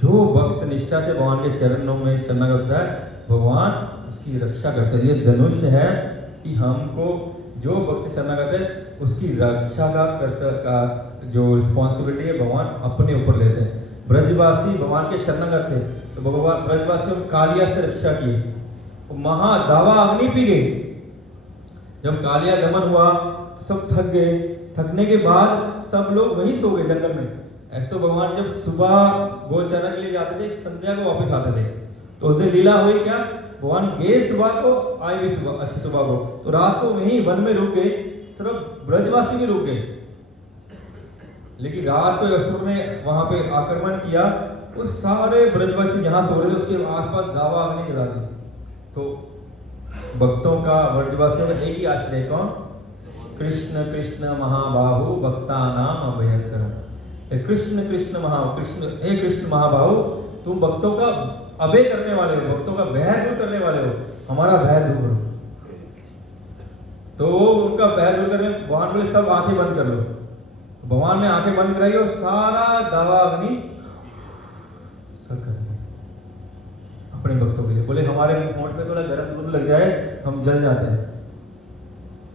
जो भक्त निष्ठा से भगवान के चरणों में शरणागत होता है, भगवान उसकी रक्षा करते हैं। ये धनुष है कि हमको जो भक्त शरणागत है उसकी रक्षा का जो रिस्पॉन्सिबिलिटी है भगवान अपने ऊपर लेते हैं। ब्रजवासी भगवान के शरणागत थे तो भगवान ब्रजवासियों को कालिया से रक्षा की, महादावा अग्नि पी गई। जब कालिया दमन हुआ तो सब थक गए, थकने के बाद सब लोग वहीं सो गए जंगल में। ऐसे तो भगवान जब सुबह गोचरण के लिए जाते थे, संध्या को वापस आते थे। तो उस दिन लीला हुई क्या, भगवान गए सुबह को, आए भी सुबह को, तो रात को वहीं वन में रुक गए। सिर्फ ब्रजवासी भी रुक गए, लेकिन रात को असुर ने वहां पे आक्रमण किया और सारे ब्रजवासी जहां सो रहे थे उसके आसपास दावा अग्नि जला दी। तो भक्तों का, ब्रजवासियों का एक ही आश्रय कौन, कृष्ण कृष्ण महाबाहु भक्ता नाम अभयंकर। कृष्ण कृष्ण कृष्ण, हे कृष्ण महाबाहु, तुम भक्तों का अभय करने वाले हो, भक्तों का भय दूर करने वाले हो, हमारा भय दूर करो। तो उनका भय दूर करने भगवान बोले सब आंखें बंद कर लो। तो भगवान ने आंखें बंद कराई और सारा दावा अग्नि सब कर दिया अपने भक्तों के लिए। बोले हमारे होंठ में थोड़ा गर्म दूध लग जाए तो हम जल जाते हैं।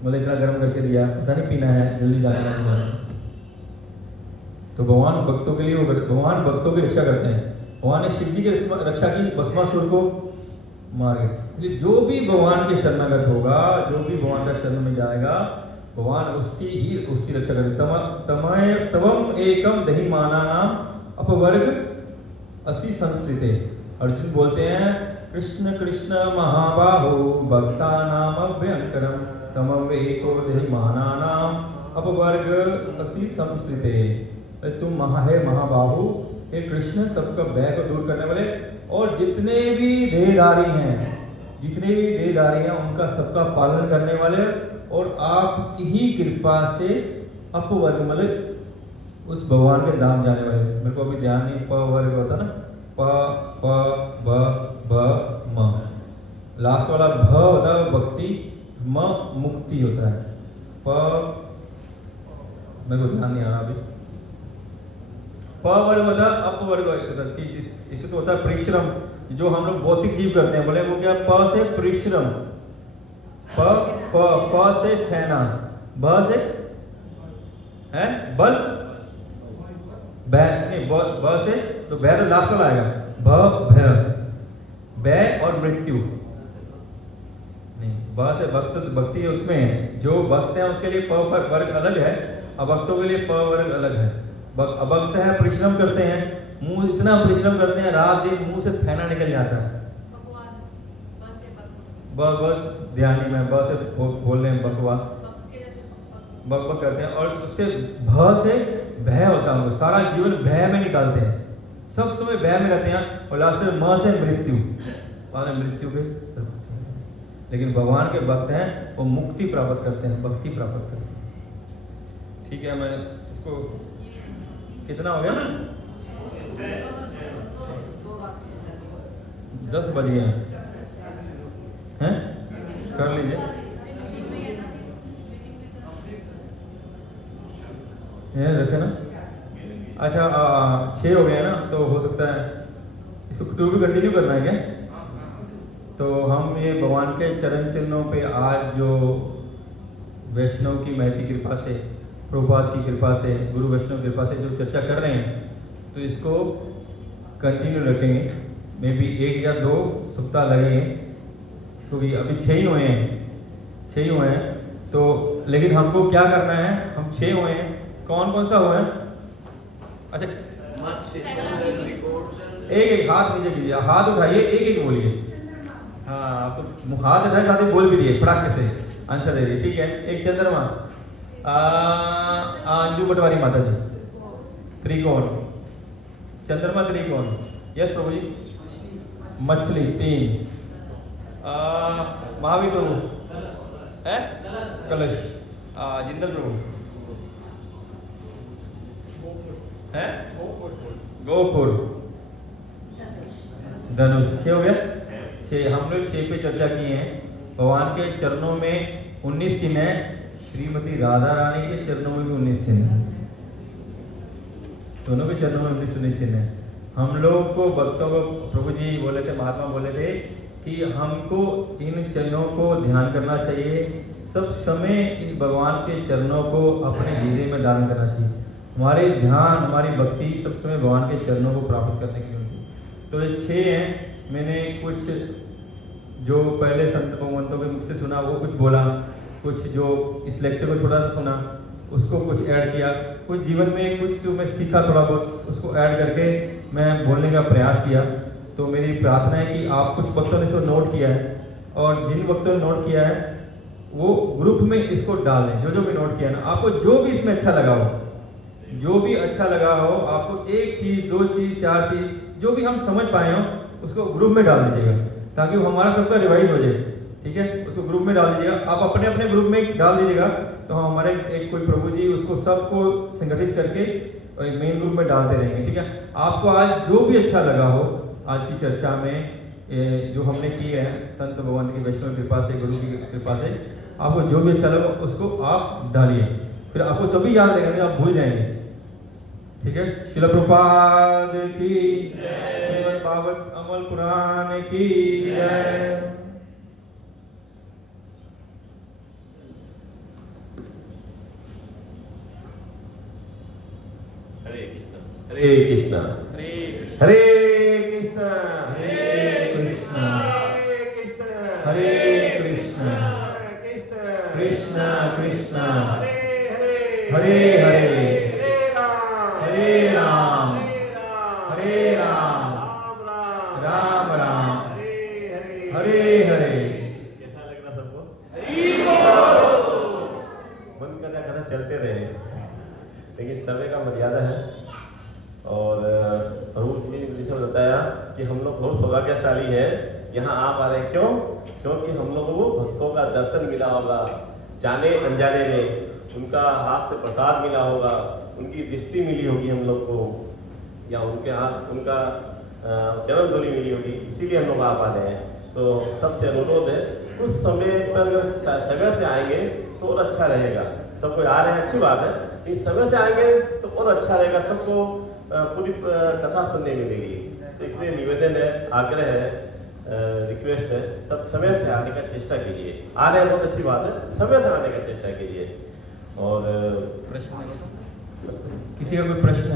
बोले इतना गर्म करके दिया, पता नहीं पीना है, जल्दी जाना है। तो भगवान भक्तों के लिए, भगवान भक्तों की रक्षा करते हैं। भगवान ने शिव जी की रक्षा की, भस्मासुर को मार गए। इसलिए जो भी भगवान के शरणागत होगा, जो भी भगवान का शरण में जाएगा, भगवान उसकी रक्षा करेंगे। तवम एकम दही माना नाम अपवर्ग असी संस्कृते। अर्जुन बोलते हैं कृष्ण कृष्ण महाबाहो भक्ता नाम अभ्यंकरम तमम एको दही माना नाम अपवर्ग असी संस्कृते। तुम है महाबाहु, हे कृष्ण, सबका भय को दूर करने वाले, और जितने भी देहधारी हैं उनका सबका पालन करने वाले, और आपकी ही कृपा से अपवर्ग मतलब उस भगवान के धाम जाने वाले। मेरे को अभी ध्यान नहीं, प वर्ग होता ना, प ब ब म, लास्ट वाला भ होता है भक्ति, म मुक्ति होता है। प मेरे को ध्यान नहीं आ रहा अभी। प वर्ग होता है, अप वर्ग होता है, एक तो होता है परिश्रम, जो हम लोग भौतिक जीव करते हैं। बोले वो क्या, प से परिश्रम, फ से फैना, ब से है बल, नहीं ब से तो भय तो लास्ट वाला आएगा, भय, भय और मृत्यु नहीं, ब से भक्ति उसमें है। जो भक्त है उसके लिए प वर्ग अलग है, अभक्तों के लिए प वर्ग अलग है। अभक्त है, परिश्रम करते हैं, मुंह इतना परिश्रम करते हैं, रात दिन मुंह से फैना निकल जाता है। बक ध्यान नहीं, मैं ब से बोल रहे हैं, बक करते हैं, और उससे भ से भय होता है। सारा जीवन भय में निकालते हैं, सब समय भय में रहते हैं, और लास्ट में म से मृत्यु, मृत्यु के। लेकिन भगवान के भक्त हैं वो मुक्ति प्राप्त करते हैं, भक्ति प्राप्त करते हैं। ठीक है, मैं इसको कितना हो गया, 10 बज गए हैं, कर लीजिए। रखे ना, अच्छा 6 हो गए ना, तो हो सकता है इसको टू भी कंटिन्यू करना है क्या? तो हम ये भगवान के चरण चिन्हों पे आज जो वैष्णव की महती कृपा से, प्रभुपाद की कृपा से, गुरु वैष्णव की कृपा से जो चर्चा कर रहे हैं, तो इसको कंटिन्यू रखेंगे। मे बी 1 या 2 सप्ताह लगेंगे, क्योंकि अभी 6 ही हुए हैं। तो लेकिन हमको क्या करना है, हम 6 हुए हैं, कौन कौन सा हुआ है? अच्छा, एक हाथ नीचे कीजिए, हाथ उठाइए, एक बोलिए। हाँ, आपको हाथ उठाए साथ ही बोल भी दिए, फटाक से आंसर दे दिए। ठीक है, एक चंद्रमा, अंजू पटवारी माता जी, त्रिकोण, चंद्रमा त्रिकोण, यस प्रभु जी। मछली 3, महावीर प्रभु है, कलश, जिंदल प्रभु है, गोपुर, धनुष। 6 हो गया, 6। हम लोग 6 पे चर्चा किए हैं। भगवान के चरणों में 19 चिन्ह है, श्रीमती राधा रानी के चरणों में भी 19 चिन्ह हैं। दोनों के चरणों में 19 चिन्ह है। हम लोग को भक्तों को प्रभु जी बोले थे, महात्मा बोले थे कि हमको इन चरणों को ध्यान करना चाहिए, सब समय इस भगवान के चरणों को अपने हृदय में धारण करना चाहिए। हमारे ध्यान, हमारी भक्ति सब समय भगवान के चरणों को प्राप्त करने के लिए होती है। तो ये 6 हैं। मैंने कुछ जो पहले संत भगवंतों के मुख से सुना वो कुछ बोला, कुछ जो इस लेक्चर को छोटा सा सुना उसको कुछ ऐड किया, कुछ जीवन में कुछ जो मैं सीखा थोड़ा बहुत उसको ऐड करके मैं बोलने का प्रयास किया। तो मेरी प्रार्थना है कि आप कुछ वक्तों ने इसको नोट किया है और जिन वक्तों ने नोट किया है वो ग्रुप में इसको डाल दें। जो भी नोट किया है ना, आपको जो भी इसमें अच्छा लगा हो, जो भी अच्छा लगा हो, आपको 1 चीज़ 2 चीज़ 4 चीज़ जो भी हम समझ पाए हो उसको ग्रुप में डाल दीजिएगा, ताकि वो हमारा सबका रिवाइज हो जाए। ठीक है, उसको ग्रुप में डाल दीजिएगा। आप अपने अपने ग्रुप में डाल दीजिएगा, तो हमारे एक कोई प्रभु जी उसको सबको संगठित करके मेन ग्रुप में डालते रहेंगे। ठीक है, आपको आज जो भी अच्छा लगा हो आज की चर्चा में जो हमने की है संत भगवान की वैष्णव कृपा से, गुरु की कृपा से, आपको जो भी अच्छा लगा उसको आप डालिए, फिर आपको तभी याद रहेगा, नहीं आप भूल जाएंगे। ठीक है, श्रील प्रभुपाद की श्रीमद् भागवत अमल पुराण की जय। हरे कृष्ण हरे कृष्ण हरे कृष्ण हरे कृष्ण हरे कृष्ण हरे कृष्ण कृष्ण कृष्ण हरे हरे हरे राम हरे राम राम राम हरे हरे। कैसा लग रहा सबको? मन करता कथा चलते रहे, लेकिन समय का मर्यादा है। और प्रभु जी ने जैसे बताया कि हम लोग बहुत सौभाग्यशाली हैं, यहाँ आ पा रहे हैं। क्यों? क्योंकि हम लोगों को भक्तों का दर्शन मिला होगा, जाने अनजाने में उनका हाथ से प्रसाद मिला होगा, उनकी दृष्टि मिली होगी हम लोग को, या उनके हाथ उनका चरण धूलि मिली होगी, इसीलिए हम लोग आ पा रहे हैं। तो सबसे अनुरोध है कुछ समय पर समय से आएंगे तो और अच्छा रहेगा। सब कोई आ रहे हैं, अच्छी बात है, इस समय से आएंगे तो और अच्छा रहेगा, सबको पूरी कथा सुनने मिलेगी। तो इसलिए निवेदन है, आग्रह है, रिक्वेस्ट है, सब समय से आने का चेष्टा कीजिए। आ रहे हैं बहुत अच्छी बात है, समय से आने का चेष्टा कीजिए। और प्रश्न किसी का कोई प्रश्न